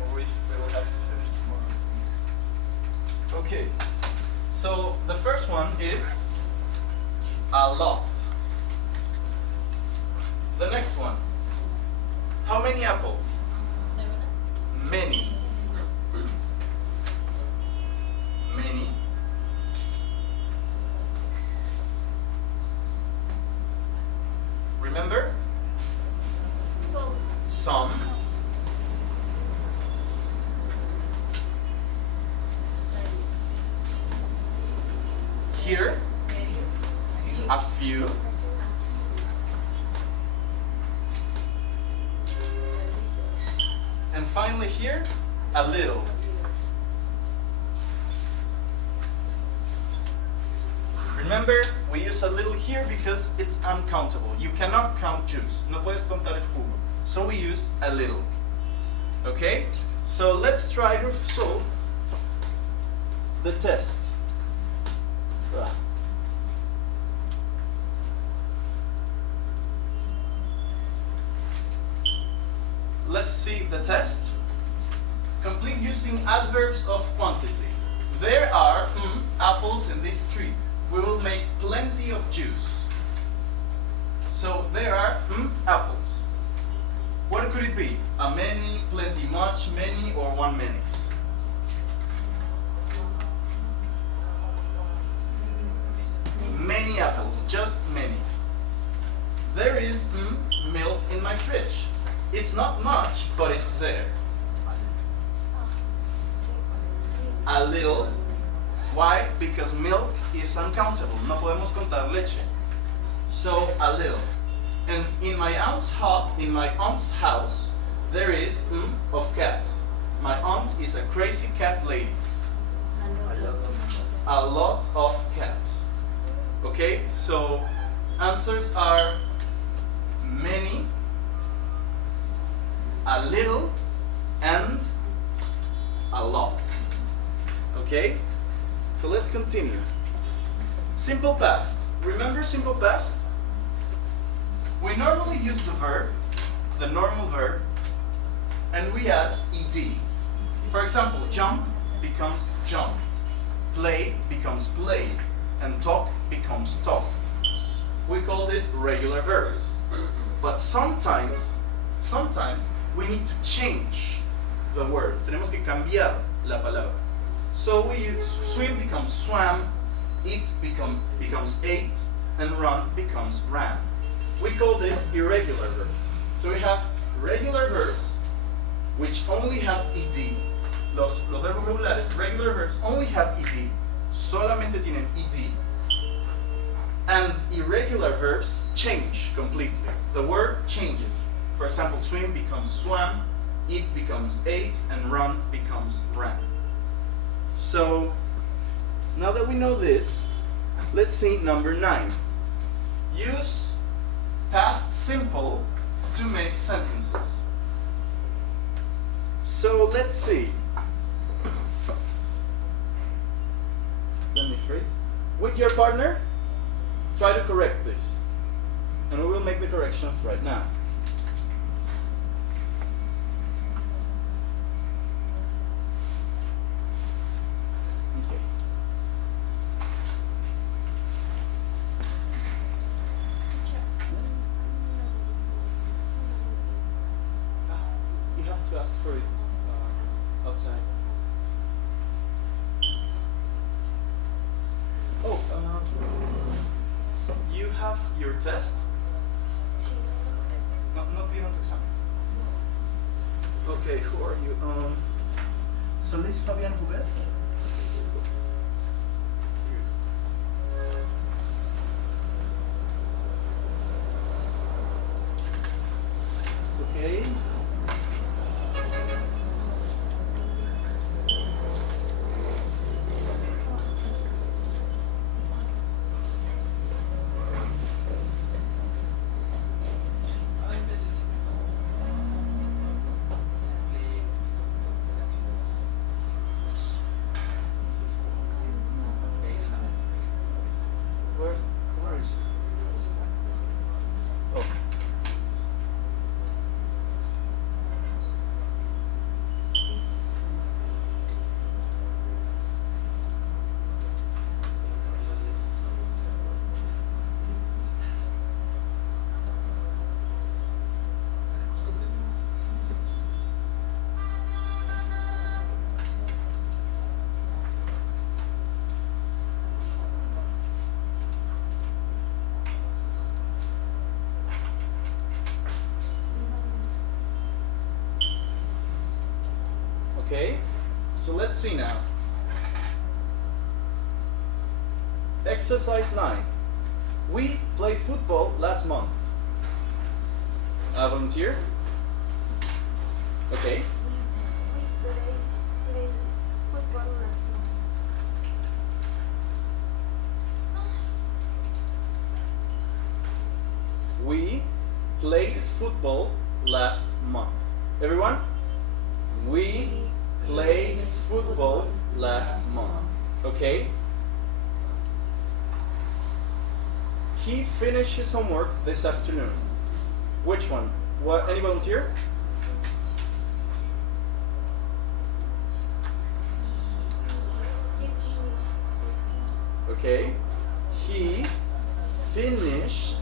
Or we will have to finish tomorrow. Okay. So the first one is a lot. The next one. How many apples? 7. Many. Many. Remember? Some. Here, a few. And finally here, a little. Remember, we use a little here because it's uncountable. You cannot count juice. No puedes contar el jugo. So we use a little. Okay? So let's try to solve the test. Let's see the test. Complete using adverbs of quantity. There are apples in this tree. We will make plenty of juice. So there are apples. What could it be? A many, plenty, much, many, or one many? milk in my fridge. It's not much, but it's there. A little. Why? Because milk is uncountable. No podemos contar leche. So a little. And in my aunt's house, there is of cats. My aunt is a crazy cat lady. A lot of cats. Okay, so answers are many, a little, and a lot. Okay, so let's continue. Simple past. Remember simple past? We normally use the verb, the normal verb, and we add ed. For example, jump becomes jumped, play becomes played, and talk becomes talked. We call this regular verbs. But sometimes we need to change the word. Tenemos que cambiar la palabra. So we use swim becomes swam, eat becomes ate, and run becomes ran. We call this irregular verbs. So we have regular verbs which only have ed. Los verbos regulares, regular verbs, only have ed. Solamente tienen ed. And irregular verbs change completely. The word changes. For example, swim becomes swam, eat becomes ate, and run becomes ran. So, now that we know this, let's see number 9. Use past simple to make sentences. So, let's see. Let me phrase. With your partner, try to correct this. And we will make the corrections right now. Okay. You have to ask for it outside. Oh, you have your test? No tiene otro examen. Okay, who are you? Solis Fabian Jubes? Okay. Where is it? Oh. Okay, so let's see now. Exercise 9. We played football last month. Volunteer? Okay. We played football last month. Everyone? We played football last month. Okay? He finished his homework this afternoon. Which one? What? Any volunteer? Okay. He finished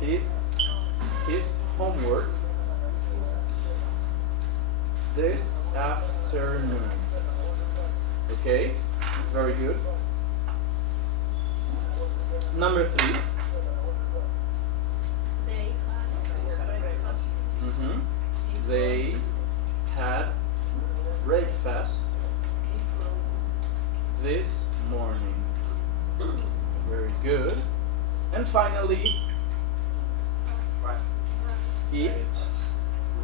his homework this afternoon. Okay, very good. Number 3. They had They had breakfast this morning. Very good. And finally, it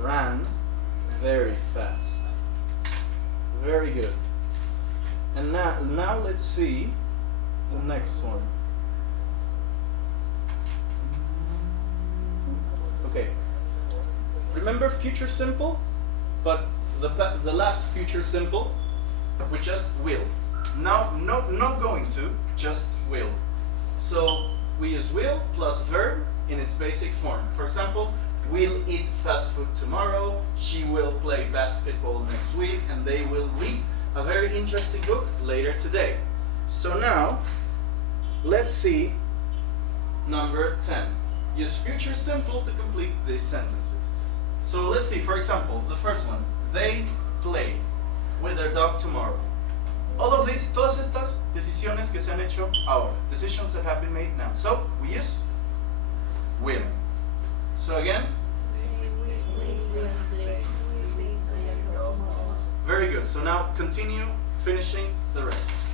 ran very fast. Very good. And now let's see the next one. Okay. Remember future simple, but the last future simple, we just will. Now, not going to, just will. So we use will plus verb in its basic form. For example, we'll eat fast food tomorrow, she will play basketball next week, and they will read a very interesting book later today. So now, let's see number 10. Use future simple to complete these sentences. So let's see, for example, the first one. They play with their dog tomorrow. All of these, todas estas decisiones que se han hecho ahora. Decisions that have been made now. So, we use will. So again, very good. So now continue finishing the rest.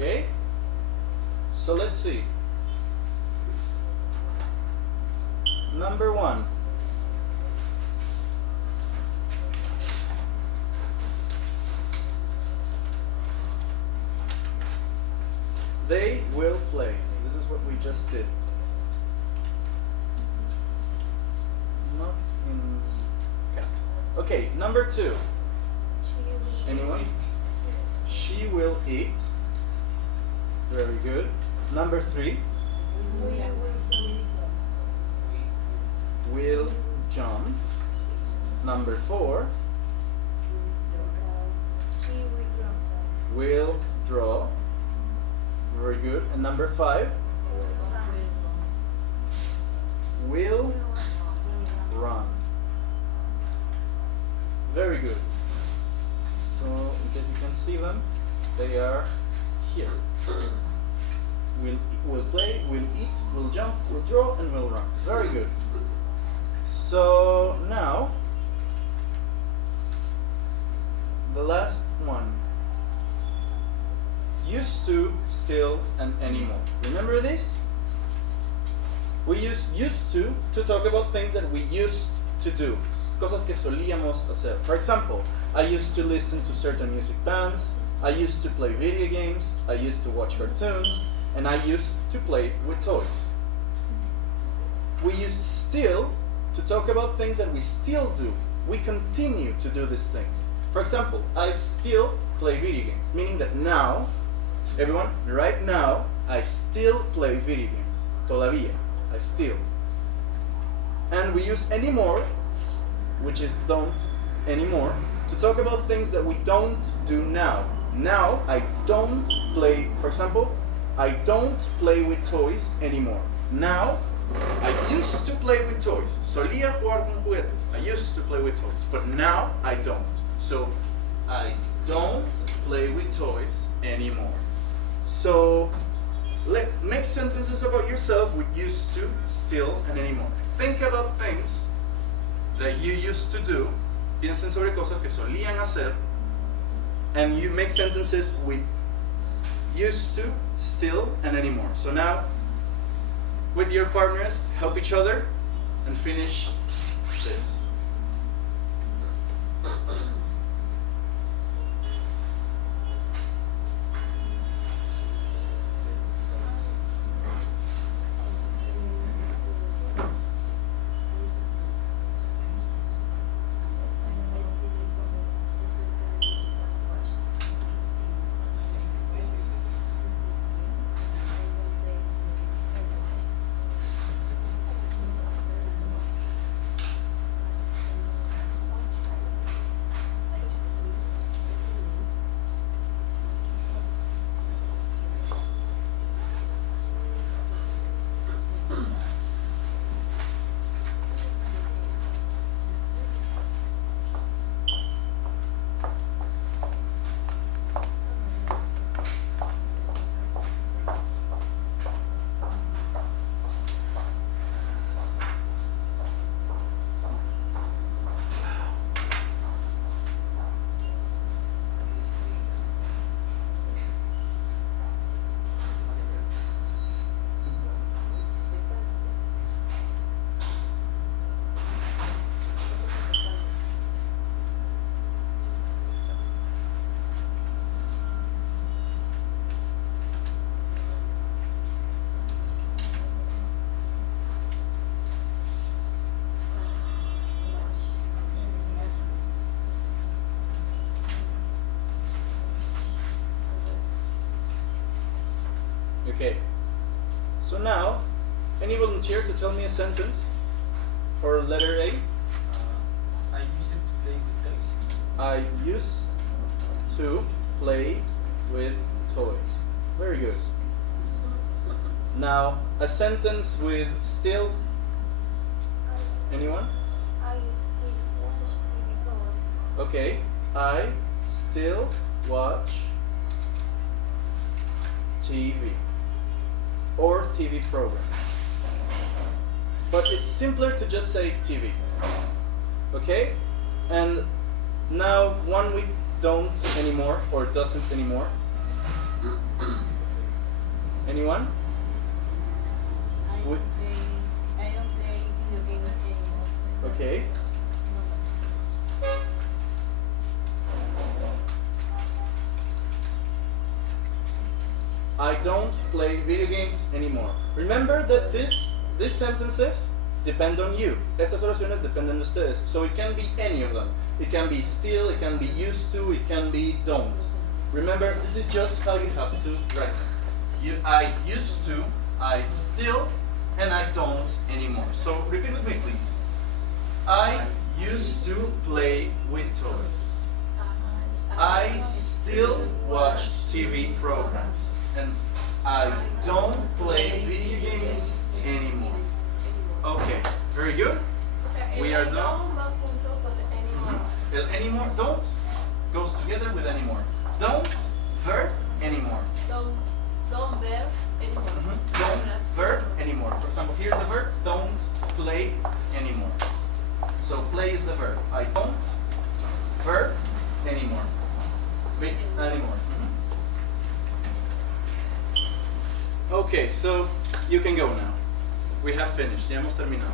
Okay, so let's see. Number 1. They will play. This is what we just did. Not in cap. Okay, number 2. Anyone? She will eat. Very good. Number 3. Will jump. Number 4. Will draw. Very good. And number 5. Will run. Very good. So, in case you can see them, they are here. Will play, will eat, will jump, will draw, and will run. Very good. So now, the last one. Used to, still, and anymore. Remember this? We use used to talk about things that we used to do. Cosas que solíamos hacer. For example, I used to listen to certain music bands. I used to play video games, I used to watch cartoons, and I used to play with toys. we use still to talk about things that we still do. We continue to do these things. For example, I still play video games, meaning that now, everyone, right now, I still play video games. Todavía, I still. And we use anymore, which is don't anymore, to talk about things that we don't do now. Now, I don't play, for example, I don't play with toys anymore. Now, I used to play with toys. Solía jugar con juguetes. I used to play with toys, but now I don't. So, I don't play with toys anymore. So, make sentences about yourself with used to, still, and anymore. Think about things that you used to do. Piensen sobre cosas que solían hacer, and you make sentences with used to, still, and anymore. So now, with your partners, help each other and finish this. Okay, so now, any volunteer to tell me a sentence for letter A? I used to play with I used to play with toys. toys. Very good. Now, a sentence with still. Anyone? I still watch TV programs. Okay, I still watch TV or TV programs. But it's simpler to just say TV. Okay? And now one week don't anymore or doesn't anymore. Anyone? I Would- don't play video games anymore. Okay. I don't play video games anymore. Remember that these sentences depend on you. Estas oraciones dependen de ustedes. So it can be any of them. It can be still, it can be used to, it can be don't. Remember, this is just how you have to write them. I used to, I still, and I don't anymore. So repeat with me, please. I used to play with toys. I still watch TV programs. And I don't play video games anymore. Okay, very good. O sea, We el are done. don't va junto con el anymore. Anymore, don't goes together with anymore. Don't, verb, anymore. Don't verb anymore. Don't, verb, anymore. For example, here's the verb, don't play anymore. So play is the verb. I don't, verb, anymore. Wait, anymore. Okay, so you can go now. We have finished. Ya hemos terminado.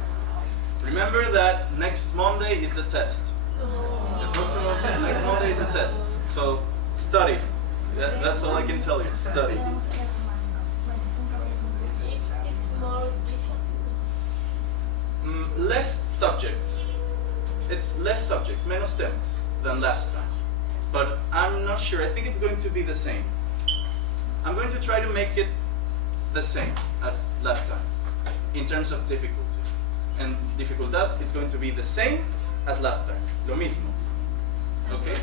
Remember that next Monday is the test. El próximo, next Monday is the test. So study. That's all I can tell you. Study. It's more difficult. less subjects. It's less subjects, menos temas than last time. But I'm not sure. I think it's going to be the same. I'm going to try to make it the same as last time in terms of difficulty. And dificultad is going to be the same as last time. Lo mismo. Okay?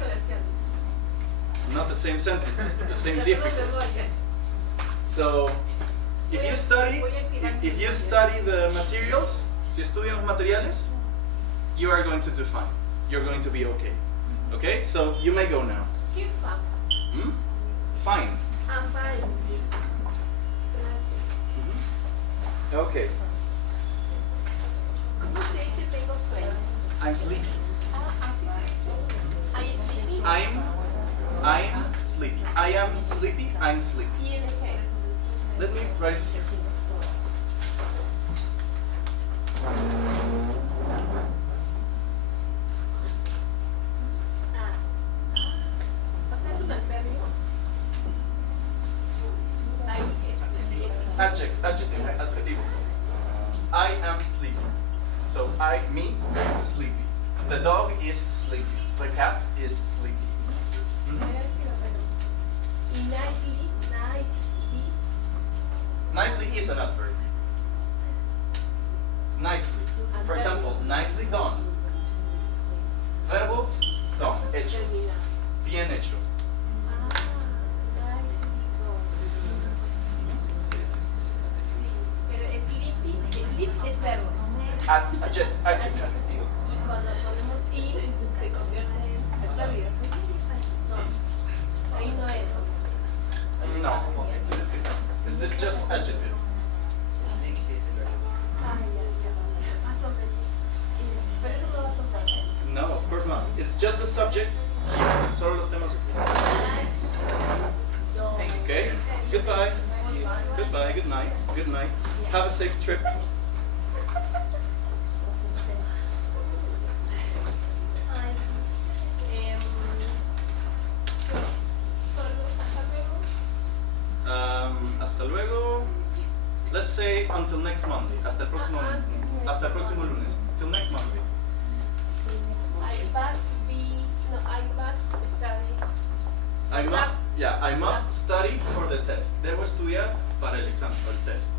Not the same sentence, but the same difficulty. So, if you study the materials, si estudian los materiales, you are going to do fine. You're going to be okay. Okay? So, you may go now. ¿Qué fa? Hmm? Fine. Ah, fine. Gracias. Okay. ¿Cómo se dice tengo sueño? I'm sleepy. Ah, así se dice. Are you sleeping? I'm sleepy. I am sleepy. I'm sleepy. ING. Let me write it here. Ah. O sea, es un adverbio. Ahí es. Adjective, adjetivo. I am sleepy. So me, sleepy. The dog is sleepy. The cat is sleepy. Y nicely. Nicely is an adverb. Nicely. For example, nicely done. Verbo, done, hecho. Termina. Bien hecho. Ah, nicely done. Pero sleep es verbo. Adjective. Y cuando ponemos i, se convierte en adverbio. No, ahí no es. No, this is just adjective. Ah, ya. Más o menos. Pero eso no va a contar. No, of course not. It's just the subjects here. Solo los temas. Okay. Goodbye. Goodbye. Good night. Good night. Have a safe trip. Hasta luego. Let's say until next Monday. Hasta el próximo lunes. Till next Monday. I must study for the test. Debo estudiar para el examen, para el test.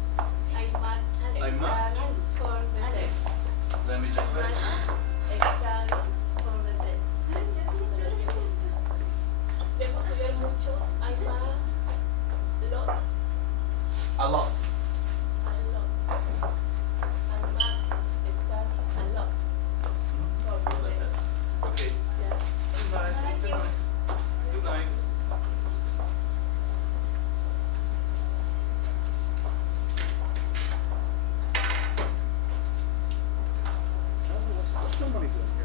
I must study for the test. Let me just write. Study for the test. Debo estudiar mucho. I must lot. A lot. I must study a lot for the test. Okay. Yeah. Goodbye. Thank you. Good night. What's nobody doing?